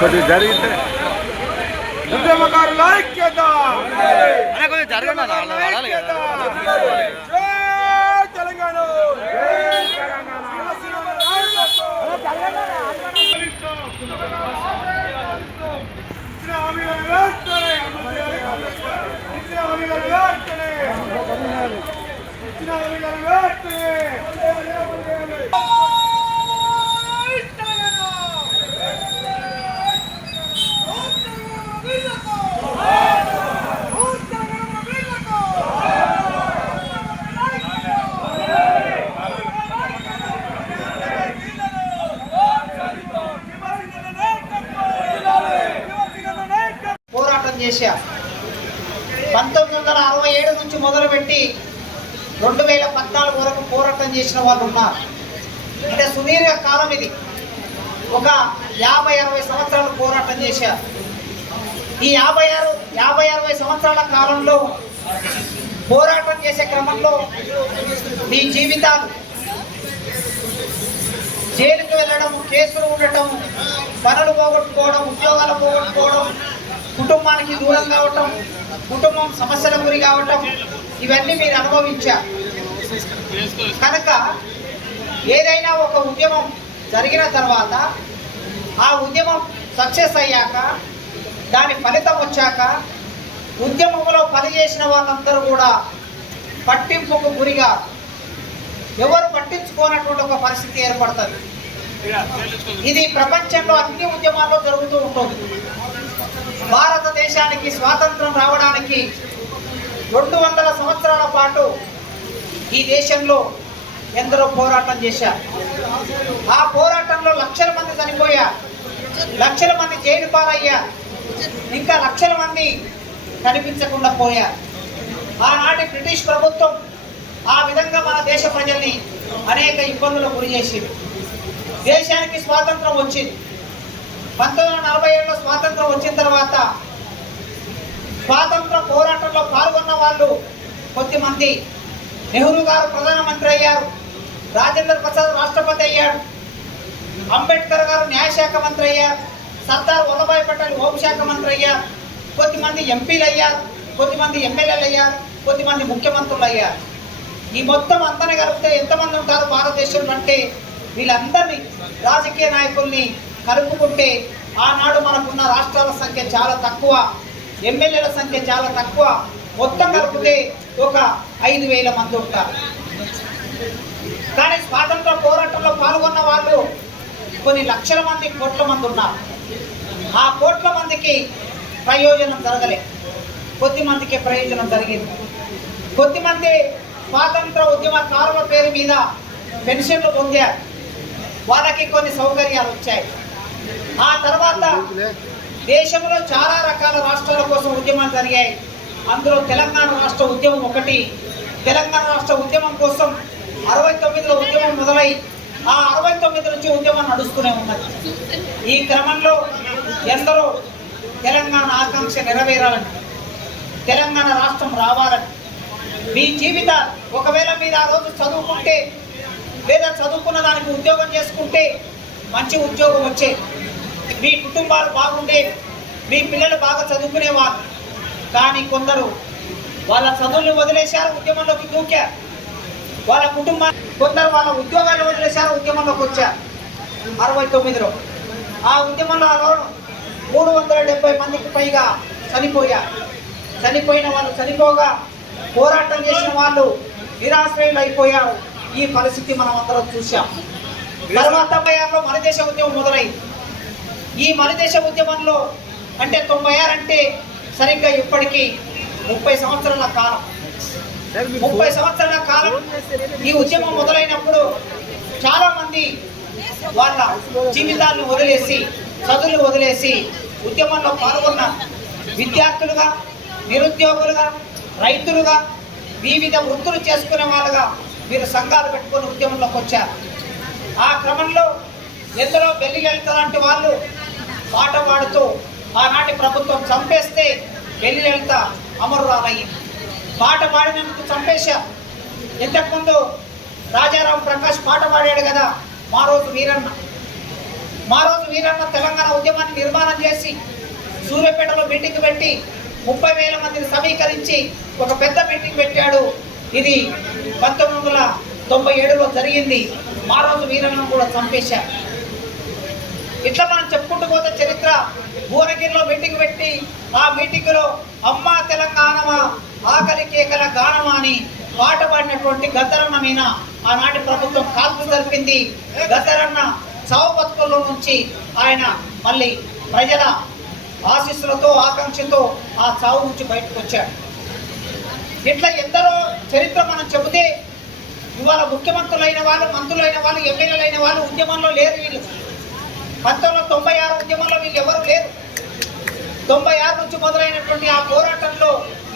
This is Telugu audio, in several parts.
కొద్దిగా జరిగితే ఉద్యమకారుల ఐక్యత కొంచెం జరగండి తెలంగాణ చేశా 1967 నుంచి మొదలుపెట్టి 2014 వరకు పోరాటం చేసిన వాళ్ళు ఉన్నారు. అంటే సుదీర్ఘ కాలం ఇది. ఒక 50-60 సంవత్సరాలు పోరాటం చేశారు. ఈ 50-60 సంవత్సరాల కాలంలో పోరాటం చేసే క్రమంలో మీ జీవితాలు జైలుకు వెళ్ళడం, కేసులు ఉండటం, పనులు పోగొట్టుకోవడం, ఉద్యోగాలు పోగొట్టుకోవడం, కుటుంబానికి దూరం కావటం, కుటుంబం సమస్యల గురి కావటం, ఇవన్నీ మీరు అనుభవించారు. కనుక ఏదైనా ఒక ఉద్యమం జరిగిన తర్వాత ఆ ఉద్యమం సక్సెస్ అయ్యాక, దాని ఫలితం వచ్చాక ఉద్యమంలో పనిచేసిన వాళ్ళందరూ కూడా పట్టింపుకు గురిగా ఎవరు పట్టించుకోనటువంటి ఒక పరిస్థితి ఏర్పడుతుంది. ఇది ప్రపంచంలో అన్ని ఉద్యమాల్లో జరుగుతూ ఉంటుంది. భారతదేశానికి స్వాతంత్రం రావడానికి 200 సంవత్సరాల పాటు ఈ దేశంలో ఎందరో పోరాటం చేశారు. ఆ పోరాటంలో లక్షల మంది చనిపోయారు, లక్షల మంది జైలు పాలయ్యారు, ఇంకా లక్షల మంది కనిపించకుండా పోయారు. ఆనాటి బ్రిటిష్ ప్రభుత్వం ఆ విధంగా మన దేశ ప్రజల్ని అనేక ఇబ్బందులకు గురి చేసింది. దేశానికి స్వాతంత్రం వచ్చింది. 1947లో స్వాతంత్రం వచ్చిన తర్వాత స్వాతంత్ర పోరాటంలో పాల్గొన్న వాళ్ళు కొద్దిమంది. నెహ్రూ గారు ప్రధానమంత్రి అయ్యారు, రాజేంద్ర ప్రసాద్ రాష్ట్రపతి అయ్యాడు, అంబేద్కర్ గారు న్యాయశాఖ మంత్రి అయ్యారు, సర్దార్ వల్లభాయ్ పటేల్ హోంశాఖ మంత్రి అయ్యారు, కొద్దిమంది ఎంపీలు అయ్యారు, కొద్దిమంది ఎమ్మెల్యేలు అయ్యారు, కొద్దిమంది ముఖ్యమంత్రులు అయ్యారు. ఈ మొత్తం అందరిని కలిపితే ఎంతమంది ఉంటారు భారతదేశంలో అంటే వీళ్ళందరినీ రాజకీయ నాయకుల్ని కలుపుకుంటే ఆనాడు మనకున్న రాష్ట్రాల సంఖ్య చాలా తక్కువ, ఎమ్మెల్యేల సంఖ్య చాలా తక్కువ. మొత్తం కలిపితే ఒక 5,000 మంది ఉంటారు. కానీ స్వాతంత్ర పోరాటంలో పాల్గొన్న వాళ్ళు కొన్ని లక్షల మంది, కోట్ల మంది ఉన్నారు. ఆ కోట్ల మందికి ప్రయోజనం జరగలే, కొద్దిమందికి ప్రయోజనం జరిగింది. కొద్దిమంది స్వాతంత్ర ఉద్యమకారుల పేరు మీద పెన్షన్లు పొందారు, వాళ్ళకి కొన్ని సౌకర్యాలు వచ్చాయి. ఆ తర్వాత దేశంలో చాలా రకాల రాష్ట్రాల కోసం ఉద్యమాలు జరిగాయి. అందులో తెలంగాణ రాష్ట్ర ఉద్యమం ఒకటి. తెలంగాణ రాష్ట్ర ఉద్యమం కోసం 69లో ఉద్యమం మొదలై ఆ 69 నుంచి ఉద్యమం నడుస్తూనే ఉన్నది. ఈ క్రమంలో ఎందరో తెలంగాణ ఆకాంక్ష నెరవేరాలని, తెలంగాణ రాష్ట్రం రావాలని, మీ జీవితాలు ఒకవేళ మీరు ఆ రోజు చదువుకుంటే లేదా చదువుకున్న దానికి ఉద్యోగం చేసుకుంటే మంచి ఉద్యోగం వచ్చే, మీ కుటుంబాలు బాగుండేవి, మీ పిల్లలు బాగా చదువుకునేవారు. కానీ కొందరు వాళ్ళ చదువులు వదిలేశారు, ఉద్యమంలోకి దూకారు. వాళ్ళ కుటుంబాలు కొందరు వాళ్ళ ఉద్యోగాలు వదిలేశారు, ఉద్యమంలోకి వచ్చారు. 69లో ఆ ఉద్యమంలో 370 మందికి పైగా చనిపోయారు. చనిపోయిన వాళ్ళు చనిపోగా పోరాటం చేసిన వాళ్ళు నిరాశ్రయులు అయిపోయారు. ఈ పరిస్థితి మనం అందరం చూసాం. తర్వాత 96లో మనదేశ ఉద్యమం మొదలైంది. ఈ మనదేశ ఉద్యమంలో అంటే 96 అంటే సరిగ్గా ఇప్పటికీ 30 సంవత్సరాల కాలం. 30 సంవత్సరాల కాలం ఈ ఉద్యమం మొదలైనప్పుడు చాలామంది వాళ్ళ జీవితాలను వదిలేసి, చదువులు వదిలేసి ఉద్యమంలో పాల్గొన్నారు. విద్యార్థులుగా, నిరుద్యోగులుగా, రైతులుగా, వివిధ వృత్తులు చేసుకునే వాళ్ళుగా మీరు సంఘాలు పెట్టుకొని ఉద్యమంలోకి వచ్చారు. ఆ క్రమంలో ఎందరో బెల్లి లలిత లాంటి వాళ్ళు పాట పాడుతూ ఆనాటి ప్రభుత్వం చంపేస్తే బెల్లి లలిత అమరురాలయ్యింది. పాట పాడినందుకు చంపేశారు. ఇంతకుముందు రాజారాం ప్రకాష్ పాట పాడాడు కదా, మా రోజు వీరన్న. మారోజు వీరన్న తెలంగాణ ఉద్యమాన్ని నిర్మాణం చేసి సూర్యాపేటలో మీటింగ్ పెట్టి 30,000 మందిని సమీకరించి ఒక పెద్ద మీటింగ్ పెట్టాడు. ఇది 1997లో జరిగింది. మారోజు వీరన్నను కూడా చంపేశారు. ఇట్లా మనం చెప్పుకుంటూ పోతే చరిత్ర. భువనగిరిలో మీటింగ్ పెట్టి ఆ మీటింగ్లో అమ్మా తెలంగాణమా ఆకలి కేకల గానమా అని పాట పాడినటువంటి గద్దరన్న మీద ఆనాటి ప్రభుత్వం కాల్పులు జరిపింది. గద్దరన్న చావు బతుకుల్లో నుంచి ఆయన మళ్ళీ ప్రజల ఆశీస్సులతో ఆకాంక్షతో ఆ చావు నుంచి బయటకు వచ్చాడు. ఇట్లా ఎందరో చరిత్ర మనం చెబితే ఇవాళ ముఖ్యమంత్రులైన వాళ్ళు, మంత్రులైన వాళ్ళు, ఎమ్మెల్యేలైన వాళ్ళు ఉద్యమంలో లేరు. వీళ్ళు 1996 ఉద్యమంలో వీళ్ళు ఎవరు లేరు. 96 నుంచి మొదలైనటువంటి ఆ పోరాటంలో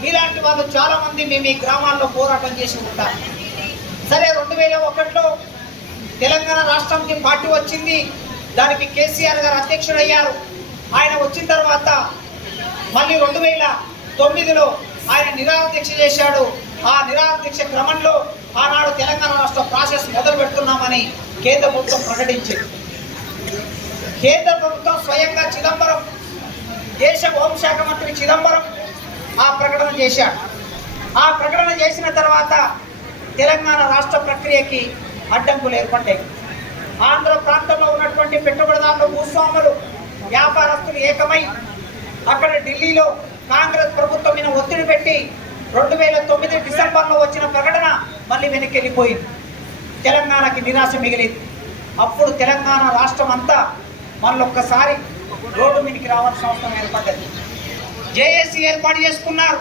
ఇలాంటి వాళ్ళు చాలా మంది మేము ఈ గ్రామాల్లో పోరాటం చేసి ఉంటారు. సరే 2001లో తెలంగాణ రాష్ట్రానికి పార్టీ వచ్చింది. దానికి కేసీఆర్ గారు అధ్యక్షుడయ్యారు. ఆయన వచ్చిన తర్వాత మళ్ళీ 2009లో ఆయన నిరాధ్యక్ష చేశాడు. ఆ నిరాధ్యక్ష క్రమంలో ఆనాడు తెలంగాణ రాష్ట్ర ప్రాసెస్ మొదలు పెడుతున్నామని కేంద్ర ప్రభుత్వం ప్రకటించింది. కేంద్ర ప్రభుత్వం స్వయంగా చిదంబరం, దేశ హోంశాఖ మంత్రి చిదంబరం ఆ ప్రకటన చేశాడు. ఆ ప్రకటన చేసిన తర్వాత తెలంగాణ రాష్ట్ర ప్రక్రియకి అడ్డంకులు ఏర్పడ్డాయి. ఆంధ్ర ప్రాంతంలో ఉన్నటువంటి పెట్టుబడిదారులు, భూస్వాములు, వ్యాపారస్తులు ఏకమై అక్కడ ఢిల్లీలో కాంగ్రెస్ ప్రభుత్వం మీద ఒత్తిడి పెట్టి 2009 డిసెంబర్లో వచ్చిన ప్రకటన మళ్ళీ వెనక్కి వెళ్ళిపోయింది. తెలంగాణకి నిరాశ మిగిలింది. అప్పుడు తెలంగాణ రాష్ట్రం అంతా మళ్ళొక్కసారి రోడ్డు మీదకి రావాల్సిన అవసరం ఏర్పడ్డది. జేఏసీ ఏర్పాటు చేసుకున్నారు.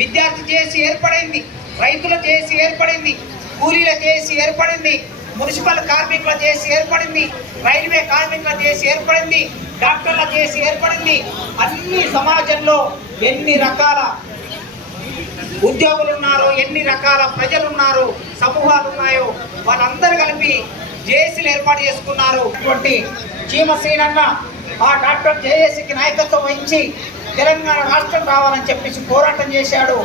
విద్యార్థి జేఏసీ ఏర్పడింది, రైతుల జేఏసీ ఏర్పడింది, కూలీల జేఏసీ ఏర్పడింది, మున్సిపల్ కార్మికుల జేఏసీ ఏర్పడింది, రైల్వే కార్మికుల జేఏసీ ఏర్పడింది, డాక్టర్ల జేఏసీ ఏర్పడింది. అన్ని సమాజంలో ఎన్ని రకాల ఉద్యోగులు ఉన్నారో, ఎన్ని రకాల ప్రజలు ఉన్నారో, సమూహాలు ఉన్నాయో వాళ్ళందరూ కలిపి జేఏసీలు ఏర్పాటు చేసుకున్నారు. చీమ శ్రీనన్న ఆ డాక్టర్ జేఏసీకి నాయకత్వం వహించి తెలంగాణ రాష్ట్రం రావాలని చెప్పేసి పోరాటం చేశాడు.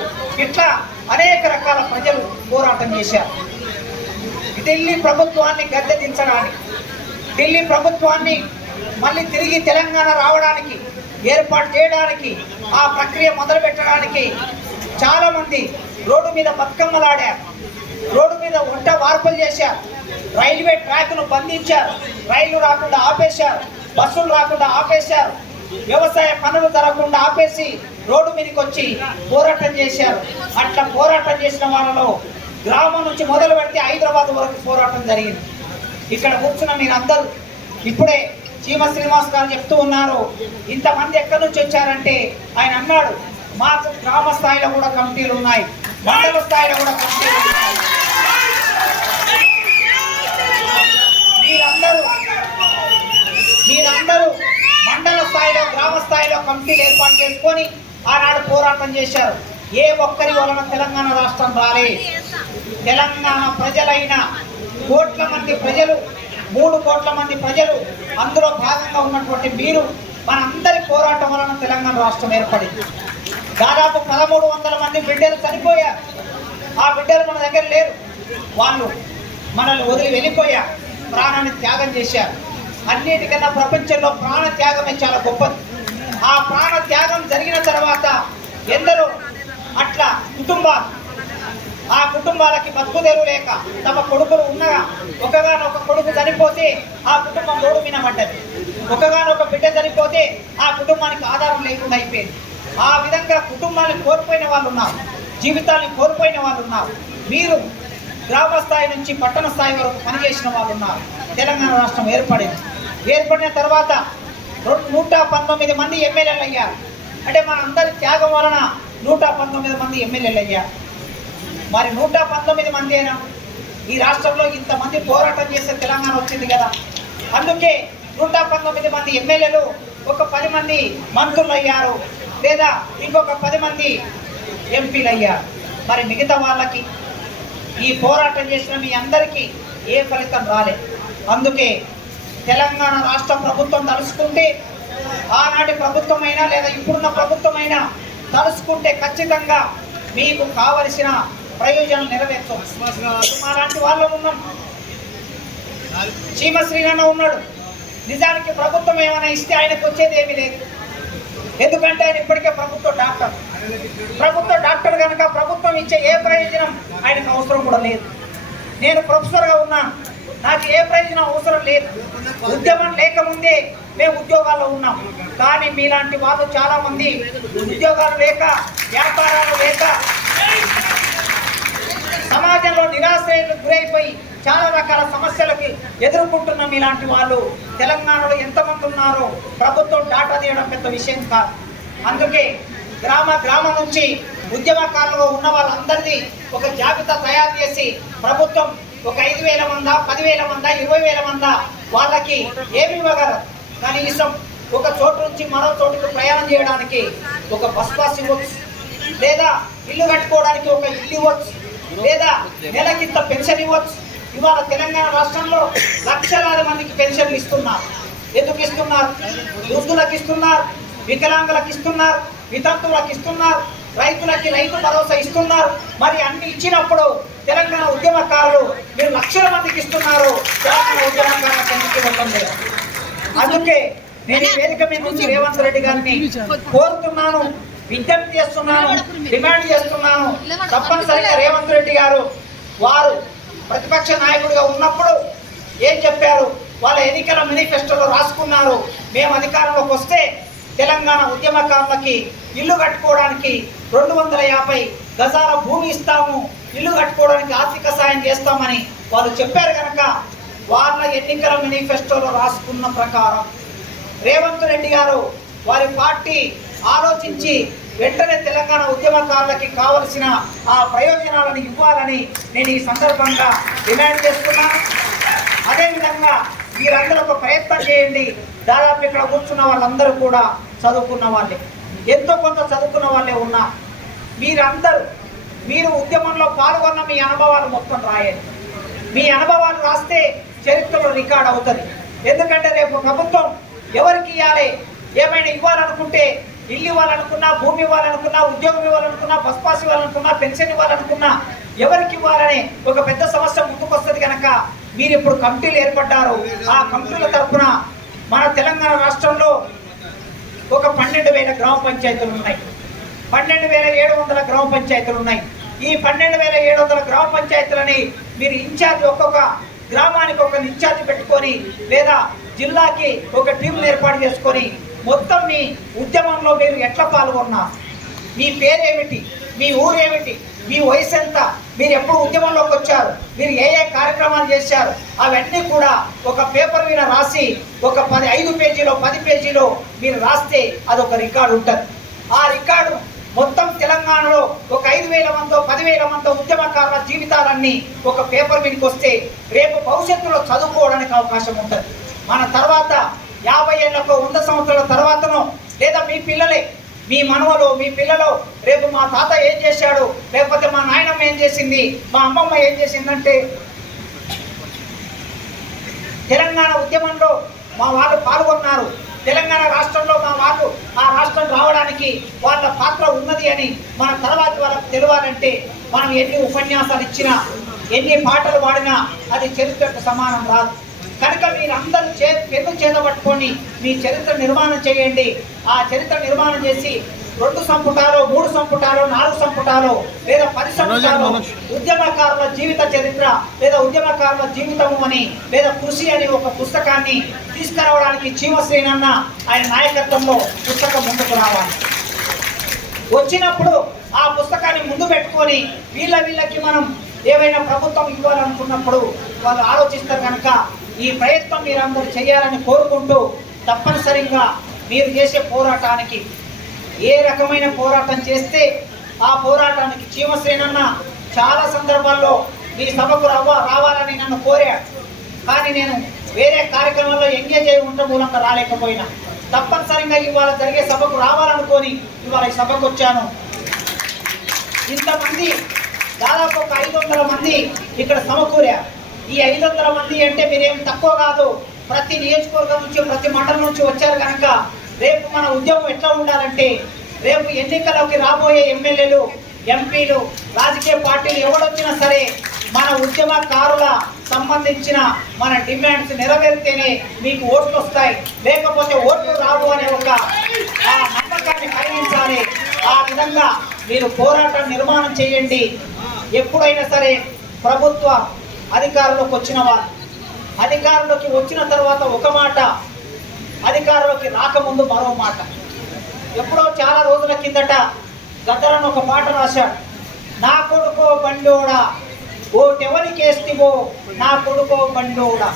ఇట్లా అనేక రకాల ప్రజలు పోరాటం చేశారు. ఢిల్లీ ప్రభుత్వాన్ని గద్దె దించడానికి, ఢిల్లీ ప్రభుత్వాన్ని మళ్ళీ తిరిగి తెలంగాణ రావడానికి, ఏర్పాటు చేయడానికి, ఆ ప్రక్రియ మొదలు పెట్టడానికి చాలామంది రోడ్డు మీద బతుకమ్మలాడారు, రోడ్డు మీద వంట వార్పులు చేశారు, రైల్వే ట్రాక్ను బంధించారు, రైళ్లు రాకుండా ఆపేశారు, బస్సులు రాకుండా ఆపేశారు, వ్యవసాయ పనులు జరగకుండా ఆపేసి రోడ్డు మీదకి వచ్చి పోరాటం చేశారు. అట్లా పోరాటం చేసిన వాళ్ళలో గ్రామం నుంచి మొదలు పెడితే హైదరాబాద్ వరకు పోరాటం జరిగింది. ఇక్కడ కూర్చున్న మీరందరూ ఇప్పుడే చీమ శ్రీనివాస్ గారు చెప్తూ ఉన్నారు, ఇంతమంది ఎక్కడి నుంచి వచ్చారంటే ఆయన అన్నాడు, మాకు గ్రామ స్థాయిలో కూడా కమిటీలు ఉన్నాయి, మండల స్థాయిలో కూడా కమిటీలు ఉన్నాయి. మీరందరూ మండల స్థాయిలో, గ్రామ స్థాయిలో కమిటీలు ఏర్పాటు చేసుకొని ఆనాడు పోరాటం చేశారు. ఏ ఒక్కరి వలన తెలంగాణ రాష్ట్రం రాలే. తెలంగాణ ప్రజలైన కోట్ల మంది ప్రజలు, 3 కోట్ల మంది ప్రజలు, అందులో భాగంగా ఉన్నటువంటి మీరు, మనందరి పోరాటం వలన తెలంగాణ రాష్ట్రం ఏర్పడింది. దాదాపు 1300 మంది బిడ్డలు చనిపోయారు. ఆ బిడ్డలు మన దగ్గర లేరు. వాళ్ళు మనల్ని వదిలి వెళ్ళిపోయారు, ప్రాణాన్ని త్యాగం చేశారు. అన్నిటికన్నా ప్రపంచంలో ప్రాణ త్యాగమే చాలా గొప్పది. ఆ ప్రాణ త్యాగం జరిగిన తర్వాత ఎందరో అట్లా కుటుంబాలు, ఆ కుటుంబాలకి బతుకుదేరు లేక తమ కొడుకులు ఉన్నగా ఒకగానొక కొడుకు చనిపోతే ఆ కుటుంబం రోడ్డు మీద పడ్డది. ఒకగానొక బిడ్డ చనిపోతే ఆ కుటుంబానికి ఆధారం లేకుండా అయిపోయింది. ఆ విధంగా కుటుంబాన్ని కోల్పోయిన వాళ్ళు ఉన్నారు, జీవితాన్ని కోల్పోయిన వాళ్ళు ఉన్నారు. మీరు గ్రామ స్థాయి నుంచి పట్టణ స్థాయి వరకు పనిచేసిన వాళ్ళు ఉన్నారు. తెలంగాణ రాష్ట్రం ఏర్పడిన తర్వాత 119 మంది ఎమ్మెల్యేలు అయ్యారు. అంటే మన అందరి త్యాగం వలన 119 మంది ఎమ్మెల్యేలు అయ్యారు. మరి 119 మంది అయినా ఈ రాష్ట్రంలో ఇంతమంది పోరాటం చేసే తెలంగాణ వచ్చింది కదా. అందుకే 119 మంది ఎమ్మెల్యేలు, ఒక 10 మంది మంత్రులు అయ్యారు, లేదా ఇంకొక 10 మంది ఎంపీలు అయ్యారు. మరి మిగతా వాళ్ళకి, ఈ పోరాటం చేసిన మీ అందరికీ ఏ ఫలితం రాలేదు. అందుకే తెలంగాణ రాష్ట్ర ప్రభుత్వం తలుసుకుంటే, ఆనాటి ప్రభుత్వమైనా లేదా ఇప్పుడున్న ప్రభుత్వమైనా తలుసుకుంటే ఖచ్చితంగా మీకు కావలసిన ప్రయోజనాలు నెరవేర్చవచ్చు. అలాంటి వాళ్ళు ఉన్నాం. చీమ శ్రీనన్న ఉన్నాడు, నిజానికి ప్రభుత్వం ఏమైనా ఇస్తే ఆయనకు వచ్చేది ఏమీ లేదు. ఎందుకంటే ఆయన ఇప్పటికే ప్రభుత్వ డాక్టర్ కనుక ప్రభుత్వం ఇచ్చే ఏ ప్రయోజనం ఆయనకు అవసరం కూడా లేదు. నేను ప్రొఫెసర్గా ఉన్నాను, నాకు ఏ ప్రయోజనం అవసరం లేదు. ఉద్యమం లేకముందే మేము ఉద్యోగాల్లో ఉన్నాం. కానీ మీలాంటి వాళ్ళు చాలా మంది ఉద్యోగాలు లేక, వ్యాపారాలు లేక, సమాజంలో నిరాశ్రయాలకు గురైపోయి చాలా రకాల సమస్యలకి ఎదుర్కొంటున్న మీలాంటి వాళ్ళు తెలంగాణలో ఎంతమంది ఉన్నారో ప్రభుత్వం డాటా తీయడం పెద్ద విషయం కాదు. అందుకే గ్రామం నుంచి ఉద్యమకారులుగా ఉన్న వాళ్ళందరినీ ఒక జాబితా తయారు చేసి ప్రభుత్వం ఒక 5,000 మందా, 10,000 మందా, 20,000 మందా వాళ్ళకి ఏమి ఇవ్వగలరు. కనీసం ఒక చోటు నుంచి మరో చోటుకు ప్రయాణం చేయడానికి ఒక బస్ పాస్ ఇవ్వచ్చు, లేదా ఇల్లు కట్టుకోవడానికి ఒక ఇల్లు ఇవ్వచ్చు, లేదా నెలకింత పెన్షన్ ఇవ్వచ్చు. ఇవాళ తెలంగాణ రాష్ట్రంలో లక్షలాది మందికి పెన్షన్లు ఇస్తున్నారు. ఎందుకు ఇస్తున్నారు? వృద్ధులకు ఇస్తున్నారు, వికలాంగులకు ఇస్తున్నారు, వితంతువులకు ఇస్తున్నారు, రైతులకి రైతు భరోసా ఇస్తున్నారు. మరి అన్ని ఇచ్చినప్పుడు తెలంగాణ ఉద్యమకారులు మీరు లక్షల మందికి ఇస్తున్నారు, తెలంగాణ ఉద్యమకారులకు ఎందుకు ఇవ్వడం లేదు? అందుకే నేను వేదిక మీద నుంచి రేవంత్ రెడ్డి గారిని కోరుతున్నాను, విజ్ఞప్తి చేస్తున్నాను, డిమాండ్ చేస్తున్నాను. తప్పనిసరిగా రేవంత్ రెడ్డి గారు వారు ప్రతిపక్ష నాయకుడిగా ఉన్నప్పుడు ఏం చెప్పారు? వాళ్ళ ఎన్నికల మేనిఫెస్టోలో రాసుకున్నారు, మేము అధికారంలోకి వస్తే తెలంగాణ ఉద్యమకారులకి ఇల్లు కట్టుకోవడానికి 250 గజాల భూమి ఇస్తాము, ఇల్లు కట్టుకోవడానికి ఆర్థిక సాయం చేస్తామని వాళ్ళు చెప్పారు. కనుక వాళ్ళ ఎన్నికల మేనిఫెస్టోలో రాసుకున్న ప్రకారం రేవంత్ రెడ్డి గారు వారి పార్టీ ఆలోచించి వెంటనే తెలంగాణ ఉద్యమకారులకి కావలసిన ఆ ప్రయోజనాలను ఇవ్వాలని నేను ఈ సందర్భంగా డిమాండ్ చేస్తున్నాను. అదేవిధంగా మీరందరూ ఒక ప్రయత్నం చేయండి. దాదాపు ఇక్కడ కూర్చున్న వాళ్ళందరూ కూడా చదువుకున్న వాళ్ళే, ఎంతో కొంత చదువుకున్న వాళ్ళే ఉన్నారు. మీరు ఉద్యమంలో పాల్గొన్న మీ అనుభవాలు మొత్తం రాయండి. మీ అనుభవాలు రాస్తే చరిత్రలో రికార్డ్ అవుతుంది. ఎందుకంటే రేపు ప్రభుత్వం ఎవరికి ఇవ్వాలి, ఏమైనా ఇవ్వాలనుకుంటే ఇల్లు ఇవ్వాలనుకున్నా, భూమి ఇవ్వాలనుకున్నా, ఉద్యోగం ఇవ్వాలనుకున్నా, బస్ పాస్ ఇవ్వాలనుకున్నా, పెన్షన్ ఇవ్వాలనుకున్నా, ఎవరికి ఇవ్వాలని ఒక పెద్ద సమస్య ముందుకు వస్తుంది. కనుక మీరు ఇప్పుడు కమిటీలు ఏర్పడ్డారు. ఆ కమిటీల తరఫున మన తెలంగాణ రాష్ట్రంలో ఒక 12,000 గ్రామ పంచాయతీలు ఉన్నాయి, 12,700 గ్రామ పంచాయతీలు ఉన్నాయి. ఈ 12,700 గ్రామ పంచాయతీలని మీరు ఇన్ఛార్జ్, ఒక్కొక్క గ్రామానికి ఒక ఇన్ఛార్జ్ పెట్టుకొని, లేదా జిల్లాకి ఒక టీంను ఏర్పాటు చేసుకొని మొత్తం మీ ఉద్యమంలో మీరు ఎట్లా పాల్గొన్నారు, మీ పేరేమిటి, మీ ఊరేమిటి, మీ వయసు ఎంత, మీరు ఎప్పుడు ఉద్యమంలోకి వచ్చారు, మీరు ఏ కార్యక్రమాలు చేశారు, అవన్నీ కూడా ఒక పేపర్ మీద రాసి ఒక 5 పేజీలో 10 పేజీలో మీరు రాస్తే అదొక రికార్డు ఉంటుంది. ఆ రికార్డు మొత్తం తెలంగాణలో ఒక 5,000 మందో 10,000 మందో ఉద్యమకారుల జీవితాలన్నీ ఒక పేపర్ మీదకి వస్తే రేపు భవిష్యత్తులో చదువుకోవడానికి అవకాశం ఉంటుంది. మన తర్వాత 50 ఏళ్ళకో 100 సంవత్సరాల తర్వాతనో, లేదా మీ పిల్లలే, మీ మనవలు, మీ పిల్లలు రేపు మా తాత ఏం చేశాడు, లేకపోతే మా నాయనమ్మ ఏం చేసింది, మా అమ్మమ్మ ఏం చేసిందంటే తెలంగాణ ఉద్యమంలో మా వాళ్ళు పాల్గొన్నారు, తెలంగాణ రాష్ట్రంలో మా వాళ్ళు ఆ రాష్ట్రం రావడానికి వాళ్ళ పాత్ర ఉన్నది అని మన తర్వాత వాళ్ళకు తెలియాలంటే మనం ఎన్ని ఉపన్యాసాలు ఇచ్చినా, ఎన్ని పాటలు పాడినా అది చరిత్రకు సమానం రాదు. కనుక మీరందరూ పెన్ను చేతబట్టుకొని మీ చరిత్ర నిర్మాణం చేయండి. ఆ చరిత్ర నిర్మాణం చేసి 2 సంపుటాలు, 3 సంపుటాలు, 4 సంపుటాలు, లేదా 10 సంపుటాలు ఉద్యమకారుల జీవిత చరిత్ర, లేదా ఉద్యమకారుల జీవితము అని, లేదా కృషి అని ఒక పుస్తకాన్ని తీసుకురావడానికి చీమశ్రీనన్న ఆయన నాయకత్వంలో పుస్తకం ముందుకు రావాలి. వచ్చినప్పుడు ఆ పుస్తకాన్ని ముందు పెట్టుకొని వీళ్ళకి మనం ఏవైనా ప్రభుత్వం ఇవ్వాలనుకున్నప్పుడు వాళ్ళు ఆలోచిస్తారు. కనుక ఈ ప్రయత్నం మీరందరూ చేయాలని కోరుకుంటూ, తప్పనిసరిగా మీరు చేసే పోరాటానికి ఏ రకమైన పోరాటం చేస్తే ఆ పోరాటానికి చీమశ్రేణన్న చాలా సందర్భాల్లో మీ సభకు రావాలని నన్ను కోరాడు. కానీ నేను వేరే కార్యక్రమాల్లో ఎంగేజ్ అయి ఉండటం మూలంగా రాలేకపోయినా తప్పనిసరిగా ఇవాళ జరిగే సభకు రావాలనుకొని ఇవాళ ఈ సభకు వచ్చాను. ఇంతమంది దాదాపు ఒక 500 మంది ఇక్కడ సమకూరారు. ఈ 500 మంది అంటే మీరేం తక్కువ కాదు. ప్రతి నియోజకవర్గం నుంచి, ప్రతి మండలం నుంచి వచ్చారు. కనుక రేపు మన ఉద్యమం ఎట్లా ఉండాలంటే, రేపు ఎన్నికల్లోకి రాబోయే ఎమ్మెల్యేలు, ఎంపీలు, రాజకీయ పార్టీలు ఎవడొచ్చినా సరే మన ఉద్యమకారుల సంబంధించిన మన డిమాండ్స్ నెరవేరితేనే మీకు ఓట్లు వస్తాయి, లేకపోతే ఓట్లు రావు అనే ఒక నమ్మకాన్ని కలిగించాలి. ఆ విధంగా మీరు పోరాటం నిర్మాణం చేయండి. ఎప్పుడైనా సరే ప్రభుత్వ అధికారంలోకి వచ్చిన వారు అధికారంలోకి వచ్చిన తర్వాత ఒక మాట, అధికారంలోకి రాకముందు మరో మాట. ఎప్పుడో చాలా రోజుల కిందట గద్దరని ఒక పాట రాశాడు. నా కొడుకో బండోడా ఓటెవరికేస్తివో నా కొడుకో బండోడా,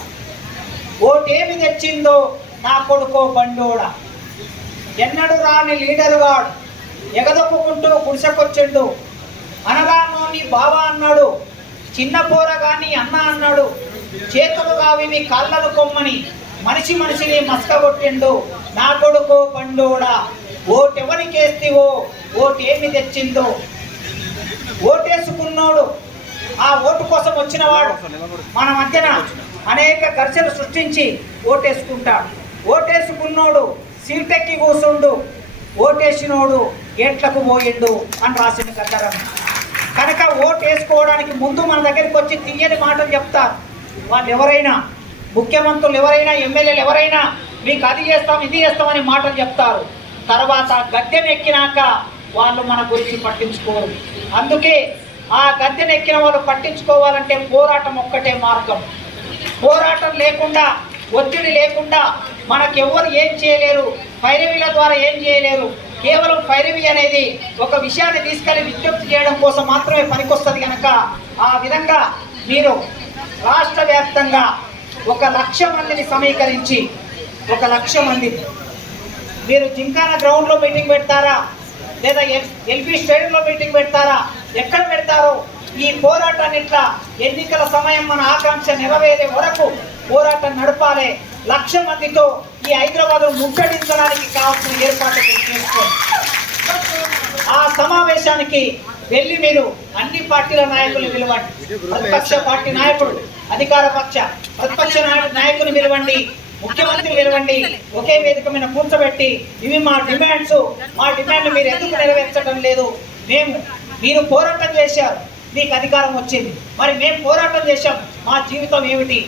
ఓటేమి తెచ్చిందో నా కొడుకో బండోడా, ఎన్నడు రాని లీడరు వాడు ఎగదొక్కుంటూ గుడిసెకొచ్చిండు, అనగానోని బావా అన్నాడు, చిన్న పోరగాని అన్న అన్నాడు, చేతులు కావివి కళ్ళను కొమ్మని మనిషిని మస్కగొట్టిండు, నా కొడుకో బండోడా, ఓటెవరికేస్తివో ఓటేమి తెచ్చిందో. ఓటేసుకున్నోడు, ఆ ఓటు కోసం వచ్చినవాడు మన మధ్యన అనేక ఘర్షణలు సృష్టించి ఓటేసుకుంటాడు. ఓటేసుకున్నోడు సీటెక్కి కూర్చుండు, ఓటేసినోడు గేట్లకు పోయిండు అని రాసిన కథరం. కనుక ఓటు వేసుకోవడానికి ముందు మన దగ్గరికి వచ్చి తీయని మాటలు చెప్తారు. వాళ్ళు ఎవరైనా, ముఖ్యమంత్రులు ఎవరైనా, ఎమ్మెల్యేలు ఎవరైనా మీకు అది చేస్తాం ఇది చేస్తామని మాటలు చెప్తారు. తర్వాత గద్దెను ఎక్కినాక వాళ్ళు మన గురించి పట్టించుకోరు. అందుకే ఆ గద్దెను ఎక్కిన వాళ్ళు పట్టించుకోవాలంటే పోరాటం ఒక్కటే మార్గం. పోరాటం లేకుండా, ఒత్తిడి లేకుండా మనకెవ్వరు ఏం చేయలేరు, పైరవీల ద్వారా ఏం చేయలేరు. కేవలం పైరవి అనేది ఒక విషయాన్ని తీసుకెళ్లి విజ్ఞప్తి చేయడం కోసం మాత్రమే పనికొస్తుంది. కనుక ఆ విధంగా మీరు రాష్ట్ర వ్యాప్తంగా 1,00,000 మందిని సమీకరించి 1,00,000 మంది మీరు జింకానా గ్రౌండ్లో మీటింగ్ పెడతారా, లేదా ఎల్బీ స్టేడియంలో మీటింగ్ పెడతారా, ఎక్కడ పెడతారో ఈ పోరాటాన్ని ఇట్లా ఎన్నికల సమయం మన ఆకాంక్ష నెరవేరే వరకు పోరాటం నడపాలి. 1,00,000 మందితో ఈ హైదరాబాద్ ముట్టడించడానికి కావాల్సిన ఏర్పాట్లు చేసుకోండి. ఆ సమావేశానికి వెళ్ళి మీరు అన్ని పార్టీల నాయకులు పిలవండి. ప్రతిపక్ష పార్టీ నాయకుడు, అధికార పక్ష ప్రతిపక్ష నాయకులు పిలవండి, ముఖ్యమంత్రి పిలవండి. ఒకే వేదిక మీద కూర్చోబెట్టి ఇవి మా డిమాండ్స్, మా డిమాండ్లు మీరు ఎందుకు నెరవేర్చడం లేదు, మీరు పోరాటం చేశారు, మీకు అధికారం వచ్చింది, మరి మేము పోరాటం చేశాం, మా జీవితం ఏమిటి,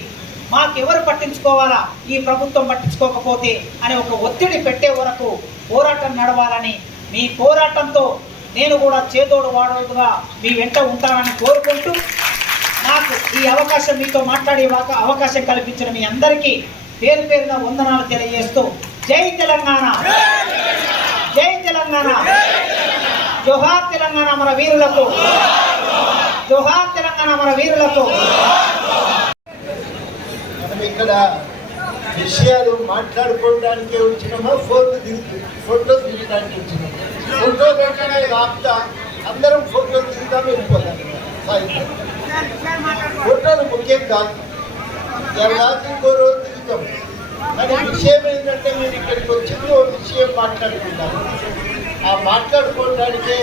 మాకెవరు పట్టించుకోవాలా, ఈ ప్రభుత్వం పట్టించుకోకపోతే అనే ఒక ఒత్తిడి పెట్టే వరకు పోరాటం నడవాలని, మీ పోరాటంతో నేను కూడా చేదోడు వాడోడుగా మీ వెంట ఉంటానని కోరుకుంటూ, నాకు ఈ అవకాశం మీతో మాట్లాడే అవకాశం కల్పించిన మీ అందరికీ పేరు పేరున వందనాలు తెలియజేస్తూ, జై తెలంగాణ, జై తెలంగాణ, జోహార్ తెలంగాణ మన వీరులకు, జోహార్ తెలంగాణ మన వీరులకు. ఇక్కడ విషయాలు మాట్లాడుకోవడానికి వచ్చినామా, ఫోటో దిగడానికి వచ్చినామా? ఫోటో పెట్టనే ఆపుతా, అందరం ఫోటోలు దిగుతాం, వెళ్ళిపోతాం. ఫోటోలు ముఖ్యం కాదు, రాత్రి ఇంకో రోజు దిగుతాం. కానీ విషయం ఏంటంటే మీరు ఇక్కడికి వచ్చింది ఓ విషయం మాట్లాడుకుంటారు. ఆ మాట్లాడుకోవడానికే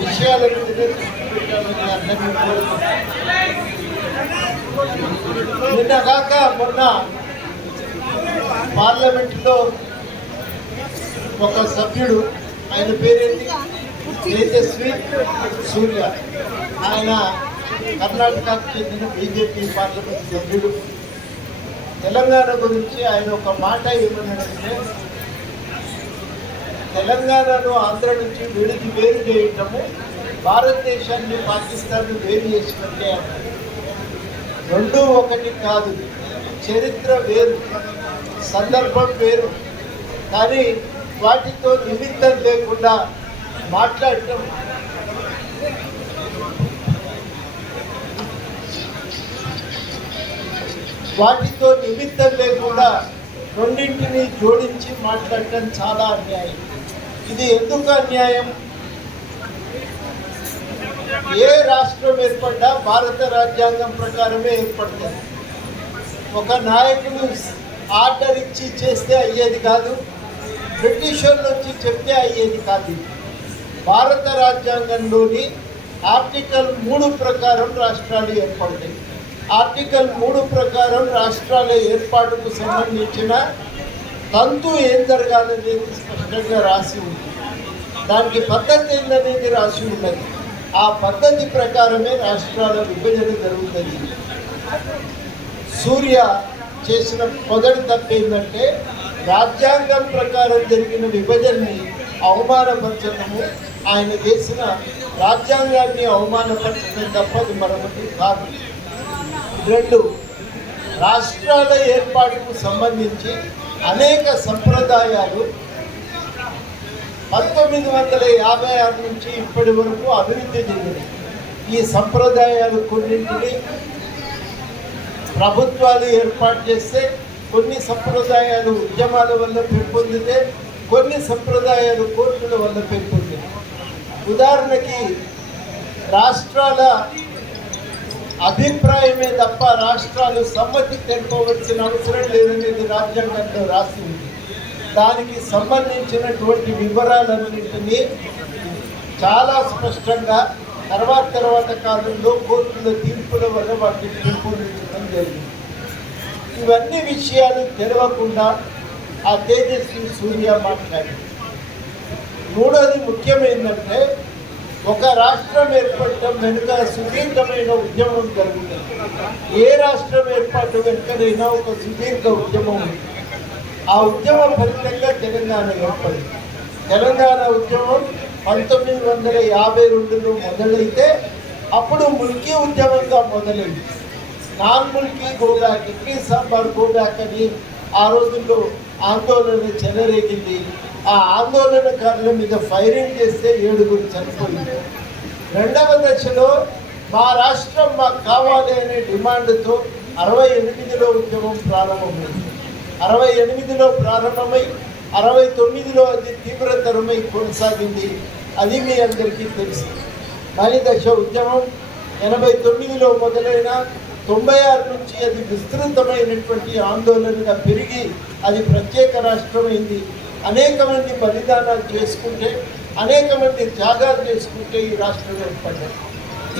విషయాల మీద దృష్టి పెట్టాలని అందరినీ కోరుకుంటారు. నిన్న కాక మొన్న పార్లమెంట్లో ఒక సభ్యుడు, ఆయన పేరేంటి, తేజస్వి సూర్య, ఆయన కర్ణాటకకు చెందిన బీజేపీ పార్లమెంట్ సభ్యుడు, తెలంగాణ గురించి ఆయన ఒక మాట ఏమన్నాడంటే, తెలంగాణను ఆంధ్ర నుంచి వేరు చేయటము భారతదేశాన్ని పాకిస్తాన్ వేరు చేసినట్టే అన్నారు. రెండు ఒకటి కాదు, చరిత్ర వేరు, సందర్భం వేరు, కానీ వాటితో నిమిత్తం లేకుండా మాట్లాడటం రెండింటిని జోడించి మాట్లాడటం చాలా అన్యాయం. ఇది ఎందుకు అన్యాయం? ఏ రాష్ట్రం ఏర్పడ్డా భారత రాజ్యాంగం ప్రకారమే ఏర్పడుతుంది. ఒక నాయకుడు ఆర్డర్ ఇచ్చి చేస్తే అయ్యేది కాదు, బ్రిటిష్ నుంచి చెప్తే అయ్యేది కాదు. భారత రాజ్యాంగంలోని ఆర్టికల్ 3 ప్రకారం రాష్ట్రాలు ఏర్పడతాయి. ఆర్టికల్ 3 ప్రకారం రాష్ట్రాల ఏర్పాటుకు సంబంధించిన తంతు ఏం జరగాలనేది స్పష్టంగా రాసి ఉంది. దానికి పద్ధతి ఏందనేది రాసి ఉన్నది. ఆ పద్ధతి ప్రకారమే రాష్ట్రాల విభజన జరుగుతుంది. సూర్య చేసిన మొదటి తప్పు ఏంటంటే రాజ్యాంగం ప్రకారం జరిగిన విభజనని అవమానపరచడము, ఆయన చేసిన రాజ్యాంగాన్ని అవమానపరచడం తప్పది మరొకటి కాదు. 2, రాష్ట్రాల ఏర్పాటుకు సంబంధించి అనేక సంప్రదాయాలు 1956 నుంచి ఇప్పటి వరకు అభివృద్ధి చెందినాయి. ఈ సంప్రదాయాలు కొన్నింటిని ప్రభుత్వాలు ఏర్పాటు చేస్తే, కొన్ని సంప్రదాయాలు ఉద్యమాల వల్ల పెంపొందితే, కొన్ని సంప్రదాయాలు కోర్టుల వల్ల పెంపొందితే. ఉదాహరణకి రాష్ట్రాల అభిప్రాయమే తప్ప రాష్ట్రాలు సమ్మతి తెలుపవలసిన అవసరం లేదనేది రాజ్యాంగంలో రాసి ఉంది. దానికి సంబంధించినటువంటి వివరాలన్నింటినీ చాలా స్పష్టంగా తర్వాత కాలంలో కోర్టుల తీర్పుల వల్ల వాటిని పెంపొందించడం జరిగింది. ఇవన్నీ విషయాలు తెలియకుండా ఆ తేజస్వి సూర్య మాట్లాడింది. 3వది ముఖ్యమైందంటే, ఒక రాష్ట్రం ఏర్పడటం వెనుక సుదీర్ఘమైన ఉద్యమం జరుగుతుంది. ఏ రాష్ట్రం ఏర్పాటు వెనుకనైనా ఒక సుదీర్ఘ ఉద్యమం ఉంది. ఆ ఉద్యమ ఫలితంగా తెలంగాణ ఏర్పడింది. తెలంగాణ ఉద్యమం 1952లో మొదలైతే అప్పుడు ముల్కీ ఉద్యమంగా మొదలైంది. Non Mulki go back, idli sambar go back అని ఆ రోజుల్లో ఆందోళన చెలరేగింది. ఆ ఆందోళనకారుల మీద ఫైరింగ్ చేస్తే 7 చనిపోయింది. 2వ దశలో మా రాష్ట్రం మాకు కావాలి అనే డిమాండ్తో 68లో ఉద్యమం ప్రారంభమైంది. 68లో ప్రారంభమై 69లో అది తీవ్రతరమై కొనసాగింది. అది మీ అందరికీ తెలుసు. మలి దశ ఉద్యమం 89లో మొదలైన 96 నుంచి అది విస్తృతమైనటువంటి ఆందోళనగా పెరిగి అది ప్రత్యేక రాష్ట్రమైంది. అనేక మంది బలిదానాలు చేసుకుంటే, అనేక మంది త్యాగాలు చేసుకుంటే ఈ రాష్ట్రం ఏర్పడ్డాయి.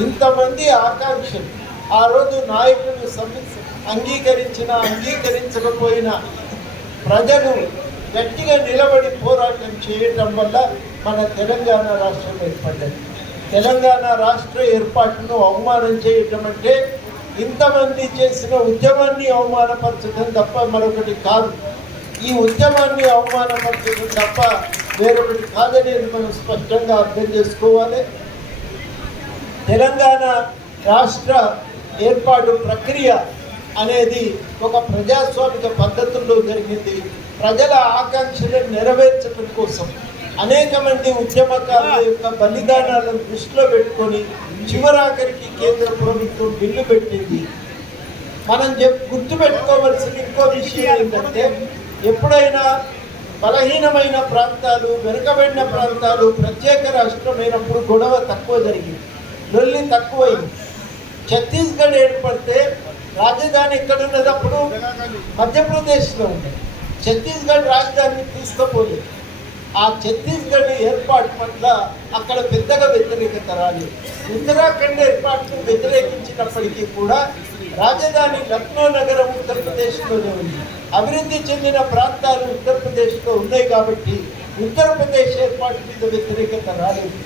ఇంతమంది ఆకాంక్షలు ఆ రోజు నాయకులు అంగీకరించకపోయినా ప్రజలు గట్టిగా నిలబడి పోరాటం చేయటం వల్ల మన తెలంగాణ రాష్ట్రం ఏర్పడ్డది. తెలంగాణ రాష్ట్ర ఏర్పాటును అవమానం చేయటం అంటే ఇంతమంది చేసిన ఉద్యమాన్ని అవమానపరచడం తప్ప మరొకటి కాదు. ఈ ఉద్యమాన్ని అవమానపరచడం తప్ప వేరొకటి కాదనేది మనం స్పష్టంగా అర్థం చేసుకోవాలి. తెలంగాణ రాష్ట్ర ఏర్పాటు ప్రక్రియ అనేది ఒక ప్రజాస్వామిక పద్ధతుల్లో జరిగింది. ప్రజల ఆకాంక్షలను నెరవేర్చడం కోసం అనేక మంది ఉద్యమకారుల యొక్క బలిదానాలను దృష్టిలో పెట్టుకొని చివరాఖరికి కేంద్ర ప్రభుత్వం బిల్లు పెట్టింది. మనం గుర్తుపెట్టుకోవాల్సిన ఇంకో విషయం ఏంటంటే, ఎప్పుడైనా బలహీనమైన ప్రాంతాలు, వెనుకబడిన ప్రాంతాలు ప్రత్యేక రాష్ట్రమైనప్పుడు గొడవ తక్కువ జరిగింది, లొల్లి తక్కువైంది. ఛత్తీస్గఢ్ ఏర్పడితే రాజధాని ఎక్కడున్నదప్పుడు మధ్యప్రదేశ్లో ఉంది. ఛత్తీస్గఢ్ రాజధానిని తీసుకుపోలేదు. ఆ ఛత్తీస్గఢ్ ఏర్పాటు పట్ల అక్కడ పెద్దగా వ్యతిరేకత రాలేదు. ఉత్తరాఖండ్ ఏర్పాటును వ్యతిరేకించినప్పటికీ కూడా రాజధాని లక్నో నగరం ఉత్తరప్రదేశ్లోనే ఉంది. అభివృద్ధి చెందిన ప్రాంతాలు ఉత్తరప్రదేశ్లో ఉన్నాయి కాబట్టి ఉత్తరప్రదేశ్ ఏర్పాటు మీద వ్యతిరేకత రాలేదు.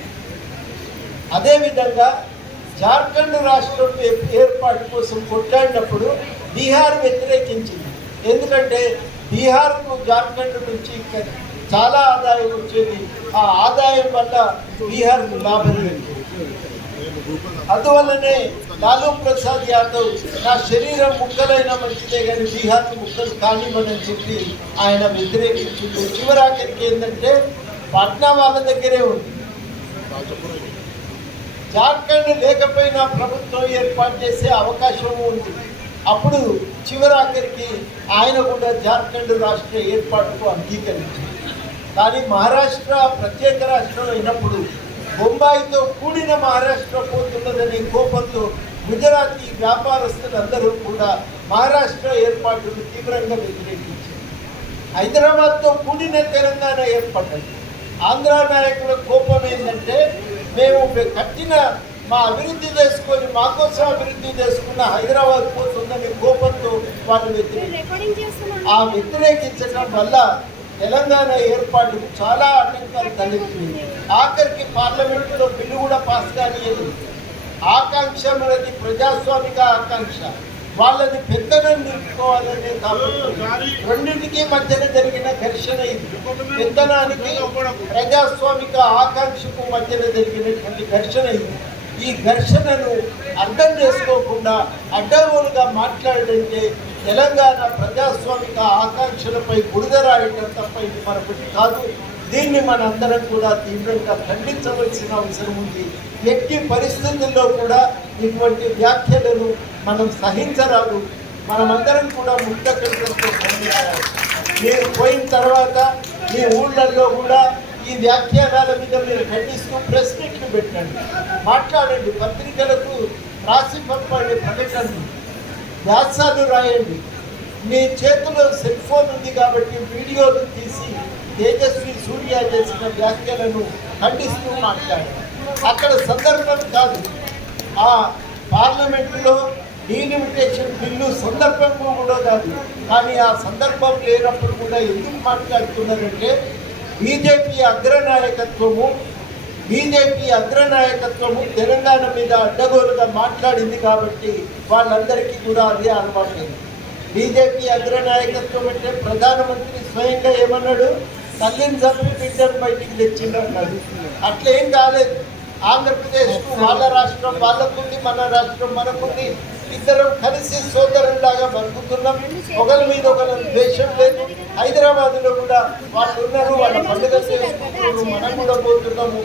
అదేవిధంగా జార్ఖండ్ రాష్ట్రం ఏర్పాటు కోసం కొట్లాడినప్పుడు బీహార్ వ్యతిరేకించింది. ఎందుకంటే బీహార్కు జార్ఖండ్ నుంచి చాలా ఆదాయం వచ్చేది. ఆ ఆదాయం వల్ల బీహార్కు లాభం లేదు. అందువల్లనే లాలూ ప్రసాద్ యాదవ్ నా శరీరం ముక్కలైనా మంచిదే కానీ బీహార్కు ముక్కలు కానివ్వని చెప్పి ఆయన వ్యతిరేకించింది. చివరాఖరికి ఏంటంటే పాట్నా వాళ్ళ దగ్గరే ఉంది. జార్ఖండ్ లేకపోయినా ప్రభుత్వం ఏర్పాటు చేసే అవకాశం ఉంది. అప్పుడు చివరాఖరికి ఆయన కూడా జార్ఖండ్ రాష్ట్ర ఏర్పాటుకు అంగీకరించింది. కానీ మహారాష్ట్ర ప్రత్యేక రాష్ట్రం అయినప్పుడు బొంబాయితో కూడిన మహారాష్ట్ర పోతున్నదనే కోపంతో గుజరాతీ వ్యాపారస్తులందరూ కూడా మహారాష్ట్ర ఏర్పాటును తీవ్రంగా వ్యతిరేకించారు. హైదరాబాద్తో కూడిన తెలంగాణ ఏర్పడ్డది. ఆంధ్ర నాయకుల కోపం ఏంటంటే, మేము కట్టిన మా అభివృద్ధి చేసుకొని మా కోసం అభివృద్ధి చేసుకున్న హైదరాబాద్ పోతుందని కోపంతో వాళ్ళు ఆ వ్యతిరేకించడం వల్ల తెలంగాణ ఏర్పాటుకు చాలా ఆటంకాలు తలెత్తింది. ఆఖరికి పార్లమెంటులో బిల్లు కూడా పాస్ కానియదు. ఆకాంక్ష మనది ప్రజాస్వామిక ఆకాంక్ష. వాళ్ళని పెద్దలను నిలుపుకోవాలనే కాబట్టి రెండింటికి మధ్యన జరిగిన ఘర్షణ ఇది. పెద్దనానికి ప్రజాస్వామిక ఆకాంక్షకు మధ్యన జరిగినటువంటి ఘర్షణ ఇది. ఈ ఘర్షణను అర్థం చేసుకోకుండా అడ్డగోలుగా మాట్లాడంటే తెలంగాణ ప్రజాస్వామిక ఆకాంక్షలపై బురద రాయటం తప్ప ఇది మరొకటి కాదు. దీన్ని మనందరం కూడా తీవ్రంగా ఖండించవలసిన అవసరం ఉంది. ఎట్టి పరిస్థితుల్లో కూడా ఇటువంటి వ్యాఖ్యలను మనం సహించరాదు. మనమందరం కూడా ముక్త కంఠంతో ఖండించాలి. మీరు పోయిన తర్వాత మీ ఊళ్ళల్లో కూడా ఈ వ్యాఖ్యానాల మీద మీరు ఖండిస్తూ ప్రెస్ మీట్లు పెట్టండి, మాట్లాడండి, పత్రికలకు రాసి పంపండి, ప్రకటనలు, వ్యాసాలు రాయండి. మీ చేతిలో సెల్ ఫోన్ ఉంది కాబట్టి వీడియోలు తీసి తేజస్వి సూర్య చేసిన వ్యాఖ్యలను ఖండిస్తూ మాట్లాడండి. అక్కడ సందర్భం కాదు. ఆ పార్లమెంటులో డీలిమిటేషన్ బిల్లు సందర్భం కూడా కాదు. కానీ ఆ సందర్భం లేనప్పుడు కూడా ఎందుకు మాట్లాడుతున్నారంటే బీజేపీ అగ్రనాయకత్వము తెలంగాణ మీద అడ్డగోలుగా మాట్లాడింది కాబట్టి వాళ్ళందరికీ కూడా అదే అలవాటు. బీజేపీ అగ్రనాయకత్వం అంటే ప్రధానమంత్రి స్వయంగా ఏమన్నాడు, తల్లిని చంపి బిడ్డను బయటికి తెచ్చిందన్నాడు. అట్లేం కాలేదు. ఆంధ్రప్రదేశ్కు వాళ్ళ రాష్ట్రం వాళ్ళకుంది, మన రాష్ట్రం మనకుంది. ఇద్దరం కలిసి సోదరులాగా బతుకుతున్నాం. ఒకరి మీద ఒకరు ద్వేషం లేదు. హైదరాబాద్లో కూడా వాళ్ళు ఉన్నారు, వాళ్ళ పండుగ చేసుకుంటున్నారు, మనం కూడా పోతున్నాము.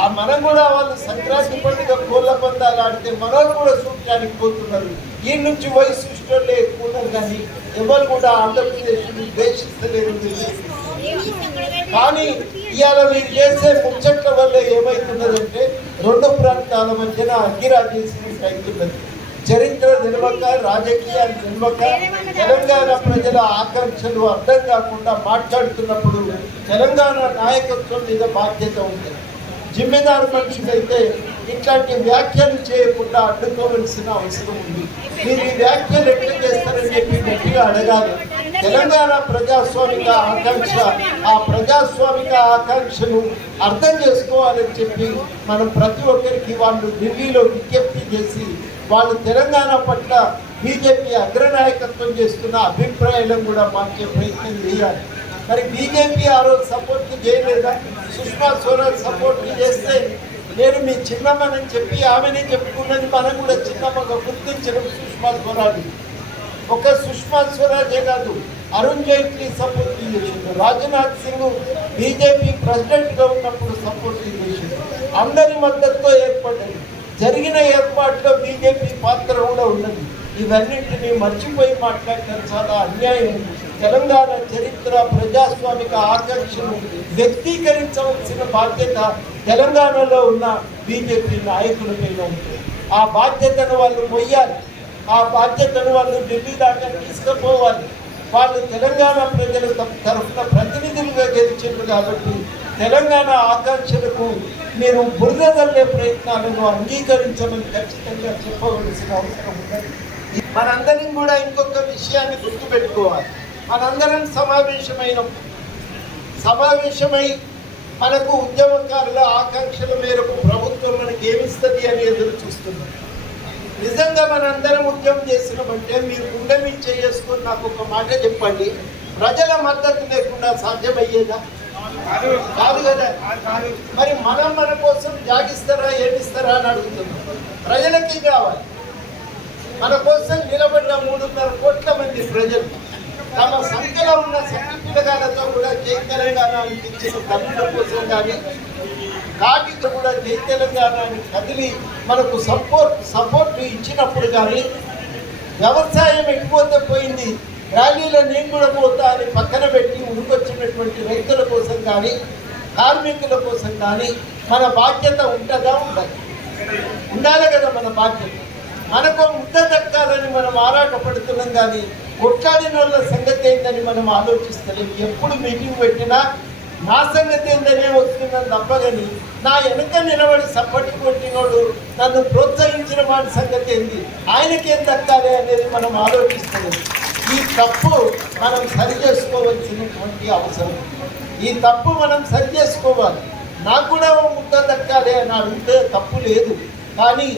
ఆ మనం కూడా వాళ్ళు సంక్రాంతి పండుగ కోళ్ళ పందాలు ఆడితే మనోళ్ళు కూడా చూడటానికి పోతున్నారు. ఈ నుంచి వయసు ఇష్టంలో ఎక్కువ ఉన్నారు, కానీ ఎవరు కూడా ఆంధ్రప్రదేశ్ని ద్వేషిస్తలేరు. కానీ ఇవాళ మీరు చేసే ముచ్చట్ల వల్ల ఏమవుతున్నదంటే రెండు ప్రాంతాల మధ్యన అగ్గిరాజేసినట్టు అవుతున్నది. చరిత్ర నిలవక, రాజకీయాలు నిలవక, తెలంగాణ ప్రజల ఆకాంక్షలు అర్థం కాకుండా మాట్లాడుతున్నప్పుడు తెలంగాణ నాయకత్వం మీద బాధ్యత ఉంది. జిమ్మెదారు మనుషులైతే ఇట్లాంటి వ్యాఖ్యలు చేయకుండా అడ్డుకోవలసిన అవసరం ఉంది. మీరు ఈ వ్యాఖ్యలు ఎట్లా చేస్తారని చెప్పి గట్టిగా అడగాలి. తెలంగాణ ప్రజాస్వామిక ఆకాంక్ష, ఆ ప్రజాస్వామిక ఆకాంక్షను అర్థం చేసుకోవాలని చెప్పి మనం ప్రతి ఒక్కరికి వాళ్ళు ఢిల్లీలో విజ్ఞప్తి చేసి వాళ్ళు తెలంగాణ పట్ల బీజేపీ అగ్రనాయకత్వం చేస్తున్న అభిప్రాయాలను కూడా మార్చే ప్రయత్నం చేయాలి. మరి బీజేపీ ఆ రోజు సపోర్ట్ చేయలేదా? సుష్మా స్వరాజ్ సపోర్ట్ చేస్తే నేను మీ చిన్నమ్మని చెప్పి ఆమెనే చెప్పుకున్నది, మనం కూడా చిన్నమ్మగా గుర్తించడం సుష్మా స్వరాజ్. ఒక సుష్మా స్వరాజే కాదు, అరుణ్ జైట్లీ సపోర్ట్ చేసిండు, రాజ్నాథ్ సింగ్ బీజేపీ ప్రెసిడెంట్గా ఉన్నప్పుడు సపోర్ట్ చేసిండు. అందరి మద్దతుతో ఏర్పడ్డది. జరిగిన ఏర్పాట్లో బీజేపీ పాత్ర కూడా ఉన్నది. ఇవన్నింటినీ మర్చిపోయి మాట్లాడటం చాలా అన్యాయం. తెలంగాణ చరిత్ర, ప్రజాస్వామిక ఆకాంక్షను వ్యక్తీకరించవలసిన బాధ్యత తెలంగాణలో ఉన్న బీజేపీ నాయకులపైన ఉంటుంది. ఆ బాధ్యతను వాళ్ళు మొయ్యాలి. ఆ బాధ్యతను వాళ్ళు ఢిల్లీ దాకా తీసుకుపోవాలి. వాళ్ళు తెలంగాణ ప్రజల తరఫున ప్రతినిధులుగా గెలిచారు కాబట్టి తెలంగాణ ఆకాంక్షలకు మీరు బురద తల్లే ప్రయత్నాలను అంగీకరించమని ఖచ్చితంగా చెప్పవలసిన అవసరం ఉన్నది. మనందరం కూడా ఇంకొక విషయాన్ని గుర్తుపెట్టుకోవాలి. మనందరం సమావేశమై మనకు ఉద్యమకారుల ఆకాంక్షల మేరకు ప్రభుత్వం మనకి ఏమిస్తుంది అని ఎదురు చూస్తున్నాం. నిజంగా మనందరం ఉద్యమం చేసినామంటే మీరు గుండె మీద చేసుకొని నాకు ఒక మాట చెప్పండి, ప్రజల మద్దతు లేకుండా సాధ్యమయ్యేదా? కాదు కదా. మరి మన కోసం జాగిస్తారా, ఏమిస్తారా అని అడుగుతున్నాం. ప్రజలకి కావాలి. మన కోసం నిలబడిన 3.5 కోట్ల మంది ప్రజలు తమ సంఖ్యలో ఉన్న శక్తి పిల్లగాలతో కూడా జై తెలంగాణ అనిపించిన తల్లుల కోసం కానీ కాటితో కూడా జై తెలంగాణ అని కదిలి మనకు సపోర్ట్ ఇచ్చినప్పుడు కానీ, వ్యవసాయం ఎటుపోతే పోయింది, ర్యాలీలో నేను కూడా పోతా అని పక్కన పెట్టి ఉరికొచ్చినటువంటి రైతుల కోసం కానీ, కార్మికుల కోసం కానీ మన బాధ్యత ఉంటుందా? ఉండాలి కదా. మన బాధ్యత మనకు ముద్ద దక్కాలని మనం ఆరాటపడుతున్నాం, కానీ కొట్లాడిన వాళ్ళ సంగతి ఏందని మనం ఆలోచిస్తలేం. ఎప్పుడు మీటింగ్ పెట్టినా నా సంగతి ఏందనే వస్తుందని తప్పదని నా వెనుక నిలబడి సపోర్ట్ కొట్టినోడు, నన్ను ప్రోత్సహించిన వాడి సంగతి ఏంది, ఆయనకేం దక్కాలి అనేది మనం ఆలోచిస్తలేదు. ఈ తప్పు మనం సరి చేసుకోవాల్సినటువంటి అవసరం. ఈ తప్పు మనం సరి చేసుకోవాలి. నాకు కూడా ముద్ద దక్కాలి అని అడిగితే తప్పు లేదు. కానీ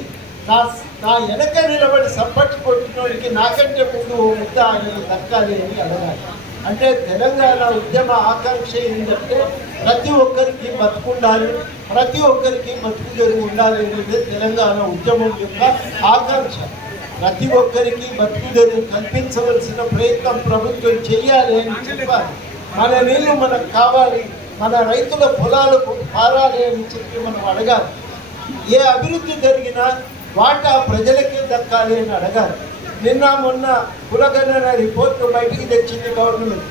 నా వెనక నిలబడి సప్పట్లు కొట్టినోడికి నాకంటే ముందు ఓ ముద్ద ఆయనకు దక్కాలి అని అడగాలి. అంటే తెలంగాణ ఉద్యమ ఆకాంక్ష ఏంటంటే ప్రతి ఒక్కరికి బతుకుండాలి, ప్రతి ఒక్కరికి బతుకు తెరువు ఉండాలి అనేది తెలంగాణ ఉద్యమం యొక్క ఆకాంక్ష. ప్రతి ఒక్కరికి బతుకు తెరువు కల్పించవలసిన ప్రయత్నం ప్రభుత్వం చేయాలి అని చెప్పాలి. మన నీళ్లు మనకు కావాలి, మన రైతుల పొలాలకు పారాలి అని చెప్పి మనం అడగాలి. ఏ అభివృద్ధి జరిగినా వాటా ప్రజలకే దక్కాలి అని అడగాలి. నిన్న మొన్న కులగణన రిపోర్టు బయటికి తెచ్చింది గవర్నమెంట్.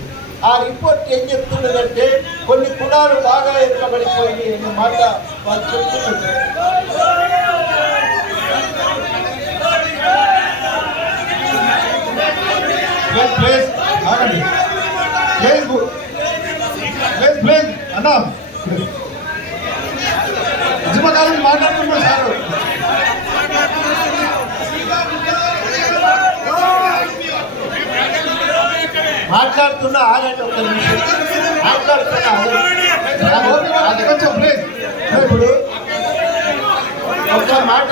ఆ రిపోర్ట్ ఏం చెప్తున్నదంటే కొన్ని కులాలు బాగా ఎక్కబడిపోయి అనే మాట వాళ్ళు చెప్తున్నారు. అన్నా ఉద్యమకాలం మాట్లాడుతున్నారు సార్. మాట్లాడుతున్నా ఆగండి, ఒక్క నిమిషం మాట్లాడుతున్నా అది కొంచెం ప్లీజ్. ఇప్పుడు ఒక మాట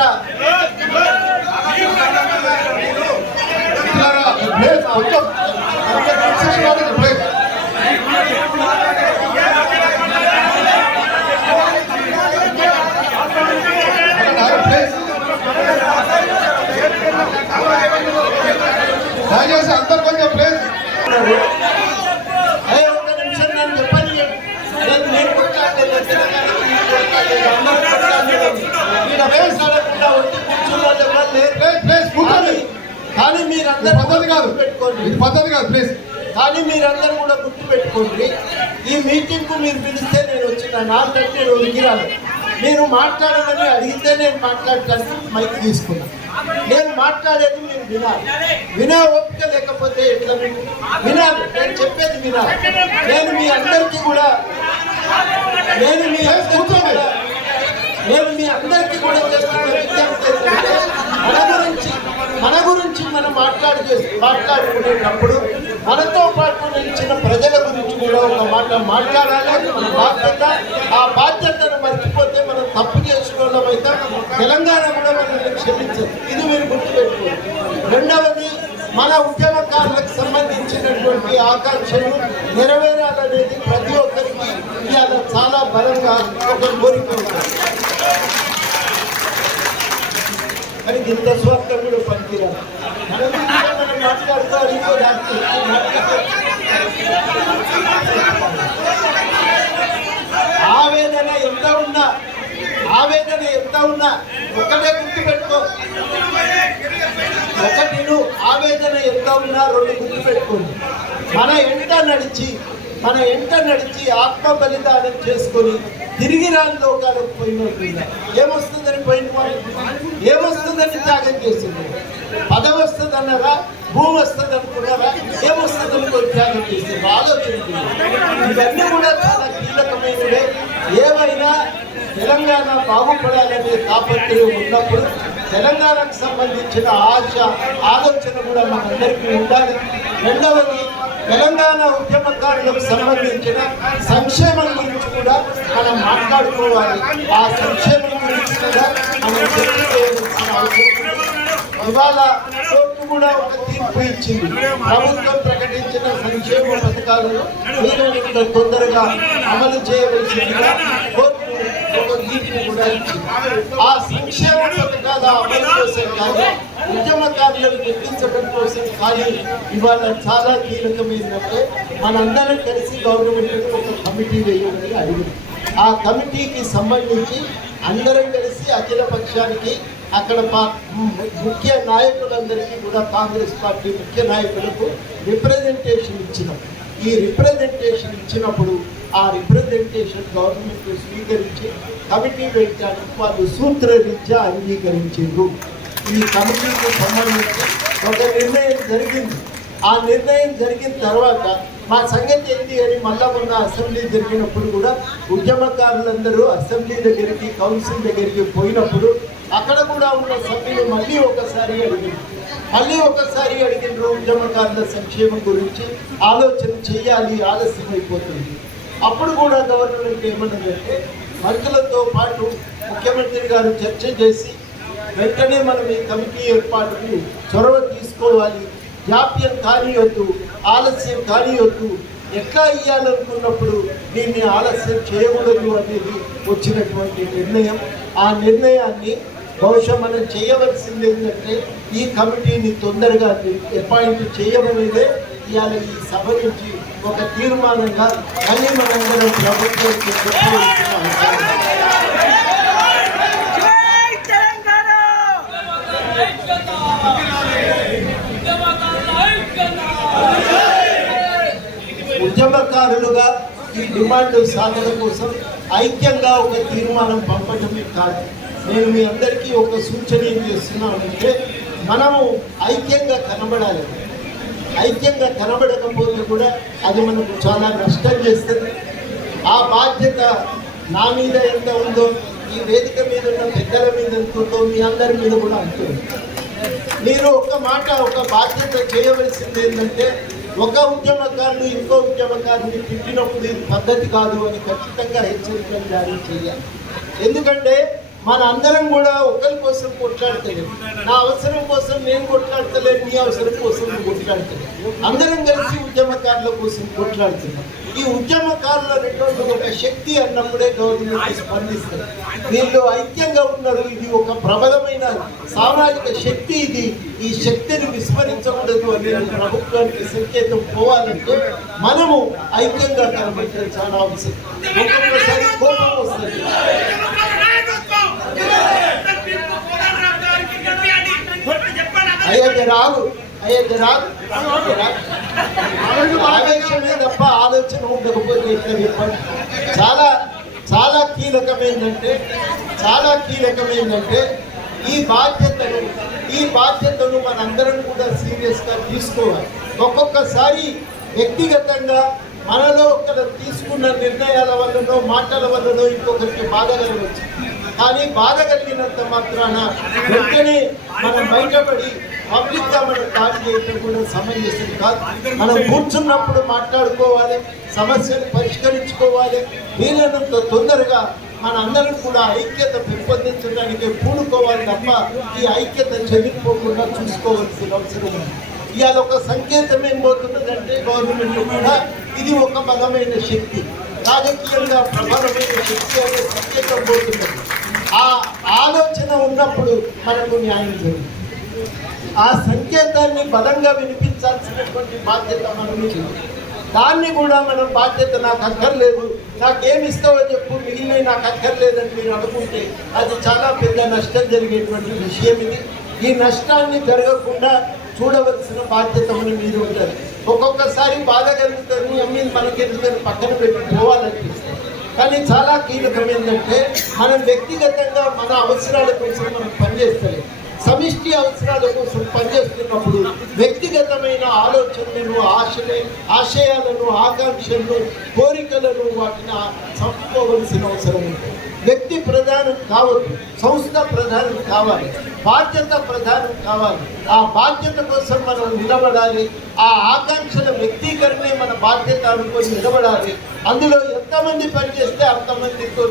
ప్లీజ్ కొంచెం ప్లీజ్. దయచేసి అందరు కొంచెం ప్లీజ్. ఒక్క నిమిషం నన్ను చెప్పండి. నేను కానీ మీరందరూ పద్ధతి కాదు, పెట్టుకోండి, ఇది పద్ధతి కాదు ప్లీజ్. కానీ మీరందరూ కూడా గుర్తు పెట్టుకోండి, ఈ మీటింగ్కు మీరు పిలిస్తే నేను వచ్చిన నాకంటే నేను ఉనికిరాను. మీరు మాట్లాడమని అడిగితే నేను మాట్లాడటానికి మైక్ తీసుకున్నాను. నేను మాట్లాడేది మీరు వినాలి. వినే ఓపిక లేకపోతే ఎట్లా మీకు వినాలి? నేను చెప్పేది వినాలి. నేను మీ అందరికీ కూడా చేస్తున్న విజ్ఞప్తి మన గురించి మనం మాట్లాడుకునేటప్పుడు మనతో పాటు నిలిచిన ప్రజల గురించి కూడా ఒక మాట మాట్లాడాలి. మన బాధ్యత. ఆ బాధ్యతను మర్చిపోతే మనం తప్పు చేసుకోవడం అయితే తెలంగాణ కూడా మనల్ని క్షమించదు. ఇది మీరు గుర్తుపెట్టుకోండి. రెండవది, మన ఉద్యమకారులకు సంబంధించినటువంటి ఆకాంక్షలు నెరవేరాలనేది ప్రతి ఒక్కరికి ఇవాళ చాలా బలంగా ఒక కోరిక ఉంటుంది. కానీ ఇంత స్వార్థం కూడా పనికిరాదు. మనం మాట్లాడుతూ ఇంకో దానికి ఆవేదన ఎంత ఉన్నా ఒకటే గుర్తుపెట్టుకో. ఒకటి ఆవేదన ఎంత ఉన్నా రెండు గుర్తుపెట్టుకోండి. మన ఎంట నడిచి ఆత్మ బలిదానం చేసుకొని తిరిగి రాని లోకాలకు పోయినట్లుగా ఏమొస్తుందని పోయిన వాళ్ళు ఏమొస్తుందని త్యాగం చేసింది. పదవి వస్తుందన్నారా, భూమి వస్తుంది అనుకున్నారా, ఏమొస్తుందని పోయి త్యాగం చేసింది. ఆలోచించింది. ఇవన్నీ కూడా చాలా కీలకమైనవే. ఏమైనా తెలంగాణ బాగుపడాలనే తాపత్రయం ఉన్నప్పుడు తెలంగాణకు సంబంధించిన ఆలోచన కూడా మనందరికీ ఉండాలి. రెండవది, తెలంగాణ ఉద్యమకారులకు సంబంధించిన సంక్షేమం గురించి కూడా మనం మాట్లాడుకోవాలి. ఆ సంక్షేమం గురించి కూడా మనం చర్చ చేయవలసిన అవసరం. ఇవాళ కోర్టు కూడా ఒక తీర్పు ఇచ్చింది. ప్రభుత్వం ప్రకటించిన సంక్షేమ పథకాలను వీలైనంత తొందరగా అమలు చేయవలసిందిగా కోర్టు ఒక తీర్పు కూడా ఇచ్చింది. ఆ సంక్షేమ పథకాల అమలు కోసం కానీ ఉద్యమకారులను గుర్తించడం కోసం కానీ ఇవాళ చాలా కీలకమైందంటే మనందరం కలిసి గవర్నమెంట్ ఒక కమిటీ వేయాలని అడిగింది. ఆ కమిటీకి సంబంధించి అందరం కలిసి అఖిల పక్షానికి అక్కడ ముఖ్య నాయకులందరికీ కూడా కాంగ్రెస్ పార్టీ ముఖ్య నాయకులకు రిప్రజెంటేషన్ ఇచ్చినాం. ఈ రిప్రజెంటేషన్ ఇచ్చినప్పుడు ఆ రిప్రజెంటేషన్ గవర్నమెంట్ స్వీకరించి కమిటీ వేయడానికి వాళ్ళు సూత్రరీత్యా అంగీకరించారు. ఈ కమిటీకి సంబంధించి ఒక నిర్ణయం జరిగింది. ఆ నిర్ణయం జరిగిన తర్వాత మా సంగతి ఏంటి అని మళ్ళా మొన్న అసెంబ్లీ జరిగినప్పుడు కూడా ఉద్యమకారులందరూ అసెంబ్లీ దగ్గరికి కౌన్సిల్ దగ్గరికి పోయినప్పుడు అక్కడ కూడా ఉన్న సభ్యులు మళ్ళీ ఒకసారి అడిగినారు ఉద్యమకారుల సంక్షేమం గురించి ఆలోచన చేయాలి, ఆలస్యం అయిపోతుంది. అప్పుడు కూడా గవర్నమెంట్ ఏమన్నదంటే మంత్రులతో పాటు ముఖ్యమంత్రి గారు చర్చ చేసి వెంటనే మనం ఈ కమిటీ ఏర్పాటుకు చొరవ తీసుకోవాలి. జాప్యం కానియొద్దు, ఆలస్యం కానియొద్దు. ఎట్లా ఇవ్వాలనుకున్నప్పుడు దీన్ని ఆలస్యం చేయకూడదు అనేది వచ్చినటువంటి నిర్ణయం. ఆ నిర్ణయాన్ని బహుశా మనం చేయవలసింది ఏంటంటే ఈ కమిటీని తొందరగా అపాయింట్ చేయమనేదే ఇవాళ ఈ సభ నుంచి ఒక తీర్మానంగా మళ్ళీ మనందరం ప్రభుత్వానికి ఉద్యమకారులుగా ఈ డిమాండ్ సాధన కోసం ఐక్యంగా ఒక తీర్మానం పంపడమే కాదు, నేను మీ అందరికీ ఒక సూచన ఏం చేస్తున్నానంటే మనము ఐక్యంగా కనబడాలి. ఐక్యంగా కనబడకపోతే కూడా అది మనకు చాలా నష్టం చేస్తుంది. ఆ బాధ్యత నా మీద ఎంత ఉందో, ఈ వేదిక మీద ఉన్న పెద్దల మీద ఎంత ఉందో మీ అందరి మీద కూడా అంటుంది. మీరు ఒక బాధ్యత చేయవలసింది ఏంటంటే ఒక ఉద్యమకారుడు ఇంకో ఉద్యమకారుని తిట్టినప్పుడు ఇది పద్ధతి కాదు అని ఖచ్చితంగా హెచ్చరికలు జారీ చేయాలి. ఎందుకంటే మన అందరం కూడా ఒకరి కోసం కొట్లాడతలేదు. నా అవసరం కోసం నేను కొట్లాడతలేదు, నీ అవసరం కోసం నువ్వు కొట్లాడతలేదు. అందరం కలిసి ఉద్యమకారుల కోసం కొట్లాడుతున్నాం. ఈ ఉద్యమకారుల రెండు ఒక శక్తి అన్నప్పుడే గవర్నమెంట్ స్పందిస్తుంది. వీళ్ళు ఐక్యంగా ఉన్నారు, ఇది ఒక ప్రబలమైన సామాజిక శక్తి. ఇది ఈ శక్తిని విస్మరించకూడదు అనే ప్రభుత్వానికి సంకేతం పోవాలంటే మనము ఐక్యంగా కనబడటం చాలా అవసరం. ఒక్కొక్కసారి కోపం వస్తుంది. అయ్యే రాదు ఆవేశమే తప్ప ఆలోచన ఉండకపోతే ఎట్లా చెప్పండి. చాలా కీలకమైందంటే ఈ బాధ్యతను మనందరం కూడా సీరియస్గా తీసుకోవాలి. ఒక్కొక్కసారి వ్యక్తిగతంగా మనలో ఒకరు తీసుకున్న నిర్ణయాల వల్లనో మాటల వల్లనో ఇంకొకరికి బాధ కలగవచ్చు. కానీ బాధ కలిగినంత మాత్రాన వెంటనే మనం బయటపడి పబ్లిక్గా మనం దాడి చేయడం కూడా సమంజసం కాదు. మనం కూర్చున్నప్పుడు మాట్లాడుకోవాలి, సమస్యను పరిష్కరించుకోవాలి. వీలైనంత తొందరగా మన అందరం కూడా ఐక్యత పెంపొందించడానికి పూనుకోవాలి తప్ప ఈ ఐక్యత చెదిరిపోకుండా చూసుకోవాల్సిన అవసరం ఉంది. ఇవాళ ఒక సంకేతం ఏం పోతున్నదంటే గవర్నమెంట్ కూడా ఇది ఒక బలమైన శక్తి, రాజకీయంగా ప్రబలమైన శక్తి అనే సంకేతం పోతున్నది. ఆ ఆలోచన ఉన్నప్పుడు మనకు న్యాయం జరుగుతుంది. ఆ సంకేతాన్ని బలంగా వినిపించాల్సినటువంటి బాధ్యత మన మీద. దాన్ని కూడా మనం బాధ్యత నాకు అక్కర్లేదు, నాకేమి ఇస్తావో చెప్పు, మిగిలినవి నాకు అక్కర్లేదని మీరు అనుకుంటే అది చాలా పెద్ద నష్టం జరిగేటువంటి విషయం. ఇది ఈ నష్టాన్ని జరగకుండా చూడవలసిన బాధ్యత మన మీద ఉంటుంది. ఒక్కొక్కసారి బాధ కలుగుతుంది, అమ్మింది మనకెందుకని పక్కన పెట్టి పోవాలనిపిస్తుంది. కానీ చాలా కీలకం ఏంటంటే మనం వ్యక్తిగతంగా మన అవసరాల కోసం మనం పనిచేస్తలేము. సమిష్టి అవసరాల కోసం పనిచేస్తున్నప్పుడు వ్యక్తిగతమైన ఆలోచనలను, ఆశయాలను, ఆకాంక్షలను, కోరికలను వాటిని చంపుకోవలసిన అవసరం ఉంది. వ్యక్తి ప్రధానం కావద్దు, సంస్థ ప్రధానం కావాలి, బాధ్యత ప్రధానం కావాలి. ఆ బాధ్యత కోసం మనం నిలబడాలి. ఆ ఆకాంక్షల వ్యక్తీకరణే మన బాధ్యత అనుకొని నిలబడాలి. అందులో ఎంతమంది పనిచేస్తే అంతమందితో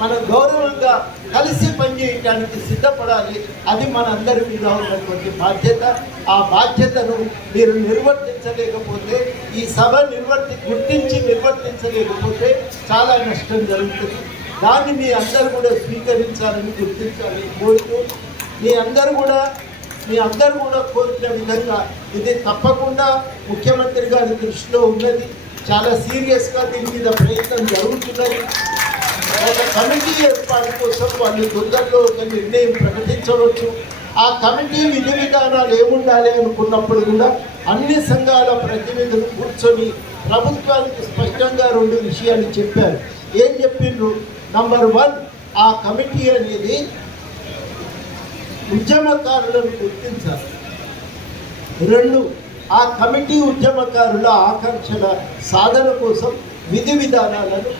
మనం గౌరవంగా కలిసి పనిచేయడానికి సిద్ధపడాలి. అది మన అందరి మీద ఉన్నటువంటి బాధ్యత. ఆ బాధ్యతను మీరు నిర్వర్తించలేకపోతే, ఈ సభ గుర్తించి నిర్వర్తించలేకపోతే చాలా నష్టం జరుగుతుంది. దాన్ని మీ అందరూ కూడా స్వీకరించాలని, గుర్తించాలని కోరుతూ మీ అందరూ కూడా కోరిన విధంగా ఇది తప్పకుండా ముఖ్యమంత్రి గారి దృష్టిలో ఉన్నది. చాలా సీరియస్గా దీని మీద ప్రయత్నం జరుగుతున్నది. ఒక కమిటీ ఏర్పాటు కోసం వాళ్ళు తొందరలో ఒక నిర్ణయం ప్రకటించవచ్చు. ఆ కమిటీ విధి విధానాలు ఏముండాలి అనుకున్నప్పుడు కూడా అన్ని సంఘాల ప్రతినిధులు కూర్చొని ప్రభుత్వానికి స్పష్టంగా 2 విషయాలు చెప్పారు. ఏం చెప్పిండ్రు? నంబర్ 1, ఆ కమిటీ అనేది ఉద్యమకారులను గుర్తించాలి. 2, ఆ కమిటీ ఉద్యమకారుల ఆకాంక్షల సాధన కోసం విధి విధానాలను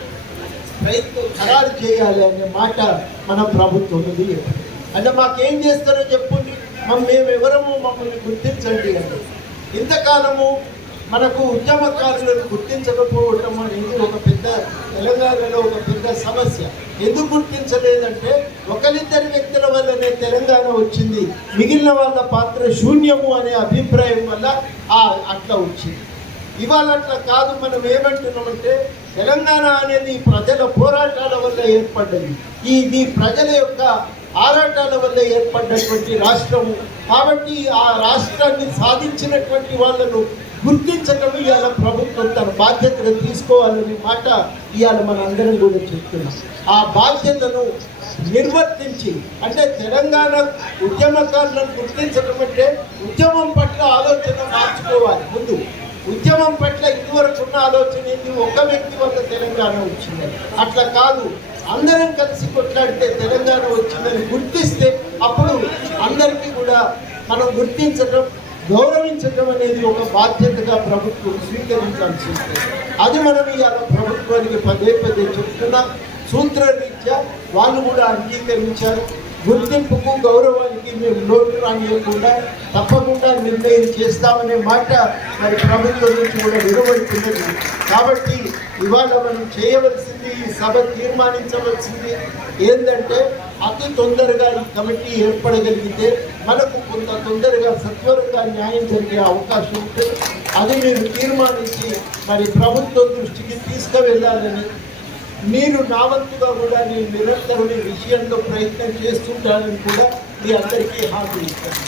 ఖరారు చేయాలి అనే మాట మన ప్రభుత్వం ఉంది. అంటే మాకేం చేస్తారో చెప్పండి, మేమెవరము, మమ్మల్ని గుర్తించండి అంటే. ఇంతకాలము మనకు ఉద్యమకారులను గుర్తించకపోవటం అనేది ఒక పెద్ద తెలంగాణలో ఒక పెద్ద సమస్య. ఎందుకు గుర్తించలేదంటే ఒకరిద్దరి వ్యక్తుల వల్లనే తెలంగాణ వచ్చింది, మిగిలిన వాళ్ళ పాత్ర శూన్యము అనే అభిప్రాయం వల్ల అట్లా వచ్చింది. ఇవాళ అట్లా కాదు. మనం ఏమంటున్నామంటే తెలంగాణ అనేది ప్రజల పోరాటాల వల్ల ఏర్పడ్డది, ఇది ప్రజల యొక్క ఆరాటాల వల్ల ఏర్పడినటువంటి రాష్ట్రము. కాబట్టి ఆ రాష్ట్రాన్ని సాధించినటువంటి వాళ్ళను గుర్తించడం ఇవాళ ప్రభుత్వం తన బాధ్యతను తీసుకోవాలనే మాట ఇవాళ మన అందరం కూడా చెప్తున్నాం. ఆ బాధ్యతను నిర్వర్తించి, అంటే తెలంగాణ ఉద్యమకారులను గుర్తించడం అంటే ఉద్యమం పట్ల ఆలోచన మార్చుకోవాలి. ముందు ఉద్యమం పట్ల ఇదివరకు ఉన్న ఆలోచన ఏంటి, ఒక వ్యక్తి వల్ల తెలంగాణ వచ్చిందని. అట్లా కాదు, అందరం కలిసి కొట్లాడితే తెలంగాణ వచ్చిందని గుర్తిస్తే అప్పుడు అందరికీ కూడా మనం గుర్తించడం, గౌరవించడం అనేది ఒక బాధ్యతగా ప్రభుత్వం స్వీకరించాల్సి ఉంటుంది. అది మనం ఇవాళ ప్రభుత్వానికి పదే పదే చెప్తున్నాం. సూత్రరీత్యా వాళ్ళు కూడా అంగీకరించారు. గుర్తింపుకు గౌరవానికి మేము లోటు రానియకుండా తప్పకుండా నిర్ణయం చేస్తామనే మాట మరి ప్రభుత్వం నుంచి కూడా వినబడుతున్నది. కాబట్టి ఇవాళ మనం చేయవలసింది, ఈ సభ తీర్మానించవలసింది ఏంటంటే అతి తొందరగా ఈ కమిటీ ఏర్పడగలిగితే మనకు కొంత తొందరగా సత్వరంగా న్యాయం జరిగే అవకాశం ఉంటుంది. అది మీరు తీర్మానించి మరి ప్రభుత్వం దృష్టికి తీసుకువెళ్ళాలని, మీరు నా వంతుగా కూడా నేను నిరంతరం ఈ విషయంలో ప్రయత్నం చేస్తుంటానని కూడా మీ అందరికీ హామీ ఇస్తాను.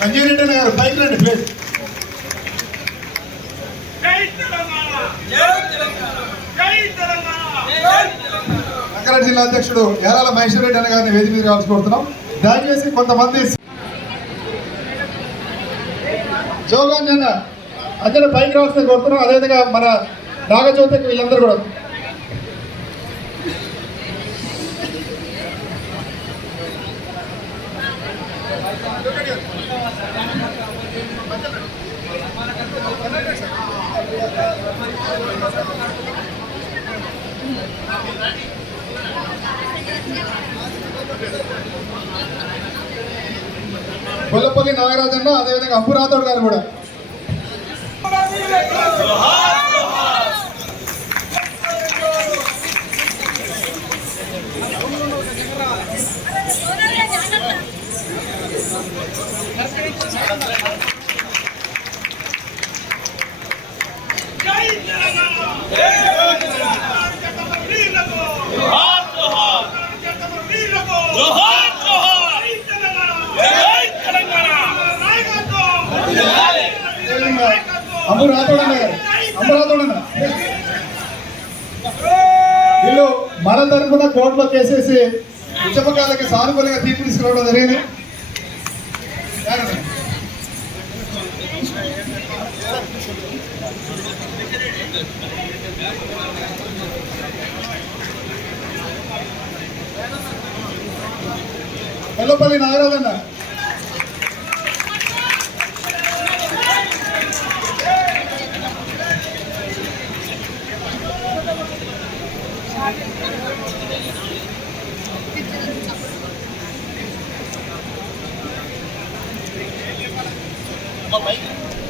సంజయ్ రెడ్డి గారు పైకి రండి ప్లీజ్. రంగారెడ్డి జిల్లా అధ్యక్షుడు యారాల మహేశ్వర్ రెడ్డి అన్న గారిని వేదిక మీద కావాల్సి కోరుతున్నాం. దయచేసి కొంతమంది జోగాన్ని అన్న పైకి రావాల్సింది కోరుతున్నాం. అదేవిధంగా మన నాగజ్యోతి వీళ్ళందరూ కూడా గొల్లపల్లి నాగరాజన్న, అదేవిధంగా అంబురాథోడ్ గారు కూడా. వీళ్ళు మన తరఫున కోర్టులో కేసేసి ఉద్యమకాలకి సానుకూలంగా తీర్పు తీసుకురావడం జరిగింది. గొల్లపల్లి నాగరాజన్న,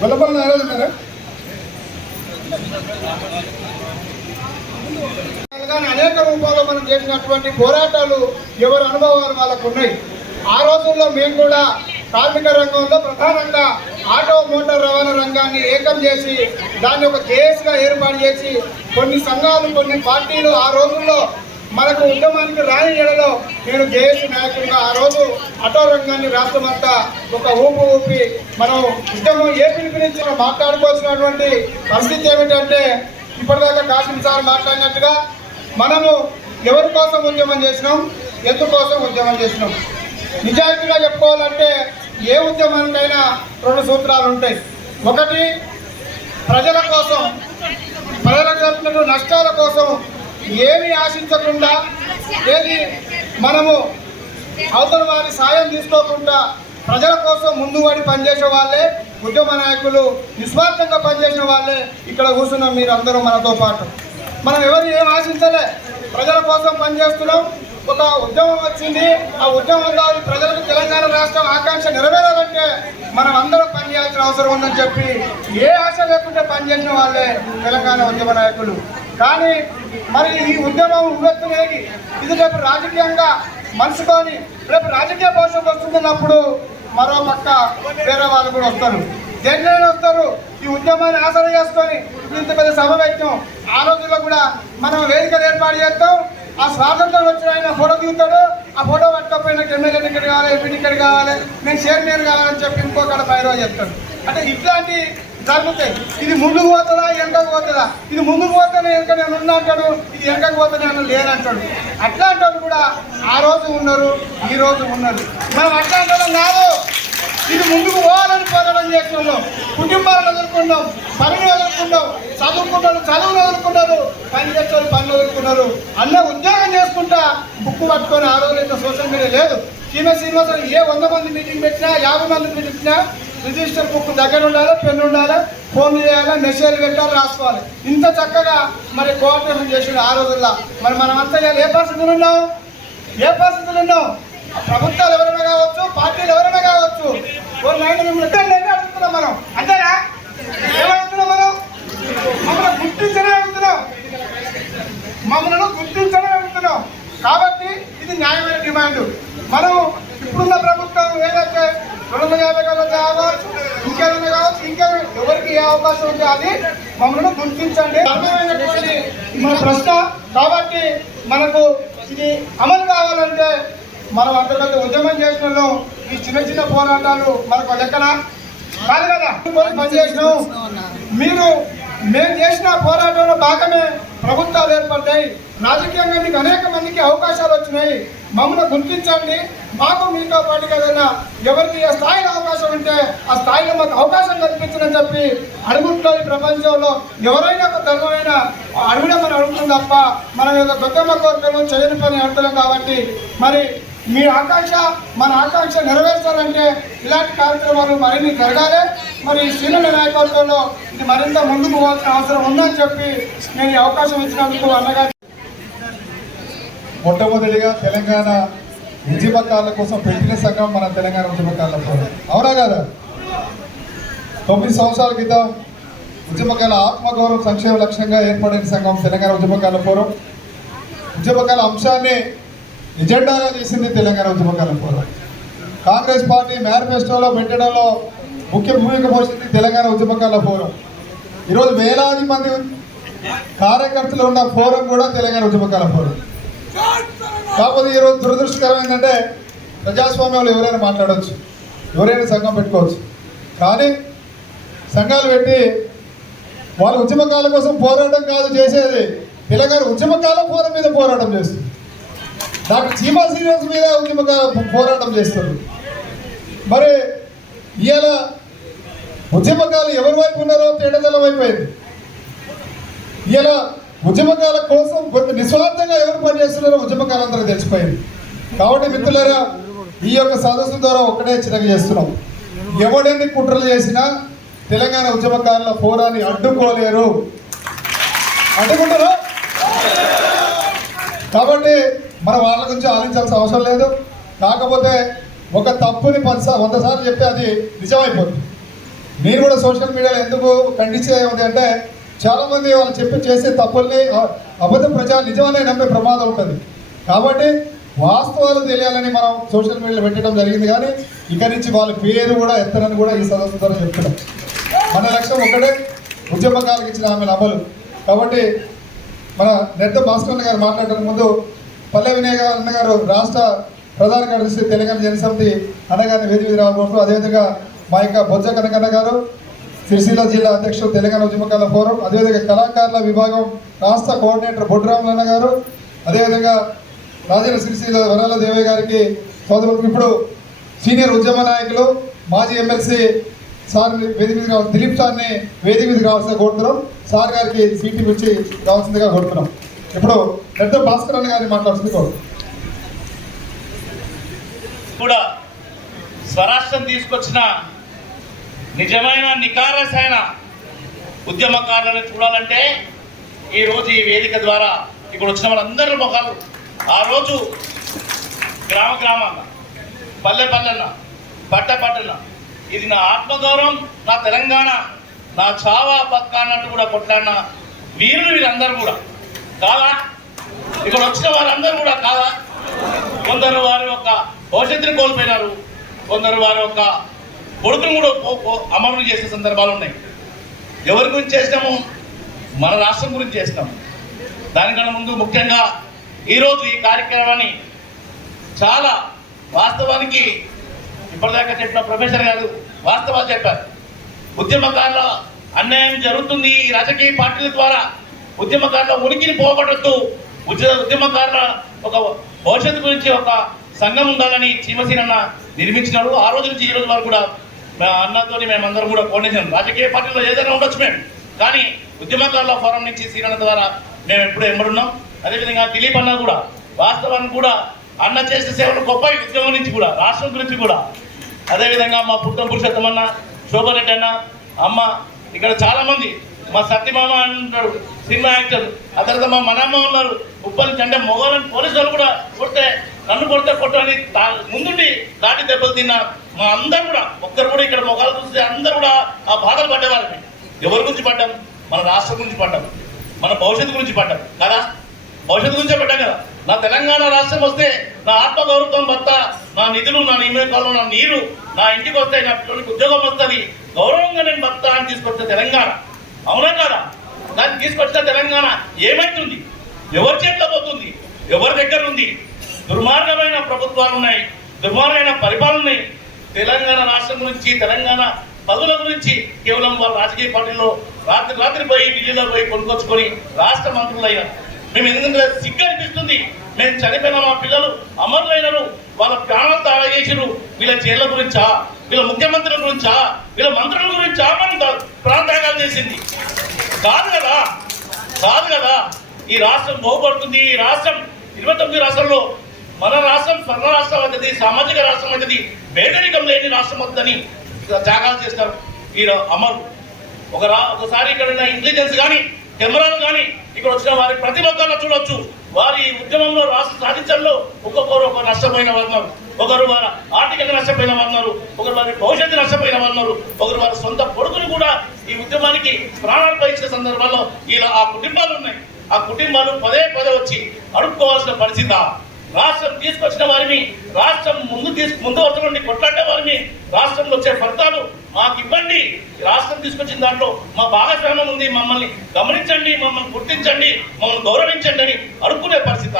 గొల్లపల్లి నాగరాజన్న అనేక రూపాల్లో మనం చేసినటువంటి పోరాటాలు ఎవరి అనుభవాలు వాళ్ళకు ఉన్నాయి. ఆ రోజుల్లో మేము కూడా కార్మిక రంగంలో ప్రధానంగా ఆటో మోటార్ రవాణా రంగాన్ని ఏకం చేసి దాన్ని ఒక కేసుగా ఏర్పాటు చేసి కొన్ని సంఘాలు, కొన్ని పార్టీలు ఆ రోజుల్లో మనకు ఉద్యమానికి రాని ఏడలో నేను జేఏసీ నాయకుడిగా ఆ రోజు ఆటో రంగాన్ని రాష్ట్రమంతా ఒక ఊపి మనం ఉద్యమం ఏ పిలుపునిచ్చి మాట్లాడుకోవాల్సినటువంటి పరిస్థితి ఏమిటంటే, ఇప్పటిదాకా కాసిం సార్ మాట్లాడినట్టుగా మనము ఎవరి కోసం ఉద్యమం చేసినాం, ఎందుకోసం ఉద్యమం చేసినాం. నిజాయితీగా చెప్పుకోవాలంటే ఏ ఉద్యమానికైనా రెండు సూత్రాలు ఉంటాయి. ఒకటి, ప్రజల కోసం, ప్రజలకు జరిగిన నష్టాల కోసం ఏమీ ఆశించకుండా, ఏది మనము అవతల వారి సాయం తీసుకోకుండా ప్రజల కోసం ముందు పడి పనిచేసే వాళ్ళే ఉద్యమ నాయకులు నిస్వార్థంగా పనిచేసిన వాళ్ళే ఇక్కడ కూర్చున్నాం మీరు అందరూ మనతో పాటు. మనం ఎవరు ఏం ఆశించలే, ప్రజల కోసం పనిచేస్తున్నాం. ఒక ఉద్యమం వచ్చింది, ఆ ఉద్యమం ద్వారా ప్రజలకు తెలంగాణ రాష్ట్రం ఆకాంక్ష నెరవేరాలంటే మనం అందరం పనిచేయాల్సిన అవసరం ఉందని చెప్పి ఏ ఆశ లేకుండా పనిచేసిన వాళ్ళే తెలంగాణ ఉద్యమ నాయకులు. కానీ మరి ఈ ఉద్యమం ఉవ్వెత్తునేది ఇది రేపు రాజకీయంగా మనసుకొని రేపు రాజకీయ భవిష్యత్తు వస్తుందన్నప్పుడు మరో పక్క వేరే వాళ్ళు కూడా వస్తారు. దేంట్లోనే వస్తారు, ఈ ఉద్యమాన్ని ఆసరా చేసుకొని ఇంత పెద్ద సభ పెట్టాం. ఆ రోజుల్లో కూడా మనం వేదికలు ఏర్పాటు చేస్తాం. ఆ స్వాతంత్రం వచ్చిన ఆయన ఫోటో దిగుతాడు, ఆ ఫోటో పట్టుకపోయిన ఎమ్మెల్యే టికెట్ కావాలి, ఎంపీ టికెట్ కావాలి, నేను చైర్మన్ కావాలని చెప్పి ఇంకొకటి బయట చెప్తాడు. అంటే ఇట్లాంటి జరుగుతాయి. ఇది ముందుకు పోతుందా వెనకకు పోతుందా, ఇది ముందుకు పోతానే వెనక నేను ఉన్నా అంటాడు, ఇది వెనకకు పోతానే నేను లేనంటాడు. అట్లాంటి వాళ్ళు కూడా ఆ రోజు ఉన్నారు, ఈ రోజు ఉన్నారు. మనం అట్లాంటి వాళ్ళం కాదు, ఇది ముందుకు పోవాలని పోరాటం చేస్తున్నాం. కుటుంబాలను వదులుకున్నాం, పనిని వదులుకున్నాం, చదువుకున్నారు చదువులు వదులుకున్నారు, పని చేసేవాళ్ళు పనులు వదులుకున్నారు. అన్న ఉద్యోగం చేసుకుంటా బుక్ పట్టుకొని ఆ రోజు ఇంత సోషల్ మీడియా లేదు. శ్రీనివాసరావు ఏ 100 మంది మీటింగ్ పెట్టినా 50 మంది పెట్టినా రిజిస్టర్ బుక్ దగ్గర ఉండాలి, పెన్ ఉండాలి, ఫోన్ చేయాలి, మెసేజ్ పెట్టాలి, రాసుకోవాలి. ఇంత చక్కగా మరి కోఆర్డినేషన్ చేసిన ఆ రోజుల్లో మరి మనం అంతా ఏ పరిస్థితులు ఉన్నాం, ఏ పరిస్థితులు ఉన్నాం? ప్రభుత్వాలు ఎవరైనా కావచ్చు, పార్టీలు ఎవరైనా కావచ్చు, అడుగుతున్నాం మనం. అంతేనా? ఏమడుగుతున్నాం మనం? మమ్మల్ని గుర్తించనే అడుగుతున్నాం, మమ్మల్ని గుర్తించనే అడుగుతున్నాం. కాబట్టి ఇది న్యాయమైన డిమాండ్. మనం ఇప్పుడున్న ప్రభుత్వం ఏదైతే 250 గంటలు కావచ్చు, ఇంకేదైనా కావచ్చు, ఇంకేమైనా ఎవరికి ఏ అవకాశం ఉంటే అది మమ్మల్ని గుర్తించండి. అర్థమైనటువంటి మన ప్రశ్న. కాబట్టి మనకు ఇది అమలు కావాలంటే మనం అంతర్గత ఉద్యమం చేసిన ఈ చిన్న చిన్న పోరాటాలు మనకు లెక్కన కాదు కదా. పనిచేసినాం మీరు, మేము చేసిన పోరాటంలో భాగమే ప్రభుత్వాలు ఏర్పడ్డాయి. రాజకీయంగా మీకు అనేక మందికి అవకాశాలు వచ్చినాయి. మమ్మల్ని గుర్తించండి. మాకు మీతో పాటు ఏదైనా ఎవరికి ఏ స్థాయిలో అవకాశం ఉంటే ఆ స్థాయిలో మాకు అవకాశం కల్పించని చెప్పి అడుగుతున్నారు. ఈ ప్రపంచంలో ఎవరైనా ఒక ధర్మమైన అడుగునే అడుగుతుంది తప్ప మనం ఏదో గొప్ప కోరికలు చేయని పని అంటున్నాం. కాబట్టి మరి మీ ఆకాంక్ష మన ఆకాంక్ష నెరవేర్చాలంటే ఇలాంటి కార్యక్రమాలు మరిన్ని జరగాలి. మరి శ్రీలంక నాయకత్వంలో ఇది మరింత ముందుకు పోవాల్సిన అవసరం ఉందని చెప్పి నేను ఈ అవకాశం ఇచ్చినందుకు అన్నగారు. మొట్టమొదటిగా తెలంగాణ ఉద్యమకారుల కోసం పెట్టిన సంఘం మన తెలంగాణ ఉద్యమకారుల ఫోరం. అవునా కదా? 9 సంవత్సరాల క్రితం ఉద్యమకాల ఆత్మగౌరవం సంక్షేమ లక్ష్యంగా ఏర్పడిన సంఘం తెలంగాణ ఉద్యమకారుల ఫోరం. ఉద్యమకాల అంశాన్ని ఎజెండాగా చేసింది తెలంగాణ ఉద్యమకారుల ఫోరం. కాంగ్రెస్ పార్టీ మేనిఫెస్టోలో పెట్టడంలో ముఖ్య భూమిక పోషించింది తెలంగాణ ఉద్యమకారుల ఫోరం. ఈరోజు వేలాది మంది కార్యకర్తలు ఉన్న ఫోరం కూడా తెలంగాణ ఉద్యమకారుల ఫోరం. కాకపోతే ఈరోజు దురదృష్టకరం ఏంటంటే ప్రజాస్వామ్యంలో ఎవరైనా మాట్లాడవచ్చు, ఎవరైనా సంఘం పెట్టుకోవచ్చు. కానీ సంఘాలు పెట్టి వాళ్ళ ఉద్యమకాల కోసం పోరాటం కాదు చేసేది, తెలంగాణ ఉద్యమకాల ఫోరం మీద పోరాటం చేస్తుంది. డాక్టర్ చీమా శ్రీనివాస్ మీద ఉద్యమకాల పోరాటం చేస్తారు. మరి ఇవాళ ఉద్యమకాలు ఎవరి వైపు ఉన్నారో తేడదల వైపు అయింది. ఇవాళ ఉద్యమకాల కోసం కొంత నిస్వార్థంగా ఎవరు పనిచేస్తున్నారో ఉద్యమకాలందరూ తెలిసిపోయింది. కాబట్టి మిత్రులారా, ఈ యొక్క సదస్సు ద్వారా ఒక్కటే హెచ్చరిక చేస్తున్నాం. ఎవడెన్ని కుట్రలు చేసినా తెలంగాణ ఉద్యమకారుల ఫోరాన్ని అడ్డుకోలేరు. అడ్డుకుంటారా? కాబట్టి మనం వాళ్ళ గురించి ఆలోచించాల్సిన అవసరం లేదు. కాకపోతే ఒక తప్పుని 100 సార్లు చెప్తే అది నిజమైపోతుంది. మీరు కూడా సోషల్ మీడియాలో ఎందుకు ఖండించేది అంటే చాలామంది వాళ్ళు చేసే తప్పుల్ని అబద్ధ ప్రచారం నిజమనే నమ్మే ప్రమాదం ఉంటుంది. కాబట్టి వాస్తవాలు తెలియాలని మనం సోషల్ మీడియాలో పెట్టడం జరిగింది. కానీ ఇక నుంచి వాళ్ళ పేరు కూడా ఎత్తనని కూడా ఈ సదస్సు ద్వారా చెప్తున్నాం. మన లక్ష్యం ఒకటే, ఉద్యమకాలకు ఇచ్చిన ఆమె అమలు. కాబట్టి మన నెట్ట భాస్కర్ గారు మాట్లాడడం ముందు పల్లె వినయ్ అన్నగారు రాష్ట్ర ప్రధాన కార్యదర్శి తెలంగాణ జనసమితి అన్నగారిని వేదిక రావడం, అదేవిధంగా మా యొక్క బొజ్జ కనకన్న గారు సిరిసిల్ల జిల్లా అధ్యక్షుడు తెలంగాణ ఉద్యమకాల ఫోరం, అదేవిధంగా కళాకారుల విభాగం రాష్ట్ర కోఆర్డినేటర్ బొడ్రాములన్న గారు, అదేవిధంగా రాజేంద్ర సిరిసిల్ల వరాల దేవయ్య గారికి సోదరులకు ఇప్పుడు సీనియర్ ఉద్యమ నాయకులు మాజీ ఎమ్మెల్సీ సార్ వేదిక మీద దిలీప్ సార్ని వేదిక మీద కావాల్సిందిగా కోరుతున్నాం. సార్ గారికి సీటీ ఇచ్చి కావాల్సిందిగా కోరుతున్నాం. ఇప్పుడు పెద్ద భాస్కర్ అన్న గారిని మాట్లాడుతుంది కూడా స్వరాష్ట్రం తీసుకొచ్చిన నిజమైన నికారసైన ఉద్యమకారులను చూడాలంటే ఈరోజు ఈ వేదిక ద్వారా ఇక్కడ వచ్చిన వాళ్ళందరి ముఖాలు ఆ రోజు గ్రామ గ్రామాన్న, పల్లె పల్లెన్న, పట్ట పట్టణ, ఇది నా ఆత్మగౌరవం, నా తెలంగాణ, నా చావా పక్క అన్నట్టు కూడా కొట్లాడిన వీరులు వీళ్ళందరూ కూడా కాదా? ఇక్కడ వచ్చిన వాళ్ళందరూ కూడా కాదా? కొందరు వారి యొక్క భవిష్యత్తుని కోల్పోయినారు, కొందరు వారి యొక్క కొడుకును కూడా అమలు చేసే సందర్భాలు ఉన్నాయి. ఎవరి గురించి చేసినాము? మన రాష్ట్రం గురించి చేసినాము. దానికన్నా ముందు ముఖ్యంగా ఈరోజు ఈ కార్యక్రమాన్ని చాలా వాస్తవానికి ఇప్పటిదాకా చెప్పిన ప్రొఫెసర్ గారు వాస్తవాలు చెప్పారు. ఉద్యమకారుల అన్యాయం జరుగుతుంది, ఈ రాజకీయ పార్టీల ద్వారా ఉద్యమకారుల ఉనికిని పోగొట్టద్దు, ఉద్యమకారుల ఒక భవిష్యత్తు గురించి ఒక సంఘం ఉండాలని చీమసీనన్న నిర్మించినాడు. ఆ రోజు నుంచి ఈ రోజు వరకు కూడా అన్నతో మేమందరం కూడా కోఆర్డినేషన్, రాజకీయ పార్టీలో ఏదైనా ఉండొచ్చు మేము, కానీ ఉద్యమకారుల ఫోరం నుంచి సీనన్న ద్వారా మేము ఎప్పుడూ ఎంబడున్నాం. అదేవిధంగా దిలీప్ అన్న కూడా వాస్తవానికి కూడా అన్న చేసే సేవలు గొప్ప, ఉద్యమం నుంచి కూడా రాష్ట్రం గురించి కూడా. అదేవిధంగా మా పుట్టం పురుషోత్తమన్న, శోభారెడ్డి అన్న, అమ్మ, ఇక్కడ చాలా మంది, మా సత్యమామ అంటాడు సినిమా యాక్టర్, ఆ తర్వాత మా మనమ్మ ఉన్నారు ఉప్పల్ నుంచి. అంటే మొగలని పోలీసు వాళ్ళు కూడా కొడితే నన్ను కొడితే కొట్టని ముందుండి దాటి దెబ్బలు తిన్న మా అందరు కూడా, ఒక్కరు కూడా ఇక్కడ మొగాలు చూస్తే అందరూ కూడా ఆ బాధలు పడ్డేవాళ్ళని. ఎవరి గురించి పడ్డాం? మన రాష్ట్రం గురించి పడ్డాం, మన భవిష్యత్తు గురించి పడ్డాం కదా, భవిష్యత్తు గురించే పడ్డాం కదా. నా తెలంగాణ రాష్ట్రం వస్తే నా ఆత్మగౌరవం భర్త, నా నిధులు, నా నియమకాలు, నా నీరు నా ఇంటికి వస్తాయి, నా పిల్లలకి ఉద్యోగం వస్తుంది, గౌరవంగా నేను భర్త అని తీసుకొస్తే తెలంగాణ, అవునా కాదా? దాన్ని తీసుకొచ్చిన తెలంగాణ ఏమైతుంది? ఎవరి చేతిలో పోతుంది? ఎవరి దగ్గర ఉంది? దుర్మార్గమైన ప్రభుత్వాలు ఉన్నాయి, దుర్మార్గమైన పరిపాలన ఉన్నాయి. తెలంగాణ రాష్ట్రం గురించి, తెలంగాణ పదుల గురించి కేవలం వాళ్ళ రాజకీయ పార్టీలో రాత్రి పోయి ఢిల్లీలో పోయి కొనుక్కొచ్చుకొని రాష్ట్ర మంత్రులు అయ్యారు. మేము ఎందుకంటే సిగ్గు అనిపిస్తుంది. మేము చనిపోయిన మా పిల్లలు అమరులైనరు, వాళ్ళ ప్రాణాలు తాళ చేసిరు. వీళ్ళ జైళ్ళ గురించా? వీళ్ళ ముఖ్యమంత్రుల గురించా? వీళ్ళ మంత్రుల గురించా మనం ప్రాంతాగాలు చేసింది? కాదు కదా, కాదు కదా. ఈ రాష్ట్రం బాగుపడుతుంది. ఈ రాష్ట్రం 29 రాష్ట్రాల్లో మన రాష్ట్రం స్వర్ణ రాష్ట్రం అవుతుంది, సామాజిక రాష్ట్రం అవుతుంది, పేదరికం లేని రాష్ట్రం అవుతుందని త్యాగాలు చేస్తారు ఈ అమరు. ఒకసారి ఇక్కడ ఉన్న ఇంటెలిజెన్స్ కానీ, కెమెరాలు కానీ ఇక్కడ వచ్చిన వారి ప్రతి ఒక్కరిలో చూడొచ్చు. వారి ఉద్యమంలో రాష్ట్ర సాధించడంలో ఒక్కొక్కరు ఒక నష్టపోయిన వారు ఉన్నారు, ఒకరు వారి ఆర్థికంగా నష్టపోయిన వారు ఉన్నారు, ఒకరు వారి భవిష్యత్తు నష్టపోయిన వారు ఉన్నారు, ఒకరు వారి సొంత కొడుకులు కూడా ఈ ఉద్యమానికి ప్రాణాలు ఇచ్చిన సందర్భాల్లో ఇలా ఆ కుటుంబాలు ఉన్నాయి. ఆ కుటుంబాలు పదే వచ్చి అడుక్కోవాల్సిన పరిస్థితి. రాష్ట్రం తీసుకొచ్చిన వారిని, రాష్ట్రం ముందు వరుస నుండి కొట్లాడే వారిని, రాష్ట్రంలో వచ్చే ఫలితాలు మాకు ఇవ్వండి, రాష్ట్రం తీసుకొచ్చిన దాంట్లో మా భాగస్వామ్యం ఉంది, మమ్మల్ని గమనించండి, మమ్మల్ని గుర్తించండి, మమ్మల్ని గౌరవించండి అని అడుక్కునే పరిస్థితి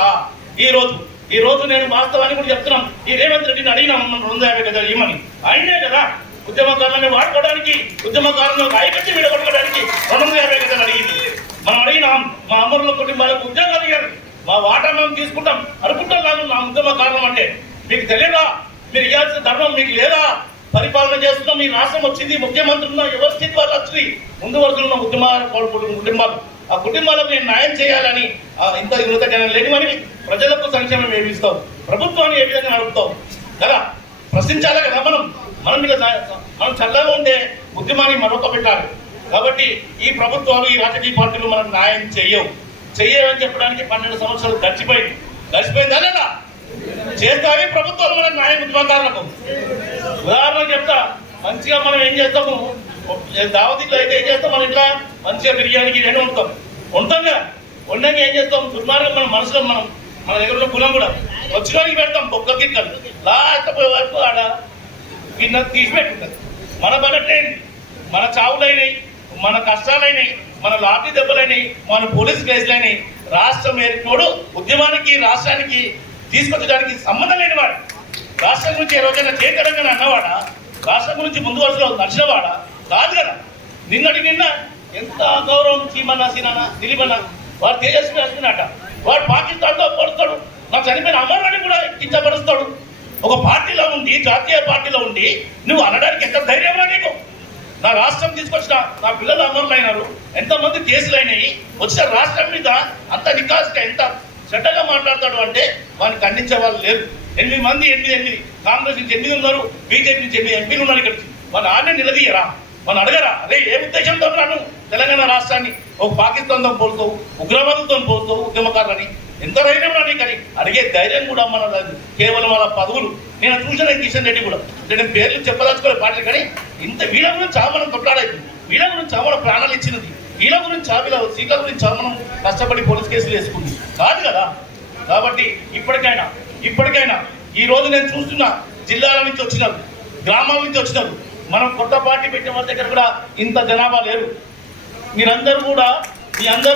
ఈ రోజు నేను వాస్తవానికి కూడా చెప్తున్నాం. ఈ రేవంత్ రెడ్డిని అడిగినా మమ్మల్ని 250 గజాలు ఇవ్వమని. ఆయనే కదా ఉద్యమకారులను వాడుకోవడానికి, ఉద్యమకారులను ఐకట్టి విడగొట్టుకోవడానికి 250 గజాలు అడిగింది. మనం అడిగినాం, మా అమరుల కుటుంబాలకు ఉద్యోగాలు ఇవ్వాలి, మా వాటా మేము తీసుకుంటాం అనుకుంటాం కాదు. నా ఉద్యమ కారణం అంటే మీకు తెలియదా? మీరు ఇవ్వాల్సిన ధర్మం మీకు లేదా? పరిపాలన చేస్తున్నాం, మీ రాష్ట్రం వచ్చింది, ముఖ్యమంత్రి ఉన్న ఎవరి స్థితి వాళ్ళు వచ్చింది, ముందు వరకు ఉన్న కుటుంబాలు, ఆ కుటుంబాలకు నేను న్యాయం చేయాలని ఇంత యువత జనం లేనివని ప్రజలకు సంక్షేమం ఏమి ఇస్తావు, ప్రభుత్వాన్ని ఏ విధంగా నడుపుతావు కదా, ప్రశ్నించాలి కదా. మనం చల్లగా ఉంటే ఉద్యమాన్ని మరొక పెట్టాలి. కాబట్టి ఈ ప్రభుత్వాలు, ఈ రాజకీయ పార్టీలు మనకు న్యాయం చెయ్యవని చెప్పడానికి 12 సంవత్సరాలు గడిచిపోయిందా లేదా? చేస్తావి ప్రభుత్వాలు మనకు న్యాయం ఉద్యమకారులకు. ఉదాహరణకు చెప్తా, మంచిగా మనం ఏం చేస్తాము, దావతిలో అయితే ఏం చేస్తాం, మన ఇంట్లో మంచిగా బిర్యానీకి నేను ఉంటాం కదా. వండంగా ఏం చేస్తాం, దుర్మార్గం మన మనసులో మన దగ్గర ఉన్న కులం కూడా వచ్చినోడికి పెడతాం బొక్క గిక్కలు, లాస్ట్ పోయే వరకు ఆడ గిన్నె తీసి పెట్టుకుంటుంది. మన బలట్లేండి, మన చావులైనవి, మన కష్టాలైనవి, మన లాఠీ దెబ్బలైనవి, మన పోలీస్ కేసులైనవి. రాష్ట్రం ఏర్పడు ఉద్యమానికి, రాష్ట్రానికి తీసుకొచ్చడానికి సంబంధం లేనివాడు. రాష్ట్రం గురించి ఏ రోజైనా చేతరంగా అన్నవాడా? రాష్ట్రం గురించి ముందు వరుసలో నచ్చినవాడా? కాదు కదా. నిన్న ఎంత గౌరవం చీమన్నా, సీనన్నా, దిలీపన్న, వాడు తేజస్వి వేసుకున్నట, వాడు పాకిస్తాన్తో పడుతాడు, నాకు చనిపోయిన అమరుని కూడా కించపరుస్తాడు. ఒక పార్టీలో ఉండి, జాతీయ పార్టీలో ఉండి నువ్వు అనడానికి ఎంత ధైర్యంగా నీకు? నా రాష్ట్రం తీసుకొచ్చిన నా పిల్లలు అమరులైనారు, ఎంతమంది కేసులైనాయి, వచ్చిన రాష్ట్రం మీద అంత నికాస్గా ఎంత చెడ్డగా మాట్లాడతాడు అంటే వాడిని ఖండించే వాళ్ళు లేరు. 8 కాంగ్రెస్ నుంచి 8 ఉన్నారు, బీజేపీ నుంచి 8 ఎంపీలు ఉన్నారు. ఇక్కడ వాళ్ళు ఆడనే నిలదీయరా? మనం అడగరా? అదే ఏ ఉద్దేశంతో రాను తెలంగాణ రాష్ట్రాన్ని ఒక పాకిస్తాన్తో పోలుతావు, ఉగ్రవాదులతో పోలుతావు ఉద్యమకారులని? ఎంత ధైర్యం రాని కానీ అడిగే ధైర్యం కూడా మన కేవలం వాళ్ళ పదవులు. నేను చూసిన కిషన్ రెడ్డి కూడా, నేను పేర్లు చెప్పదలుచుకోలే పాటలు, కానీ ఇంత వీళ్ళ గురించి మనం కొట్లాడైంది, వీళ్ళ గురించి మన ప్రాణాలు ఇచ్చినది, వీళ్ళ గురించి వీళ్ళ సీట్ల గురించి మనం కష్టపడి పోలీస్ కేసులు వేసుకుంది కాదు కదా. కాబట్టి ఇప్పటికైనా ఈ రోజు నేను చూస్తున్నా జిల్లాల నుంచి వచ్చినారు, గ్రామాల నుంచి వచ్చినారు. మనం కొత్త పార్టీ పెట్టిన వాళ్ళ దగ్గర కూడా ఇంత జనాభా లేరు. మీ అందరూ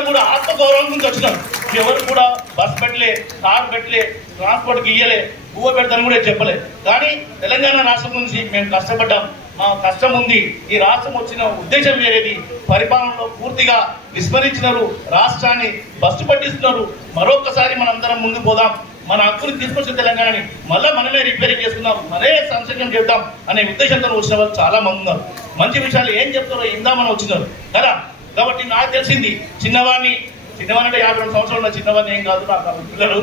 కూడా ఆత్మగౌరవం నుంచి వచ్చినారు. ఎవరు కూడా బస్ పెట్టలే, కారు పెట్టలే, ట్రాన్స్పోర్ట్కి ఇయ్యలే, పువ్వు పెడతాను కూడా చెప్పలే. కానీ తెలంగాణ రాష్ట్రం నుంచి మేము కష్టపడ్డాం, మా కష్టం ఉంది. ఈ రాష్ట్రం వచ్చిన ఉద్దేశం వేరేది. పరిపాలనలో పూర్తిగా విస్మరించినారు, రాష్ట్రాన్ని బస్సు పట్టిస్తున్నారు. మరొకసారి మనందరం ముందుకు పోదాం, మన హక్కుని తీసుకొచ్చిన తెలంగాణని మళ్ళీ మనమే రిపేరింగ్ చేసుకుందాం, మరే సంక్షేమం చేద్దాం అనే ఉద్దేశంతో వచ్చిన వాళ్ళు చాలా మంది ఉన్నారు. మంచి విషయాలు ఏం చెప్తారో ఇందామని వచ్చినారు కదా. కాబట్టి నాకు తెలిసింది చిన్నవాడిని అంటే 52 సంవత్సరాలు ఉన్న చిన్నవాడిని ఏం కాదు, నాకు పిల్లలు.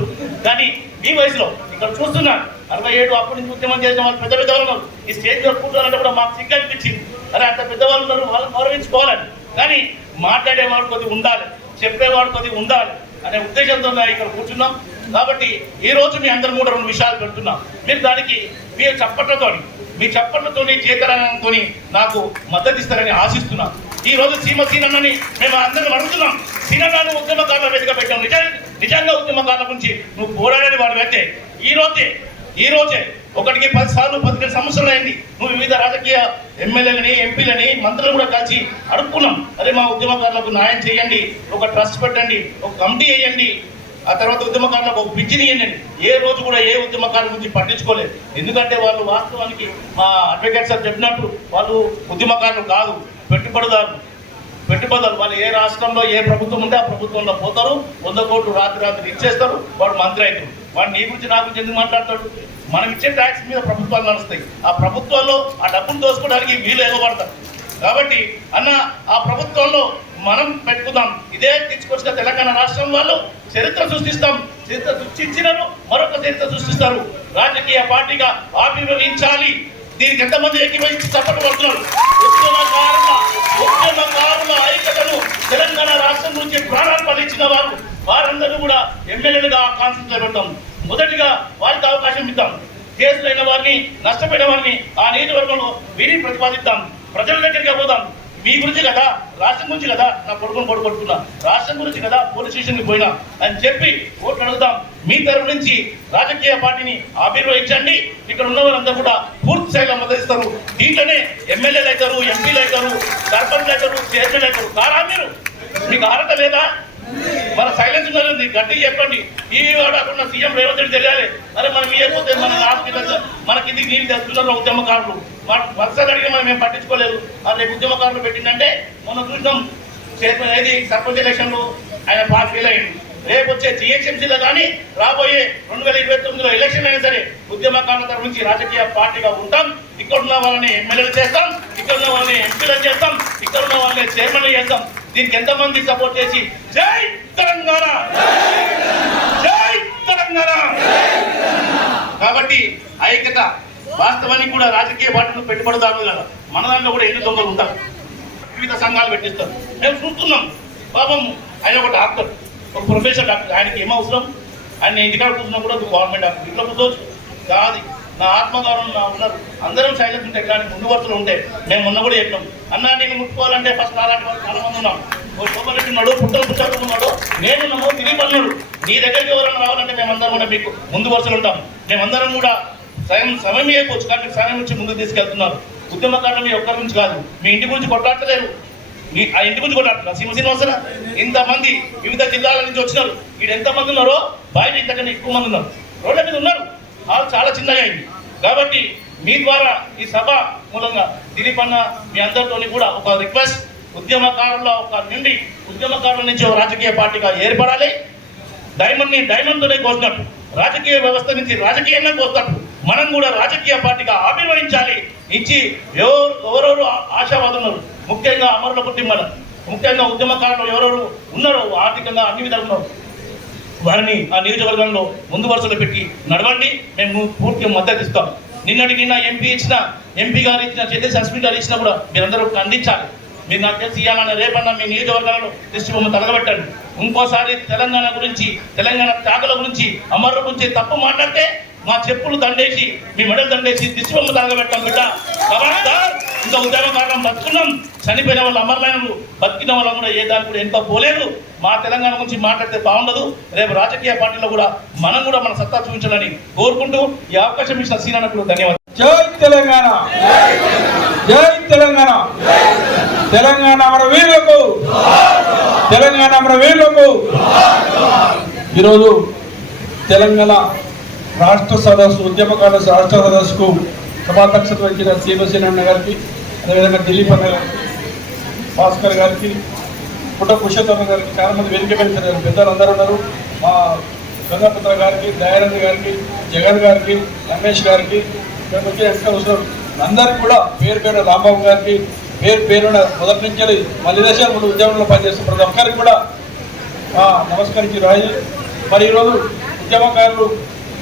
కానీ మీ వయసులో ఇక్కడ చూస్తున్నా 67 అప్పటి నుంచి ఉద్యమం చేసిన వాళ్ళు పెద్ద వాళ్ళు ఉన్నారు. ఈ స్టేజ్ లో కూర్చోవాలంటే కూడా మాకు సిగ్గు అనిపించింది. అరే అంత పెద్దవాళ్ళు ఉన్నారు, వాళ్ళని గౌరవించుకోవాలని. కానీ మాట్లాడేవాడు కొద్దిగా ఉండాలి, చెప్పేవాడు కొద్దిగా ఉండాలి అనే ఉద్దేశంతో ఇక్కడ కూర్చున్నాం. కాబట్టి ఈ రోజు మీ అందరూ కూడా 2 విషయాలు పెడుతున్నాం. మీరు దానికి మీ చప్పట్లతో చేతనంతో నాకు మద్దతు ఇస్తారని ఆశిస్తున్నాం. ఈ రోజు సీనన్నని మేము అందరం అడుగుతున్నాం. సీనన్నను ఉద్యమకారుల వేదిక పెట్టాం. నిజంగా ఉద్యమకారుల గురించి నువ్వు పోరాడని వాడు అయితే ఈ రోజే 1కి 10 సార్లు 15 సంవత్సరాలు అయింది. నువ్వు వివిధ రాజకీయ ఎమ్మెల్యేలని, ఎంపీలని, మంత్రులు కూడా కలిసి అడుక్కున్నాం. అదే మా ఉద్యమకారులకు న్యాయం చేయండి, ఒక ట్రస్ట్ పెట్టండి, ఒక కమిటీ వేయండి, ఆ తర్వాత ఉద్యమకారులకు ఒక పిచ్చిని ఇవ్వండి. ఏ రోజు కూడా ఏ ఉద్యమకారుల గురించి పట్టించుకోలేదు. ఎందుకంటే వాళ్ళు వాస్తవానికి మా అడ్వకేట్ సార్ చెప్పినట్టు వాళ్ళు ఉద్యమకారులు కాదు, పెట్టుబడిదారులు. వాళ్ళు ఏ రాష్ట్రంలో ఏ ప్రభుత్వం ఉంటే ఆ ప్రభుత్వంలో పోతారు, 100 కోట్లు రాత్రి ఇచ్చేస్తారు, వాడు మంత్రి అవుతాడు. వాడు నీ గురించి నా గురించి ఎందుకు మాట్లాడతాడు? మనం ఇచ్చే ట్యాక్స్ మీద ప్రభుత్వాలు నడుస్తాయి. ఆ ప్రభుత్వాల్లో ఆ డబ్బును దోసుకోవడానికి వీళ్ళు ఎగబడతారు. కాబట్టి ఆ ప్రభుత్వంలో మనం పెట్టుకుందాం. ఇదే తీసుకొచ్చిన తెలంగాణ రాష్ట్రం వాళ్ళు చరిత్ర సృష్టిస్తాం. చరిత్ర సృష్టించినారు, మరొక చరిత్ర సృష్టిస్తారు. రాజకీయ పార్టీగా ఆవిర్భవించాలి. దీనికి ఎంతమంది ఏకీభవించి చప్పట్లు పడుతున్నారు? ఉద్యమకారుల ఐక్యతను తెలంగాణ రాష్ట్రం నుంచి ప్రాణాలు ఫలించిన వారందరూ కూడా ఎమ్మెల్యేలుగా కాన్ఫరెన్స్ లో పెడతాం. మొదటిగా వారికి అవకాశం ఇద్దాం. కేసులైన వారిని, నష్టపోయిన వారిని ఆ నియోజకవర్గంలో విని ప్రతిపాదిద్దాం. ప్రజల దగ్గరికి పోదాం. మీ గురించి కదా, రాష్ట్రం గురించి కదా నా కొడుకుని కొడుకుంటున్నా, రాష్ట్రం గురించి కదా పోలీస్ స్టేషన్కి పోయినా అని చెప్పి ఓట్లు అడుగుదాం. మీ తరఫు నుంచి రాజకీయ పార్టీని ఆవిర్భవించండి. ఇక్కడ ఉన్న వారందరూ కూడా పూర్తి స్థాయిలో మద్దతిస్తారు. దీంట్లోనే ఎమ్మెల్యేలు అవుతారు, ఎంపీలు అవుతారు, సర్పంచ్లు అవుతారు, చైర్మన్లు అవుతారు. కారా మీరు? మీకు అర్హత లేదా? మన సైలెన్స్ ఉన్నది, గట్టిగా చెప్పండి. టీవీ వాడు అక్కడ సీఎం రేవంత్ రెడ్డి తెలియాలి. అరే మనం ఇవ్వకపోతే మన కిందికి నీళ్ళు తెస్తున్నారు ఉద్యమకారులు. వరుసగా అడిగి మేము పట్టించుకోలేదు. రేపు ఉద్యమకారులు పెట్టిందంటే మనం చూద్దాం. ఏది సర్పంచ్ ఎలక్షన్లో ఆయన బాగా ఫెయిల్ అయ్యింది. రేపు వచ్చే జిహెచ్ఎంసీలో కానీ రాబోయే 2029లో ఎలక్షన్ అయినా సరే ఉద్యమకారుల తరఫు నుంచి రాజకీయ పార్టీగా ఉంటాం. ఇక్కడ ఉన్న వాళ్ళని ఎమ్మెల్యేలు చేస్తాం, ఇక్కడ ఉన్న వాళ్ళని ఎంపీలు చేస్తాం, ఇక్కడ ఉన్న వాళ్ళని చైర్మన్లు చేస్తాం. దీనికి ఎంతమంది సపోర్ట్ చేసి జై తెలంగాణ, జై తెలంగాణ. కాబట్టి ఐక్యత వాస్తవానికి కూడా రాజకీయ పార్టీలు పెట్టుబడిదారులు కదా. మన దాంట్లో కూడా ఎన్ని దొంగలు ఉంటారు, వివిధ సంఘాలు పెట్టిస్తారు. మేము చూస్తున్నాం. పాపం ఆయన ఒక డాక్టర్, ఒక ప్రొఫెసర్ డాక్టర్. ఆయనకి ఏం అవసరం? ఆయన ఇంటికాడ కూర్చున్నా కూడా గవర్నమెంట్ డాక్టర్ ఇంట్లో కూర్చోవచ్చు కాదు. నా ఆత్మగౌరవం ఉన్నారు. అందరం సైలెన్స్ ఉంటే కానీ ముందు వరుసలు ఉంటే మేము మొన్న కూడా చెప్పినాం. అన్నా నేను ముట్టుకోవాలంటే ఫస్ట్ అలాంటి వాళ్ళు చాలా మంది ఉన్నాం. సోమరెడ్డి ఉన్నాడు, పుట్టలు ఉన్నాడు, నేనున్నాము, తిరిగి అన్నాడు. నీ దగ్గరికి ఎవరైనా రావాలంటే మేమందరం కూడా మీకు ముందు వరుసలు ఉంటాం. మేమందరం కూడా సమయం అయిపోవచ్చు, కానీ సమయం నుంచి ముందుకు తీసుకెళ్తున్నారు. ఉద్యమకారులు మీ ఒక్కరి గురించి కాదు, మీ ఇంటి గురించి కొట్లాడలేరు. ఆ ఇంటి గురించి కొట్లాడుతున్నారు. శ్రీనివాసన ఇంతమంది వివిధ జిల్లాల నుంచి వచ్చినారు. వీడు ఎంతమంది ఉన్నారో బయట ఇంతకన్నా ఎక్కువ మంది ఉన్నారు. రోడ్ల మీద ఉన్నారు. హాల్ చాలా చిన్నగా అయింది. కాబట్టి మీ ద్వారా ఈ సభ మూలంగా దిలీప్ అన్న మీ అందరితో కూడా ఒక రిక్వెస్ట్, ఉద్యమకారుల నుంచి ఒక రాజకీయ పార్టీగా ఏర్పడాలి. డైమండ్తోనే కోసినట్టు, రాజకీయ వ్యవస్థ నుంచి రాజకీయంగా కోసినట్టు మనం కూడా రాజకీయ పార్టీగా ఆవిర్భవించాలి. ఇచ్చి ఎవరెవరు ఆశావాదున్నారు, ముఖ్యంగా అమరుల కుటుంబాలు, ముఖ్యంగా ఉద్యమకారులు ఎవరెవరు ఉన్నారో ఆర్థికంగా అన్ని విధాలు ఉన్నారు, వారిని ఆ నియోజకవర్గంలో ముందు వరుసలో పెట్టి నడవండి. మేము పూర్తిగా మద్దతు ఇస్తాం. నిన్నటికి నా ఎంపీ గారు ఇచ్చిన చెల్లి సస్పెండ్ గారు ఇచ్చినా కూడా మీరందరూ ఖండించాలి. మీరు నాకు తెలిసి ఇవ్వాలన్న రేపన్నా మీ నియోజకవర్గాలను దిష్టి బొమ్మ తగలబెట్టండి. ఇంకోసారి తెలంగాణ గురించి, తెలంగాణ త్యాగుల గురించి, అమరుల గురించి తప్పు మాట్లాడితే మా చెప్పులు దండేసి, మీ మెడలు దండేసి దిష్టి బొమ్మ తగలబెట్టాం బిడ్డ. ఖబర్దార్, ఇంకా ఉద్యమకాలం బతుకున్నాం, చనిపోయిన వాళ్ళు అమరులైన బతికిన వాళ్ళు కూడా ఏ దానికి కూడా ఎంతో పోలేదు. మా తెలంగాణ గురించి మాట్లాడితే బాగుండదు. రేపు రాజకీయ పార్టీలో కూడా మనం కూడా మన సత్తా చూపించాలని కోరుకుంటూ ఈ అవకాశం ఇచ్చిన సీనానికి ధన్యవాదాలు. జై తెలంగాణ, జై తెలంగాణ, తెలంగాణ అమర వీరులకు, తెలంగాణ అమర వీరులకు. ఈరోజు తెలంగాణ రాష్ట్ర సదస్సు, ఉద్యమకాల రాష్ట్ర సదస్సుకు సభాధ్యక్షత వహించిన శ్రీనివాసరావు గారికి, అదేవిధంగా దిలీప్ అన్న గారికి, భాస్కర్ గారికి, పుట్ట పురుషోత్తమ గారికి, చాలా మంది వేదిక పెంచారు, పెద్దలు అందరూ ఉన్నారు. మా గంగాపుత్ర గారికి, దయానంద్ గారికి, జగన్ గారికి, రమేష్ గారికి, అందరికి కూడా పేరు పేరు, రాంబాబు గారికి పేరు పేరున మొదటి నుంచి మళ్ళీ దశలు ఉద్యమంలో పనిచేస్తున్న ప్రతి ఒక్కరికి కూడా నమస్కరించి రాయి. మరి ఈరోజు ఉద్యమకారులు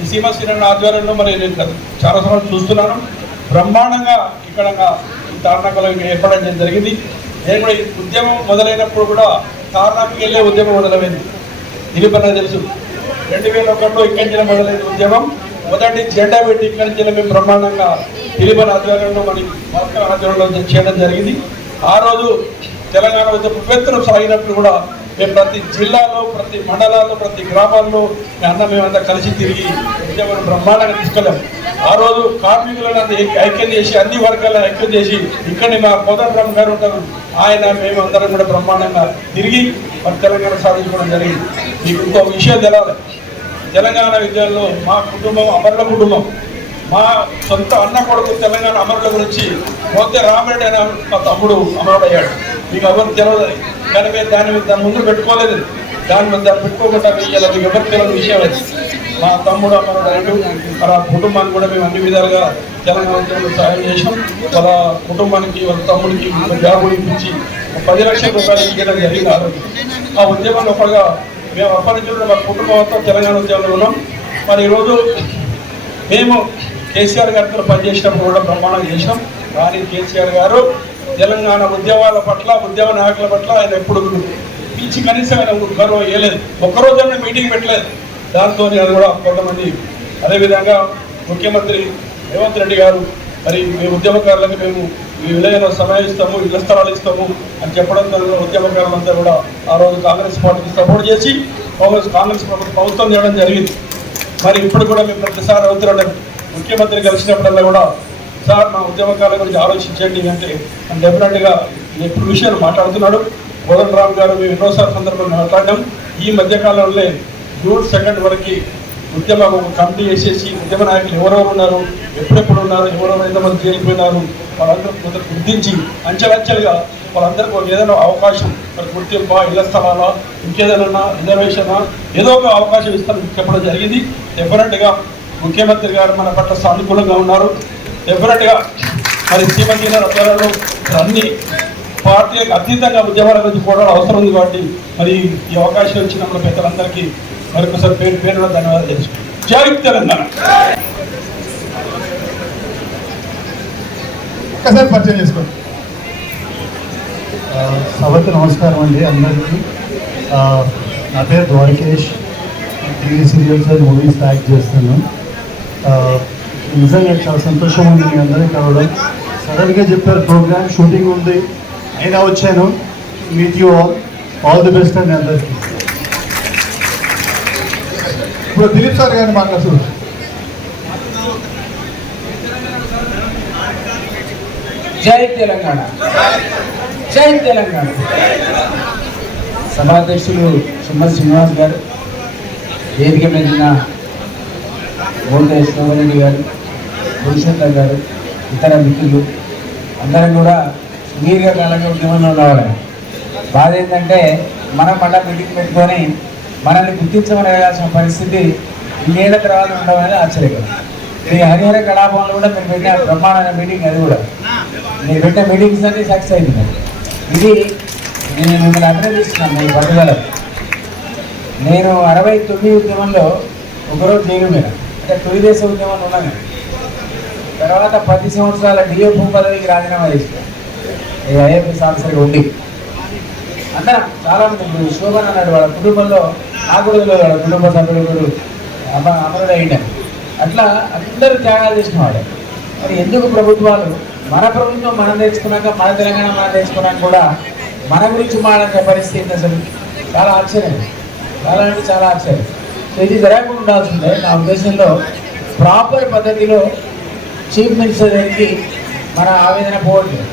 ఈ సీమాశ్రీరావు ఆధ్వర్యంలో మరి నేను చాలా సంవత్సరాలు చూస్తున్నాను. బ్రహ్మాండంగా ఇక్కడ ఈ తార్నాకలో ఏర్పడడం జరిగింది. నేను కూడా ఈ ఉద్యమం మొదలైనప్పుడు కూడా తార్నాకి వెళ్ళే ఉద్యమం మొదలైంది. ఇది పని తెలుసు. 2001లో ఇక్కడి నుంచి మొదలైన ఉద్యమం మొదటి జెండా పెట్టి ఇక్కడి నుంచి మేము బ్రహ్మాండంగా తిరుమల ఆధ్వర్యంలో మరి భాస్కర్ ఆధ్వర్యంలో చేయడం జరిగింది. ఆ రోజు తెలంగాణ ఉద్యమం సాగినప్పుడు కూడా మేము ప్రతి జిల్లాలో, ప్రతి మండలాల్లో, ప్రతి గ్రామాల్లో మేమంతా కలిసి తిరిగి ఉద్యమం బ్రహ్మాండంగా తీసుకెళ్ళాం. ఆ రోజు కార్మికులను ఐక్యం చేసి, అన్ని వర్గాలను ఐక్యం చేసి, ఇక్కడి మా కోదండరామ్ గారు ఉంటారు, ఆయన మేము అందరం కూడా బ్రహ్మాండంగా తిరిగి మరి తెలంగాణ సాధించుకోవడం జరిగింది. మీకు ఇంకో విషయం తెలాలి, తెలంగాణ విద్యలో మా కుటుంబం అమరుల కుటుంబం. మా సొంత అన్న కొడుకు తెలంగాణ అమరుల గురించి మోతే రామరెడ్డి అనే మా తమ్ముడు అమరుడయ్యాడు. మీకు ఎవరు తెలియదు, కానీ మేము దాని ముందు పెట్టుకోలేదు. దాన్ని పెట్టుకోకుండా ఇలా మీకు ఎవరు తెలియని విషయం అది. మా తమ్ముడు అమరుడయ్యాడు. వాళ్ళ కుటుంబానికి కూడా మేము అన్ని విధాలుగా తెలంగాణ సహాయం చేసాం. వాళ్ళ కుటుంబానికి, వాళ్ళ తమ్ముడికి జాబులు ఇప్పించి 10 లక్షల రూపాయలు ఇవ్వడం జరిగింది. ఆ ఉద్యమంలో ఒకగా మేము అప్పటి నుంచి మా కుటుంబం అంతా తెలంగాణ ఉద్యమంలో ఉన్నాం. మరి ఈరోజు మేము కేసీఆర్ గారితో పనిచేసినప్పుడు కూడా బ్రహ్మాండం చేసినాం. కానీ కేసీఆర్ గారు తెలంగాణ ఉద్యమాల పట్ల, ఉద్యమ నాయకుల పట్ల ఆయన ఎప్పుడు పిలిచి కనీసం ఆయన గౌరవం వేయలేదు. ఒక్కరోజు మీటింగ్ పెట్టలేదు. దాంతో అది కూడా కొంతమంది, అదేవిధంగా ముఖ్యమంత్రి రేవంత్ రెడ్డి గారు మరి మేము ఉద్యమకారులకు మేము ఈ విలేజ్లో సమయం ఇస్తాము, ఇళ్ల స్థలాలు ఇస్తాము అని చెప్పడంతో ఉద్యమకారులంతా కూడా ఆ రోజు కాంగ్రెస్ పార్టీకి సపోర్ట్ చేసి కాంగ్రెస్ ప్రభుత్వం చేయడం జరిగింది. మరి ఇప్పుడు కూడా మేము ప్రతిసారి అవుతున్నాం. ముఖ్యమంత్రి కలిసినప్పుడల్లా కూడా సార్ మా ఉద్యమకారుల గురించి ఆలోచించండి అంటే డెఫినెట్గా ఎప్పుడు విషయాలు మాట్లాడుతున్నాడు. కోదండరామ్ గారు మేము ఎన్నోసార్లు సందర్భంగా మాట్లాడినాం. ఈ మధ్యకాలంలో జూన్ 2 వరకు ఉద్యమ కమిటీ వేసేసి ఉద్యమ నాయకులు ఎవరెవరు ఉన్నారు, ఎప్పుడెప్పుడు ఉన్నారు, ఎవరెవరు ఎంతమంది చేరిపోయినారు వాళ్ళందరూ కొంత గుర్తించి అంచెలంచెలుగా వాళ్ళందరికీ ఏదైనా అవకాశం, మరి గుర్తింప, ఇళ్ల స్థలాలా, ఇంకేదైనా రిజర్వేషనా, ఏదో ఒక అవకాశం ఇస్తారని చెప్పడం జరిగింది. డెఫినెట్గా ముఖ్యమంత్రి గారు మన పట్ల సానుకూలంగా ఉన్నారు. డెఫినెట్గా మరి శ్రీమంతి అధ్వర్యంలో అన్ని పార్టీలకు అతీతంగా ఉద్యమాల గురించి పోవడం అవసరం ఉంది. కాబట్టి మరి ఈ అవకాశం ఇచ్చినప్పుడు పెద్దలందరికీ మరొకసారి పేరు పేరున ధన్యవాదాలు తెలుసుకుంటాం. జై తెలంగాణ. ఒక్కసారి పరిచయం చేసుకోండి. సభకు నమస్కారం అండి అందరికీ. నా పేరు Dwarikesh, TV serials and movies act చేస్తున్నాను. నిజంగా చాలా సంతోషం ఉంది మీ అందరికీ కలవడం. సడన్గా చెప్పారు ప్రోగ్రామ్ షూటింగ్ ఉంది, అయినా వచ్చాను. Meet you all the best అండి అందరికీ. ఇప్పుడు దిలీప్ సార్ గారిని మాట్లాడుతూ. జై తెలంగాణ, జై తెలంగాణ. సభాధ్యక్షులు సుమ్మతి శ్రీనివాస్ గారు, వేదిక మీద గోల్డేష్ శోభరెడ్డి గారు, పురుషోత్తమ్ గారు, ఇతర మిత్రులు అందరం కూడా దీర్ఘకాలంగా ఉద్యమంలో రావడం. బాధ ఏంటంటే మనం మళ్ళీ మీటింగ్ పెట్టుకొని మనల్ని గుర్తించమని వేయాల్సిన పరిస్థితి ఇన్నేళ్ల తర్వాత ఉండడం అనేది ఆశ్చర్యకరం. ఈ హరిహర కళాభవన్లో కూడా మీరు పెట్టిన బ్రహ్మాండమైన మీటింగ్, అది కూడా మీరు పెట్టిన మీటింగ్స్ అన్ని సక్సెస్ అయింది. ఇది నేను మిమ్మల్ని అభినందిస్తున్నాను మీ పట్టుదల. నేను 69 ఉద్యమంలో ఒకరోజు జైలు మీద, అంటే తొలి దేశ ఉద్యమంలో ఉన్నాను. తర్వాత 10 సంవత్సరాల డిఎఫ్ఓ పదవికి రాజీనామా చేశారు. ఐఏఎస్ ఆఫీసర్గా ఉండి అందరం చాలామంది శోభన్ అన్నాడు వాళ్ళ కుటుంబంలో నాగుడులో వాళ్ళ కుటుంబ సభ్యులు అమరుడు అయ్యాడు. అట్లా అందరూ త్యాగాలు చేసిన వాడు. మరి ఎందుకు ప్రభుత్వాలు మన ప్రభుత్వం మనం తెచ్చుకున్నాక మన తెలంగాణ మనం తెచ్చుకున్నాక కూడా మన గురించి మాట్లాడే పరిస్థితి అసలు చాలా ఆశ్చర్యం, చాలా అంటే చాలా ఆశ్చర్యం. సో ఇది జరగకుండా ఉండాల్సిందే. నా ఉద్దేశంలో ప్రాపర్ పద్ధతిలో చీఫ్ మినిస్టర్ దగ్గరికి మన ఆవేదన పోవట్లేదు,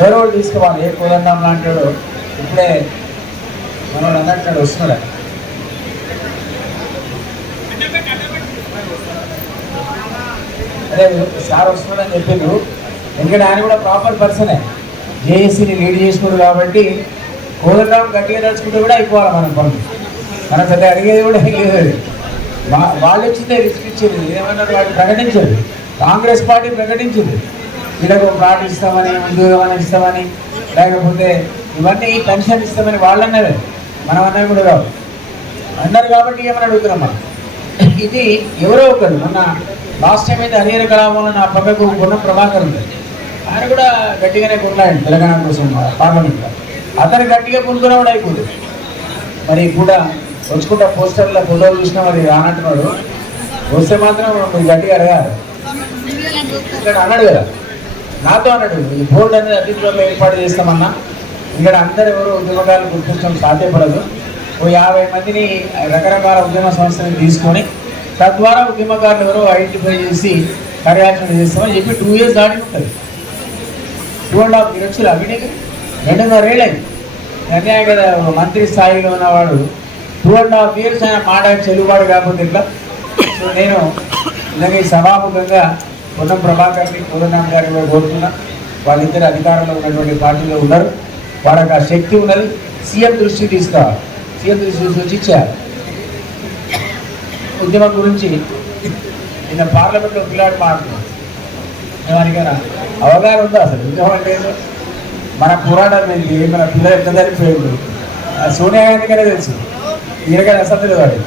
ఎవరో తీసుకోవాలి. ఏ కోదండం లాంటాడు ఇప్పుడే మనోడు అన్నట్టు వస్తున్నాడు. అదే సార్ వస్తున్నాడని చెప్పిండు. ఎందుకంటే ఆయన కూడా ప్రాపర్ పర్సనే, జేఏసీని లీడ్ చేసుకున్నాడు కాబట్టి కోదండం గట్టిగా తలుచుకుంటే కూడా అయిపోవాలి మన పనులు. మనం పెద్ద అడిగేది కూడా లేదు. వాళ్ళు వచ్చిందే రిస్క్ ఇచ్చింది. ఏమన్నారు వాళ్ళు ప్రకటించారు, కాంగ్రెస్ పార్టీ ప్రకటించింది వీళ్ళకు ప్లాట్ ఇస్తామని, ఉద్యోగం ఇస్తామని, లేకపోతే ఇవన్నీ పెన్షన్ ఇస్తామని వాళ్ళు అన్నది, మనం అన్నవి కూడా కావు అన్నారు. కాబట్టి ఏమని అడుగుతున్నాం మనం, ఇది ఎవరో ఒకరు మొన్న లాస్ట్ టైం అయితే హరిహర కళాభవన్లో నా పక్కకు ఉన్న ప్రభాకర్ ఉంది, ఆయన కూడా గట్టిగానే కొట్లాడు తెలంగాణ కోసం పార్లమెంట్లో. అతను గట్టిగా కొనుక్కున్నవాడు అయిపోతుంది. మరి కూడా వచ్చుకుంటా పోస్టర్ల ఫోటోలు చూసినా మరి రానంటున్నాడు. వస్తే మాత్రం నువ్వు గట్టిగా అడగాలి. ఇక్కడ అన్నాడు కదా, నాతో అన్నాడు ఈ బోర్డు అనేది అతిథులలో ఏర్పాటు చేస్తామన్నా, ఇక్కడ అందరు ఎవరు ఉద్యమకారులు గుర్తించడం సాధ్యపడదు. ఓ 50 మందిని రకరకాల ఉద్యమ సంస్థలను తీసుకొని తద్వారా ఉద్యమకారులు ఎవరో ఐడెంటిఫై చేసి కార్యాచరణ చేస్తామని చెప్పి 2 years దాటి ఉంటుంది. 2.5 years అవినీతి 2.5 ఏళ్ళు అయింది. అన్యాయం కదా. మంత్రి స్థాయిలో ఉన్నవాడు 2.5 years ఆయన మాట చెల్లుబాటు కాకపోతే ఇట్లా. సో నేను నిజంగా ఈ సభాముఖంగా పొన్నం ప్రభాకర్ని, కోదండం గారిని కూడా కోరుతున్నా. వాళ్ళిద్దరు అధికారంలో ఉన్నటువంటి పార్టీలో ఉన్నారు, వాళ్ళకి ఆ శక్తి ఉన్నది. సీఎం దృష్టికి తీసుకోవాలి, సీఎం దృష్టి సూచించారు. ఉద్యమం గురించి నిన్న పార్లమెంట్లో పిల్లాడు మాట్లాడుతున్నాం. ఏమనికైనా అవగాహన ఉందా అసలు ఉద్యమం అంటే మన పోరాటం ఏంటి, మన పిల్లలు ఎంత జరిగిపోయింది. సోనియా గాంధీకనే తెలుసు, ఈయనకైనా అసలు తెలియదు. వాడు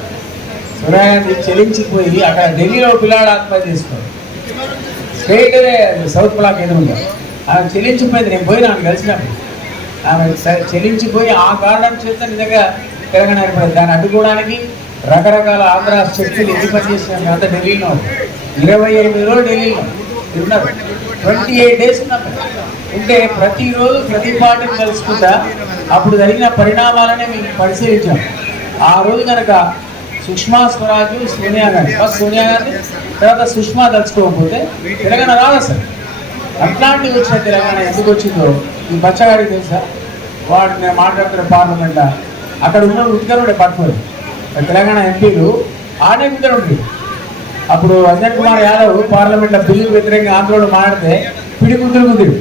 సోనియా గాంధీ చెలించిపోయి అక్కడ ఢిల్లీలో పిల్లాడు ఆత్మహత్య చేసుకున్నాడు. స్ట్రైట్ సౌత్ బ్లాక్ ఎదురుగా ఆమె చెల్లించిపోయింది. నేను పోయి ఆమె కలిసినప్పుడు ఆమె చెల్లించిపోయి ఆ కారణం చేత నిజంగా తెలంగాణ ఏర్పడింది. దాన్ని అడ్డుకోవడానికి రకరకాల ఆంధ్ర శక్తులు ఎన్ని పనిచేసినాయి. అంతా ఢిల్లీలో 28 రోజులు ఢిల్లీలో ఉన్నారు, 28 days ఉన్నారు. ఉంటే ప్రతిరోజు ప్రతి పార్టీని కలుసుకుంటా అప్పుడు జరిగిన పరిణామాలనే మేము పరిశీలించాం. ఆ రోజు కనుక సుష్మా స్వరాజ్, సోనియా గాంధీ, ఫస్ట్ సోనియా గాంధీ తర్వాత సుష్మా తలుచుకోకపోతే తెలంగాణ రాదు అసలు. అట్లాంటివి వచ్చిన తెలంగాణ ఎందుకు వచ్చిందో ఈ బచ్చగాడికి తెలుసా. వాడు నేను మాట్లాడుతున్న పార్లమెంట్లో అక్కడ ఉన్న ఉద్యోగులు పట్టుకోరు. తెలంగాణ ఎంపీలు ఆడే కుదర ఉంటుంది. అప్పుడు అంజన్ కుమార్ యాదవ్ పార్లమెంట్లో బిల్లు వ్యతిరేకంగా ఆంధ్రలో మాట్లాడితే పిడి గుద్దరు గుద్దుడు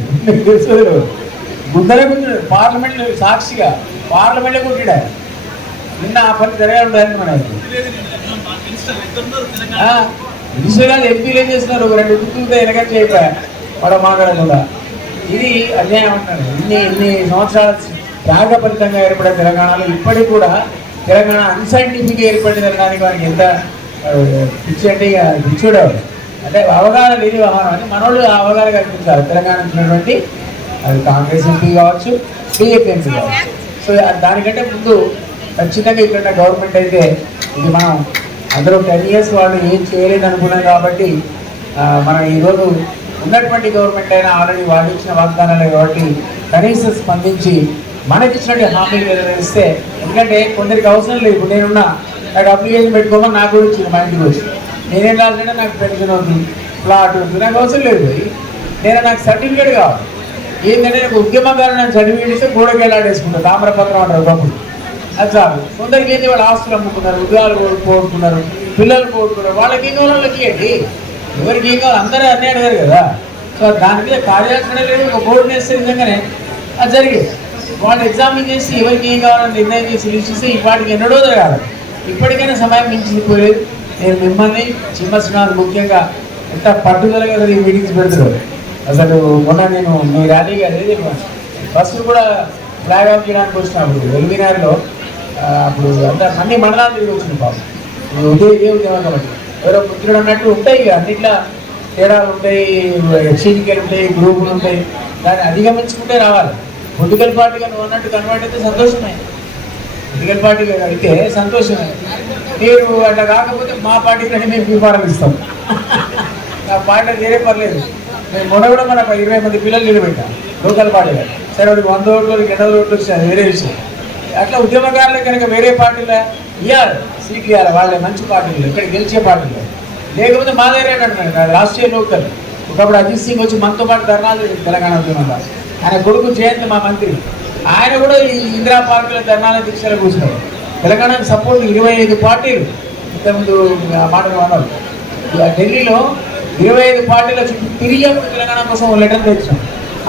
గుద్దరే గుద్దుడు. పార్లమెంట్లో సాక్షిగా పార్లమెంట్లో గుద్దుడా. నిన్న ఆ పని జరగాలి మనకి. మినిస్టర్ గారు ఎంపీలు ఏం చేస్తున్నారు, 2 గుర్తులతో వెనకట్టు అయిపోయా వాడు మాట్లాడకుండా. ఇది అన్యాయం అంటారు. ఇన్ని సంవత్సరాల త్యాగ ఫలితంగా ఏర్పడే తెలంగాణలో ఇప్పటికి కూడా తెలంగాణ అన్సైంటిఫిక్గా ఏర్పడింది అనడానికి వారికి ఎంత పిచ్చి అంటే ఇక పిచ్చుడేవాడు. అంటే అవగాహన లేని వ్యవహారం అని మనోళ్ళు అవగాహన కల్పించాలి. తెలంగాణ ఉన్నటువంటి అది కాంగ్రెస్ ఎంపీ కావచ్చు, టీడీపీ ఎంపీ కావచ్చు. సో దానికంటే ముందు ఖచ్చితంగా ఇక్కడ గవర్నమెంట్ అయితే ఇది మనం అందరూ 10 years వాళ్ళు ఏం చేయలేదు అనుకున్నాం. కాబట్టి మనం ఈరోజు ఉన్నటువంటి గవర్నమెంట్ అయినా ఆల్రెడీ వాళ్ళు ఇచ్చిన వాగ్దానాలే కాబట్టి కనీసం స్పందించి మనకిచ్చినట్టు హామీలు నెరవేరిస్తే. ఎందుకంటే కొందరికి అవసరం లేదు. ఇప్పుడు నేనున్నా నాకు అప్లికేషన్ పెట్టుకోమని నాకు కూడా వచ్చింది, మా ఇంటికి వచ్చి నేనేం రాలంటే నాకు పెన్షన్ అవుతుంది, ప్లాట్ అవుతుంది, నాకు అవసరం లేదు. నాకు సర్టిఫికేట్ కావాలి. ఏంటంటే నాకు ఉద్యమకారులు నాకు సర్టిఫికేట్ ఇస్తే గోడకి వెళ్ళాడేసుకుంటారు, తామ్రపత్రం అంటారు ఒకప్పుడు. అది చాలు. కొందరికి ఏంటి వాళ్ళు ఆస్తులు అమ్ముకున్నారు, ఉద్యోగాలు పోగొట్టుకున్నారు, పిల్లలు పోగొట్టుకున్నారు. వాళ్ళకి ఏం కావాలి వాళ్ళకి ఏంటి, ఎవరికి ఏం కావాలి అందరూ అన్నీ అడిగారు కదా. సో దాని మీద కార్యాచరణ లేదు. ఒక బోర్డు వేస్తే నిజంగానే అది జరిగేది. వాళ్ళు ఎగ్జామిన్ చేసి ఎవరికి ఏం కావాలని నిర్ణయం చేసి ఇస్తే ఈ వాటికి ఎన్నడో జరగాలి. ఇప్పటికైనా సమయం మించిపోలేదు. నేను మిమ్మల్ని చిన్న శ్రీనాథ్ ముఖ్యంగా ఎంత పట్టుదలగా ఈ మీటింగ్స్ పెడుతున్నారు. అసలు మొన్న నేను మీ ర్యాలీగా అదే ఫస్ట్ కూడా ఫ్లాగ్ ఆఫ్ చేయడానికి వచ్చినప్పుడు ఎల్బీనగర్లో అప్పుడు అంతా అన్ని మండలాలు తిరిగి వచ్చింది పాపం. ఇదే ఉద్యమం కాబట్టి ఎవరో పుత్రుడు అన్నట్టు ఉంటాయి ఇక అన్నిట్లా తేడాలు ఉంటాయి, చీలికలు ఉంటాయి, గ్రూపులు ఉంటాయి. దాన్ని అధిగమించుకుంటే రావాలి. పొలిటికల్ పార్టీగా నువ్వు అన్నట్టు కన్వర్ట్ అయితే సంతోషమే, పొలిటికల్ పార్టీగా అయితే సంతోషమే. మీరు అట్లా కాకపోతే మా పార్టీ కంటే మేము ప్రిఫారం ఇస్తాం. నా పార్టీ వేరే పర్లేదు. నేను మొన్న కూడా మన 20 మంది పిల్లలు నిలబెట్టాం లోకల్ పార్టీలో. సరే వాడికి 100 ఓట్లు 200 ఓట్లు వచ్చాయి, వేరే విషయం. అట్లా ఉద్యమకారులకు కనుక వేరే పార్టీలో ఇవ్వాలి, సీట్లు ఇవ్వాలి. వాళ్ళే మంచి పార్టీలు, ఇక్కడ గెలిచే పార్టీలు. లేకపోతే మా దగ్గర ఏంటంటున్నాడు రాష్ట్రీయ లోకల్. ఒకప్పుడు అజిత్ సింగ్ వచ్చి మనతో పాటు ధర్నాలు తెలంగాణ ఉద్యమంలో. ఆయన కొడుకు జయంత్ మా మంత్రి, ఆయన కూడా ఈ ఇందిరా పార్కుల ధర్నాల దీక్షలు కూర్చున్నారు. తెలంగాణకు సపోర్ట్ 25 పార్టీలు ఇంతకుముందు మాటలు అన్నారు. ఢిల్లీలో 25 పార్టీల చుట్టూ తిరిగి తెలంగాణ కోసం లెటర్ తెచ్చాం.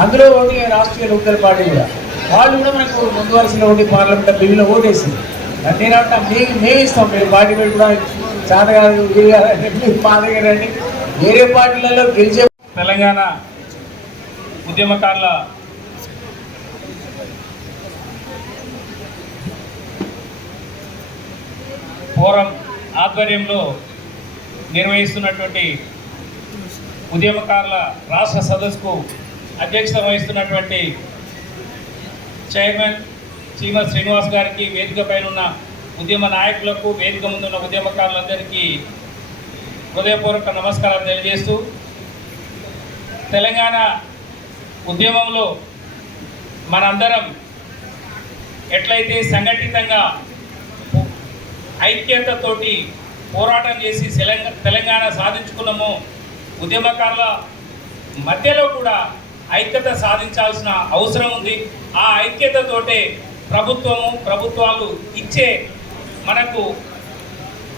అందులో ఒకటి రాష్ట్రీయ లోకల్ పార్టీ కూడా. వాళ్ళు కూడా మనకు ముందు వరుసలో ఒకటి పార్లమెంట్ బిల్లులో ఓటేసింది. నేనంటా మేము ఇస్తాం, మీరు పార్టీ పెట్టి కూడా చాలా కాదు మా దగ్గర రండి. వేరే పార్టీలలో గెలిచే తెలంగాణ ఉద్యమకారుల ఫోరం ఆధ్వర్యంలో నిర్వహిస్తున్నటువంటి ఉద్యమకారుల రాష్ట్ర సదస్సుకు అధ్యక్షత వహిస్తున్నటువంటి చైర్మన్ చీమ శ్రీనివాస్ గారికి, వేదిక పైన ఉన్న ఉద్యమ నాయకులకు, వేదిక ముందున్న ఉద్యమకారులందరికీ హృదయపూర్వక నమస్కారాలు తెలియజేస్తూ, తెలంగాణ ఉద్యమంలో మనందరం ఎట్లయితే సంఘటితంగా ఐక్యతతోటి పోరాటం చేసి తెలంగాణ సాధించుకున్నామో, ఉద్యమకారుల మధ్యలో కూడా ఐక్యత సాధించాల్సిన అవసరం ఉంది. ఆ ఐక్యతతోటే ప్రభుత్వాలు ఇచ్చే మనకు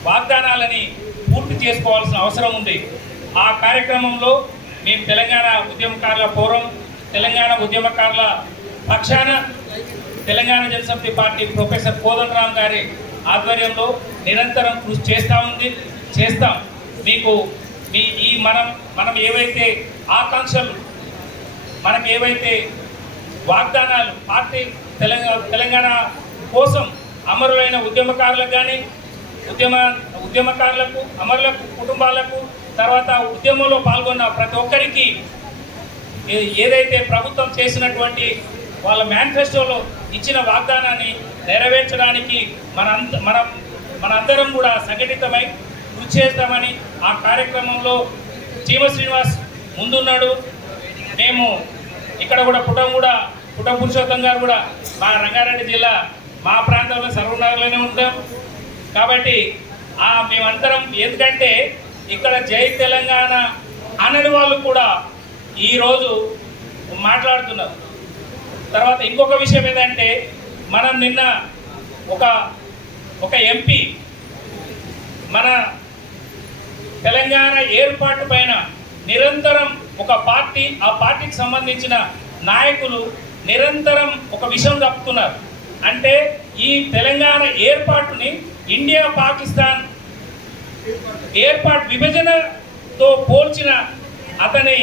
వాగ్దానాలని పూర్తి చేసుకోవాల్సిన అవసరం ఉంది. ఆ కార్యక్రమంలో మేము తెలంగాణ ఉద్యమకారుల ఫోరం, తెలంగాణ ఉద్యమకారుల పక్షాన తెలంగాణ జనసమితి పార్టీ ప్రొఫెసర్ కోదండరామ్ గారి ఆధ్వర్యంలో నిరంతరం కృషి చేస్తాం. మీకు మనం ఏవైతే ఆకాంక్షలు, మనకు ఏవైతే వాగ్దానాలు పార్టీ తెలంగాణ కోసం అమరులైన ఉద్యమకారులకు కానీ, ఉద్యమకారులకు, అమరులకు కుటుంబాలకు, తర్వాత ఉద్యమంలో పాల్గొన్న ప్రతి ఒక్కరికి ఏదైతే ప్రభుత్వం చేసినటువంటి వాళ్ళ మేనిఫెస్టోలో ఇచ్చిన వాగ్దానాన్ని నెరవేర్చడానికి మనందరం కూడా సంఘటితమై కృషి చేస్తామని ఆ కార్యక్రమంలో చీమ శ్రీనివాస్ ముందున్నాడు. మేము ఇక్కడ కూడా పుటం పురుషోత్తం గారు కూడా మా రంగారెడ్డి జిల్లా మా ప్రాంతంలో సర్వనగర్లోనే ఉంటాం. కాబట్టి మేమందరం, ఎందుకంటే ఇక్కడ జై తెలంగాణ అనని వాళ్ళు కూడా ఈరోజు మాట్లాడుతున్నారు. తర్వాత ఇంకొక విషయం ఏంటంటే, మనం నిన్న ఒక ఎంపీ మన తెలంగాణ ఏర్పాటు పైన నిరంతరం ఒక పార్టీ, ఆ పార్టీకి సంబంధించిన నాయకులు నిరంతరం ఒక విషయం చెప్తున్నారు. అంటే ఈ తెలంగాణ ఏర్పాటుని ఇండియా పాకిస్తాన్ విభజనతో పోల్చిన అతని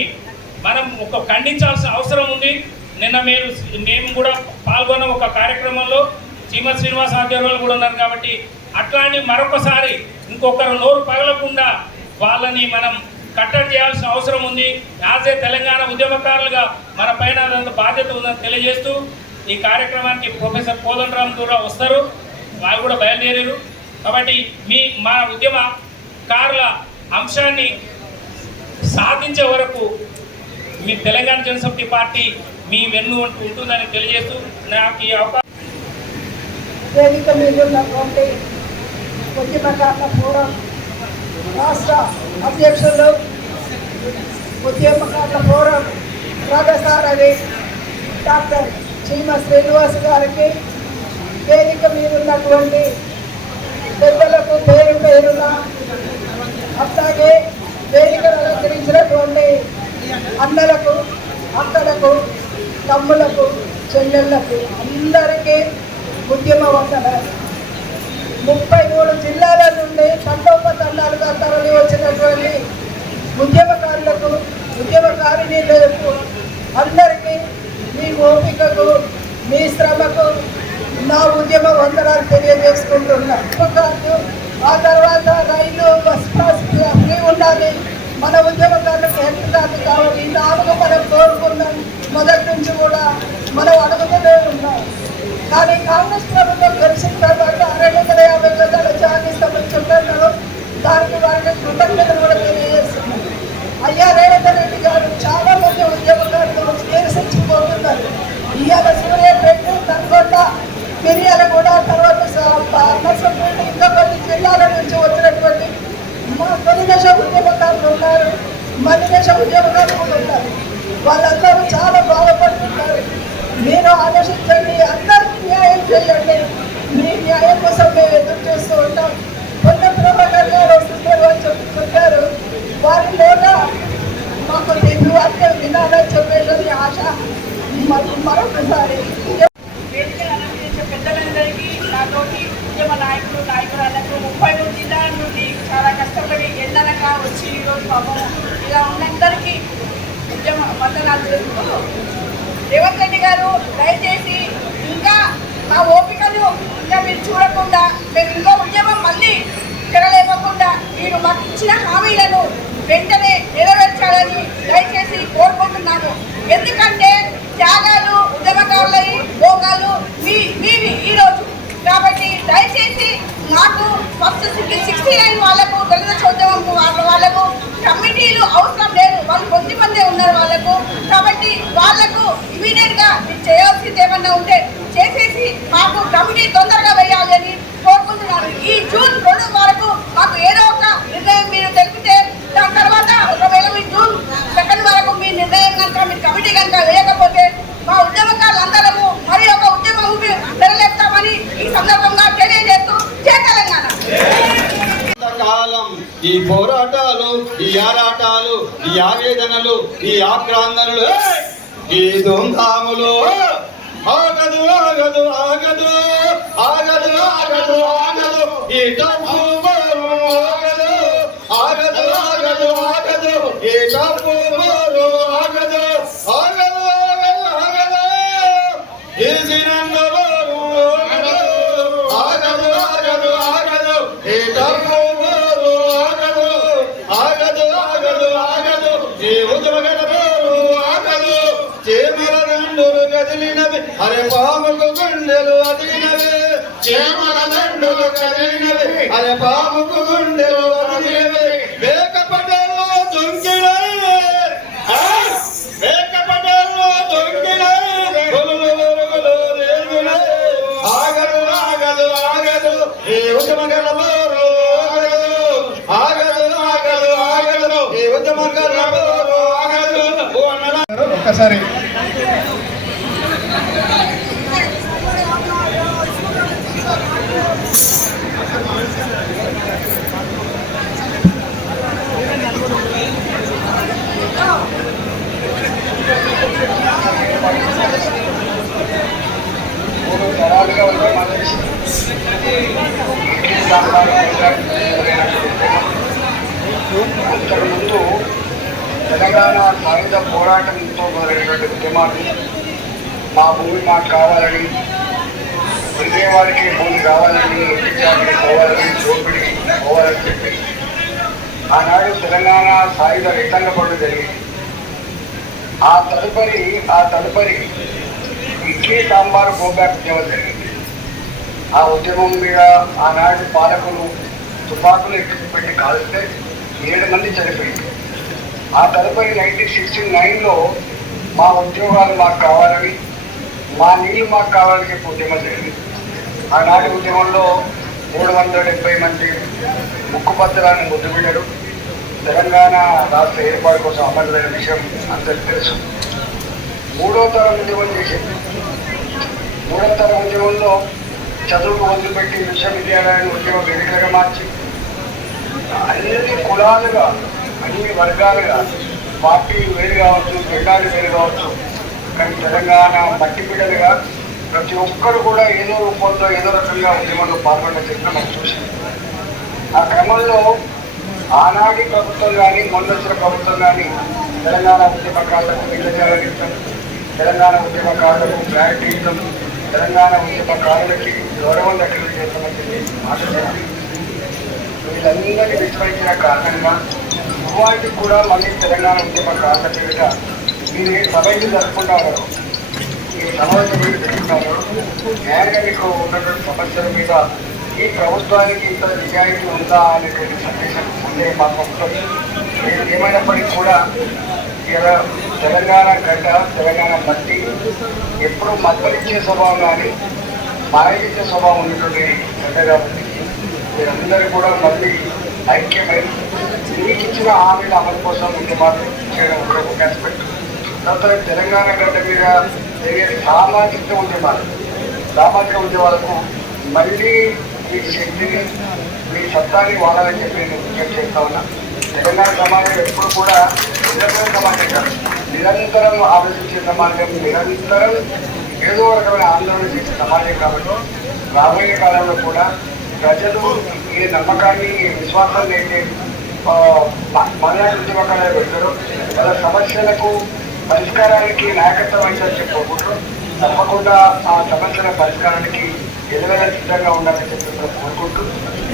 మనం ఖండించాల్సిన అవసరం ఉంది. నిన్న మేము కూడా పాల్గొన్న ఒక కార్యక్రమంలో చీమ శ్రీనివాస్ ఆధ్వర్యంలో కూడా ఉన్నారు. కాబట్టి అట్లాంటి మరొకసారి ఇంకొకరు నోరు పగలకుండా వాళ్ళని మనం కట్టడి చేయాల్సిన అవసరం ఉంది. యాజ్ ఏ తెలంగాణ ఉద్యమకారులుగా మన పైన బాధ్యత ఉందని తెలియజేస్తూ, ఈ కార్యక్రమానికి ప్రొఫెసర్ కోదండరామ్ కూడా వస్తారు, వాళ్ళు కూడా బయలుదేరారు. కాబట్టి మా ఉద్యమకారుల అంశాన్ని సాధించే వరకు మీ తెలంగాణ జనసమితి పార్టీ మీ వెన్ను ఉంటుందని తెలియజేస్తూ నాకు ఈ అవకాశం. వేదిక మీద ఉన్నటువంటి ఉద్యమకారుల ఫోరం రాష్ట్ర అధ్యక్షులు, ఉద్యమకారుల ఫోరం రథసారథి డాక్టర్ చీమ శ్రీనివాస్ గారికి, వేదిక మీద ఉన్నటువంటి పెద్దలకు పేరు పేరున, అట్లాగే వేదికను అలంకరించినటువంటి అన్నలకు, అక్కలకు, తమ్ములకు, చెల్లెళ్లకు అందరికీ ఉద్యమ వందనాలు. 33 జిల్లాల నుండి తండోపతండాలుగా తరలి వచ్చినటువంటి ఉద్యమకారులకు, ఉద్యమకారిణీలకు అందరికీ మీ ఓపికకు, మీ శ్రమకు నా ఉద్యమ వందనాలు తెలియజేసుకుంటున్నా. ఆ తర్వాత రైలు, బస్ పాస్ ఫ్రీ ఉండాలి, మన ఉద్యమకారులకు మా తొలిదశ ఉద్యమకారులు ఉన్నారు, మధ్యదశ ఉద్యమకారులు కూడా ఉన్నారు. వాళ్ళందరూ చాలా బాధపడుతున్నారు. మీరు ఆలోచించండి, అందరికీ న్యాయం చేయండి. మీ న్యాయం కోసం మేము ఎదురు చూస్తూ ఉంటాం. కొత్త ప్రభాకర్ గారు వస్తున్నారు అని చెప్పారు. వారి లోన మాకు వాక్య వినాలని చెప్పేసి ఆశ. మరొకసారి పెద్దలందరికీ, నాతోటి ఉద్యమ నాయకురాలకు 33 జిల్లాల నుండి చాలా కష్టపడి ఎండనక వచ్చి ఈరోజు పాపం ఇలా ఉన్నందరికీ ఉద్యమ వందనాలు చేస్తూ, రేవంత్ రెడ్డి గారు దయచేసి ఇంకా మా ఓపికను ఇంకా మీరు చూడకుండా, మేము ఇంకో ఉద్యమం మళ్ళీ తిరగలేకుండా మీరు మాకు ఇచ్చిన హామీలను వెంటనే నెరవేర్చాలని దయచేసి కోరుకుంటున్నాము. ఎందుకంటే త్యాగాలు ఉద్యమకారులై భోగాలు మీవి ఈరోజు. కాబట్టి దయచేసి మాకు ఫస్ట్ 69 వాళ్ళకు దళిత చోద్యమం వాళ్ళకు కమిటీలు అవసరం లేదు, వాళ్ళు కొద్దిమందే ఉన్నారు వాళ్ళకు. కాబట్టి వాళ్ళకు ఇమీడియట్ గా మీరు చేయాల్సింది ఏమన్నా ఉంటే చేసేసి మాకు కమిటీ తొందరగా వేయాలి అని కోరుకుంటున్నాను. ఈ జూన్ 2 వరకు మాకు ఏదో ఒక నిర్ణయం మీరు తెలిపితే, దాని తర్వాత ఒకవేళ మీ జూన్ 2 వరకు మీ నిర్ణయం కనుక మీ కమిటీ కనుక వేయకపోతే మా ఉద్యమకారులందరము మరి ఒక ఉద్యమ ఊపి తెరలేస్తామని ఈ సందర్భంగా తెలియజేస్తూ జై తెలంగాణ. కాలం ఈ పోరాటాలు, ఈ ఆరాటాలు, ఈ ఆవేదనలు, ఈ ఆక్రాందనలు, ఈ ధూమ్ధాములు ఆగదు ఆగదు ఆగదు ఆగదు ఆగదు ఆగదు ఈ డబ్బు ఆగదు ఆగదు ఆగదు ఆగదు ఈ డబ్బు ఆగదు ఆగదు ఆగదు ఆగదు ఈ జినందరు ఆగదు ఆగదు ఆగదు ఈ డబ్బు ఆగదు ఆగదు ఆగదు ఆగదు ఈ ఉద్యమగడపు ఆగదు చేమల దండులు కదిలినవి అరే పాముకు గుండెలు అదిలినవి చేమల దండులు కదిలినవి అరే పాముకు గుండెలు అదిలినవి వేకపడేలో దొంగినవి వేకపడేలో దొంగినవి గొలుగులు రేగునవి ఆగదు ఆగదు ఆగదు ఈ ఉద్యమగడపు ఆగదు ఆగదు ఆగదు ఈ ఉద్యమగడపు ఆగదు. ఒక్కసారి అంతకుముందు తెలంగాణ సాయుధ పోరాటంతో మొదలైనటువంటి ఉద్యమాలు మా భూమి మాకు కావాలని, విజయవాడికి భూమి కావాలని, ఎన్నిచాడికి పోవాలని, దోపిడి పోవాలని చెప్పి ఆనాడు తెలంగాణ సాయుధ రైతాంగ పనులు జరిగింది. ఆ తదుపరి ఇడ్లీ సాంబారు గోబ్యాక్ ఉద్యమం జరిగింది. ఆ ఉద్యమం మీద ఆనాడు పాలకులు తుపాకులు పెట్టి కాల్స్తే 7 మంది చనిపోయింది. ఆ తదుపరి 1969లో మా ఉద్యోగాలు మాకు కావాలని, మా నీళ్లు మాకు కావాలని చెప్పి ఉద్యమం జరిగింది. ఆనాటి ఉద్యమంలో 370 మంది ముక్కుపత్రాన్ని ముద్దుబిడ్డలు తెలంగాణ రాష్ట్ర ఏర్పాటు కోసం అమలైన విషయం అందరికీ తెలుసు. 3వ తరం ఉద్యమం చేసింది. 3వ తరం ఉద్యమంలో చదువుకు వదిలిపెట్టి విశ్వవిద్యాలయాన్ని ఉద్యమ వేదికగా మార్చి అన్ని కులాలుగా, అన్ని వర్గాలుగా, పార్టీలు వేరు కావచ్చు, జెండాలు వేరు కావచ్చు, కానీ తెలంగాణ మట్టి బిడ్డలుగా ప్రతి ఒక్కరు కూడా ఏదో రూపంలో ఏదో రకంగా ఉద్యమంలో పాల్గొన్న చరిత్ర మనం చూసాం. ఆ క్రమంలో ఆనాటి ప్రభుత్వం కానీ, మొన్నొచ్చిన ప్రభుత్వం కానీ తెలంగాణ ఉద్యమకారులకు నిలజాలని ఇస్తాం, తెలంగాణ ఉద్యమకారులకు ప్రయారిటీ ఇస్తాం, తెలంగాణ ఉద్యమకారులకి గౌరవం దక్కలు చేస్తామని చెప్పి మాట్లాడారు. వీళ్ళందరినీ విస్మరించిన కారణంగా ఇవాటికి కూడా మళ్ళీ తెలంగాణ ఉద్యమకారుల పేరిట మీరు ఏ సభలు జరుపుకుంటారో, ఈ సమాజం మీరు పెట్టుకున్నారో, న్యాయంగా మీకు ఉన్నటువంటి సమస్యల మీద ఈ ప్రభుత్వానికి ఇంత నిజాయితీ ఉందా అనేటువంటి సందేశం సందేహం మాకు ఉంటుంది. ఏమైనప్పటికీ కూడా ఇలా తెలంగాణ గడ్డ, తెలంగాణ మట్టి ఎప్పుడు మద్దలిచ్చే స్వభావం కానీ మాయలిచ్చే స్వభావం ఉన్నటువంటి గడ్డ కాబట్టి మీరందరూ కూడా మళ్ళీ ఐక్యమై మీకు ఇచ్చిన హామీల అమలు కోసం ఉద్యమాలు చేయడం ఒక ఆస్పెక్ట్. తర్వాత తెలంగాణ గడ్డ మీద జరిగే సామాజిక ఉద్యమాలకు మళ్ళీ మీ శక్తిని మీ సత్తాన్ని వాడాలని చెప్పి నేను విజ్ఞప్తి చేస్తా ఉన్నా. తెలంగాణ సమాజం ఎప్పుడు కూడా నిరంతర సమాజం కాదు, నిరంతరం ఆలోచించే సమాజం, నిరంతరం ఏదో రకమైన ఆందోళన చేసే సమాజం కాబట్టి రాబోయే కాలంలో కూడా ప్రజలు ఈ నమ్మకాన్ని విశ్వాసాన్ని అయితే మైనారిటీ ఉద్యమకాలు పెడతారు. వాళ్ళ సమస్యలకు పరిష్కారానికి నాయకత్వం అయితే చెప్పుకుంటూ తప్పకుండా ఆ సమస్యల పరిష్కారానికి ఎదురైన సిద్ధంగా ఉండాలని చెప్పి కోరుకుంటూ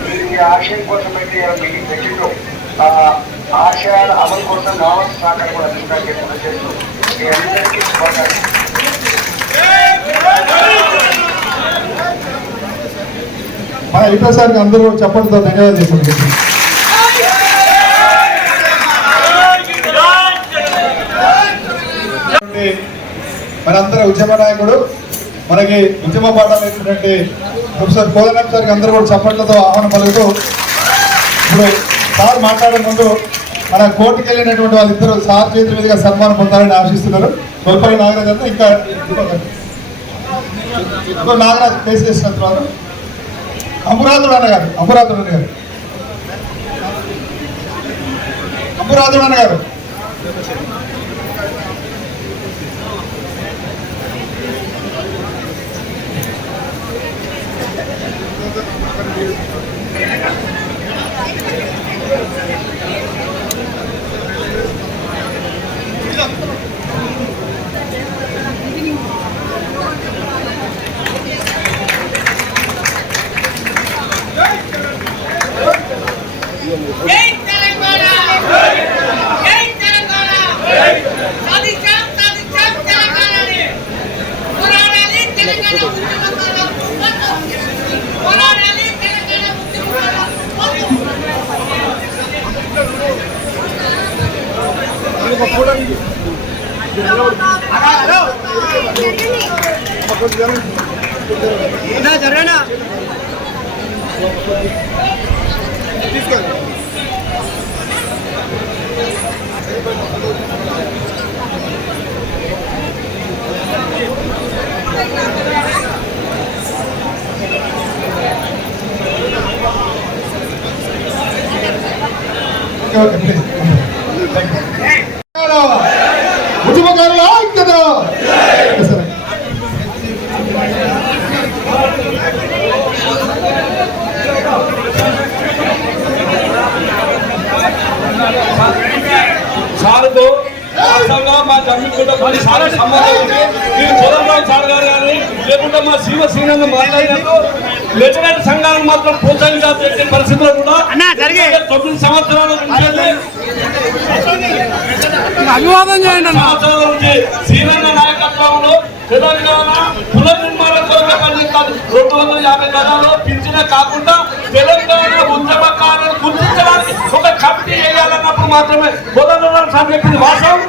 మీరు ఈ ఆశయం కోసం అయితే మీటింగ్ పెట్టిందో ఆశయాల అమలు కోసం కావాల్సిన సహకారం కూడా అందించడానికి చేస్తూ మీ అందరికీ శుభాకాంక్షలు. మన ఇట్లా సార్కి అందరూ చెప్పడంతో ధన్యవాదాలు చేసుకుంటున్నాం. మనందరూ ఉద్యమ నాయకుడు, మనకి ఉద్యమ పాఠాలు ఏంటంటే ప్రొఫెసర్ కోదండం సార్కి అందరూ కూడా చప్పట్లతో ఆహ్వానం పలుకుతూ ఇప్పుడు సార్ మాట్లాడే ముందు మన కోర్టుకు వెళ్ళినటువంటి వాళ్ళిద్దరూ సార్ చేతుల మీదుగా సన్మానం పొందాలని ఆశిస్తున్నారు. గొప్ప నాగరాజ్ అంతా ఇంకా నాగరాజ్ కేసు చేసిన తర్వాత అంబురాధుడు అన్నగారు ఉద్యమకారుల ఐక్యత. సార్తో మా జమ్మికుంట కొన్ని సార్ సంబంధం ఉంది. మీరు చంద్రబాబు సార్ గారు కానీ లేకుంటే మా శివసేన మాట్లాడినట్టు లెఫ్టినెంట్ సంఘాలను మాత్రం ప్రోత్సహించాల్సిన పరిస్థితుల్లో కూడా 9 సంవత్సరాల నుంచి శ్రీరంగ నాయకత్వంలో తెలంగాణ పునర్నిర్మాణ కొరకు పనిచేస్తారు. 250 గదాలు పింఛనే కాకుండా తెలంగాణ ఉద్యమకారులను గుర్తించడానికి ఒక కమిటీ వేయాలన్నప్పుడు మాత్రమే కోదండరాం సార్ చెప్పింది వాస్తవం.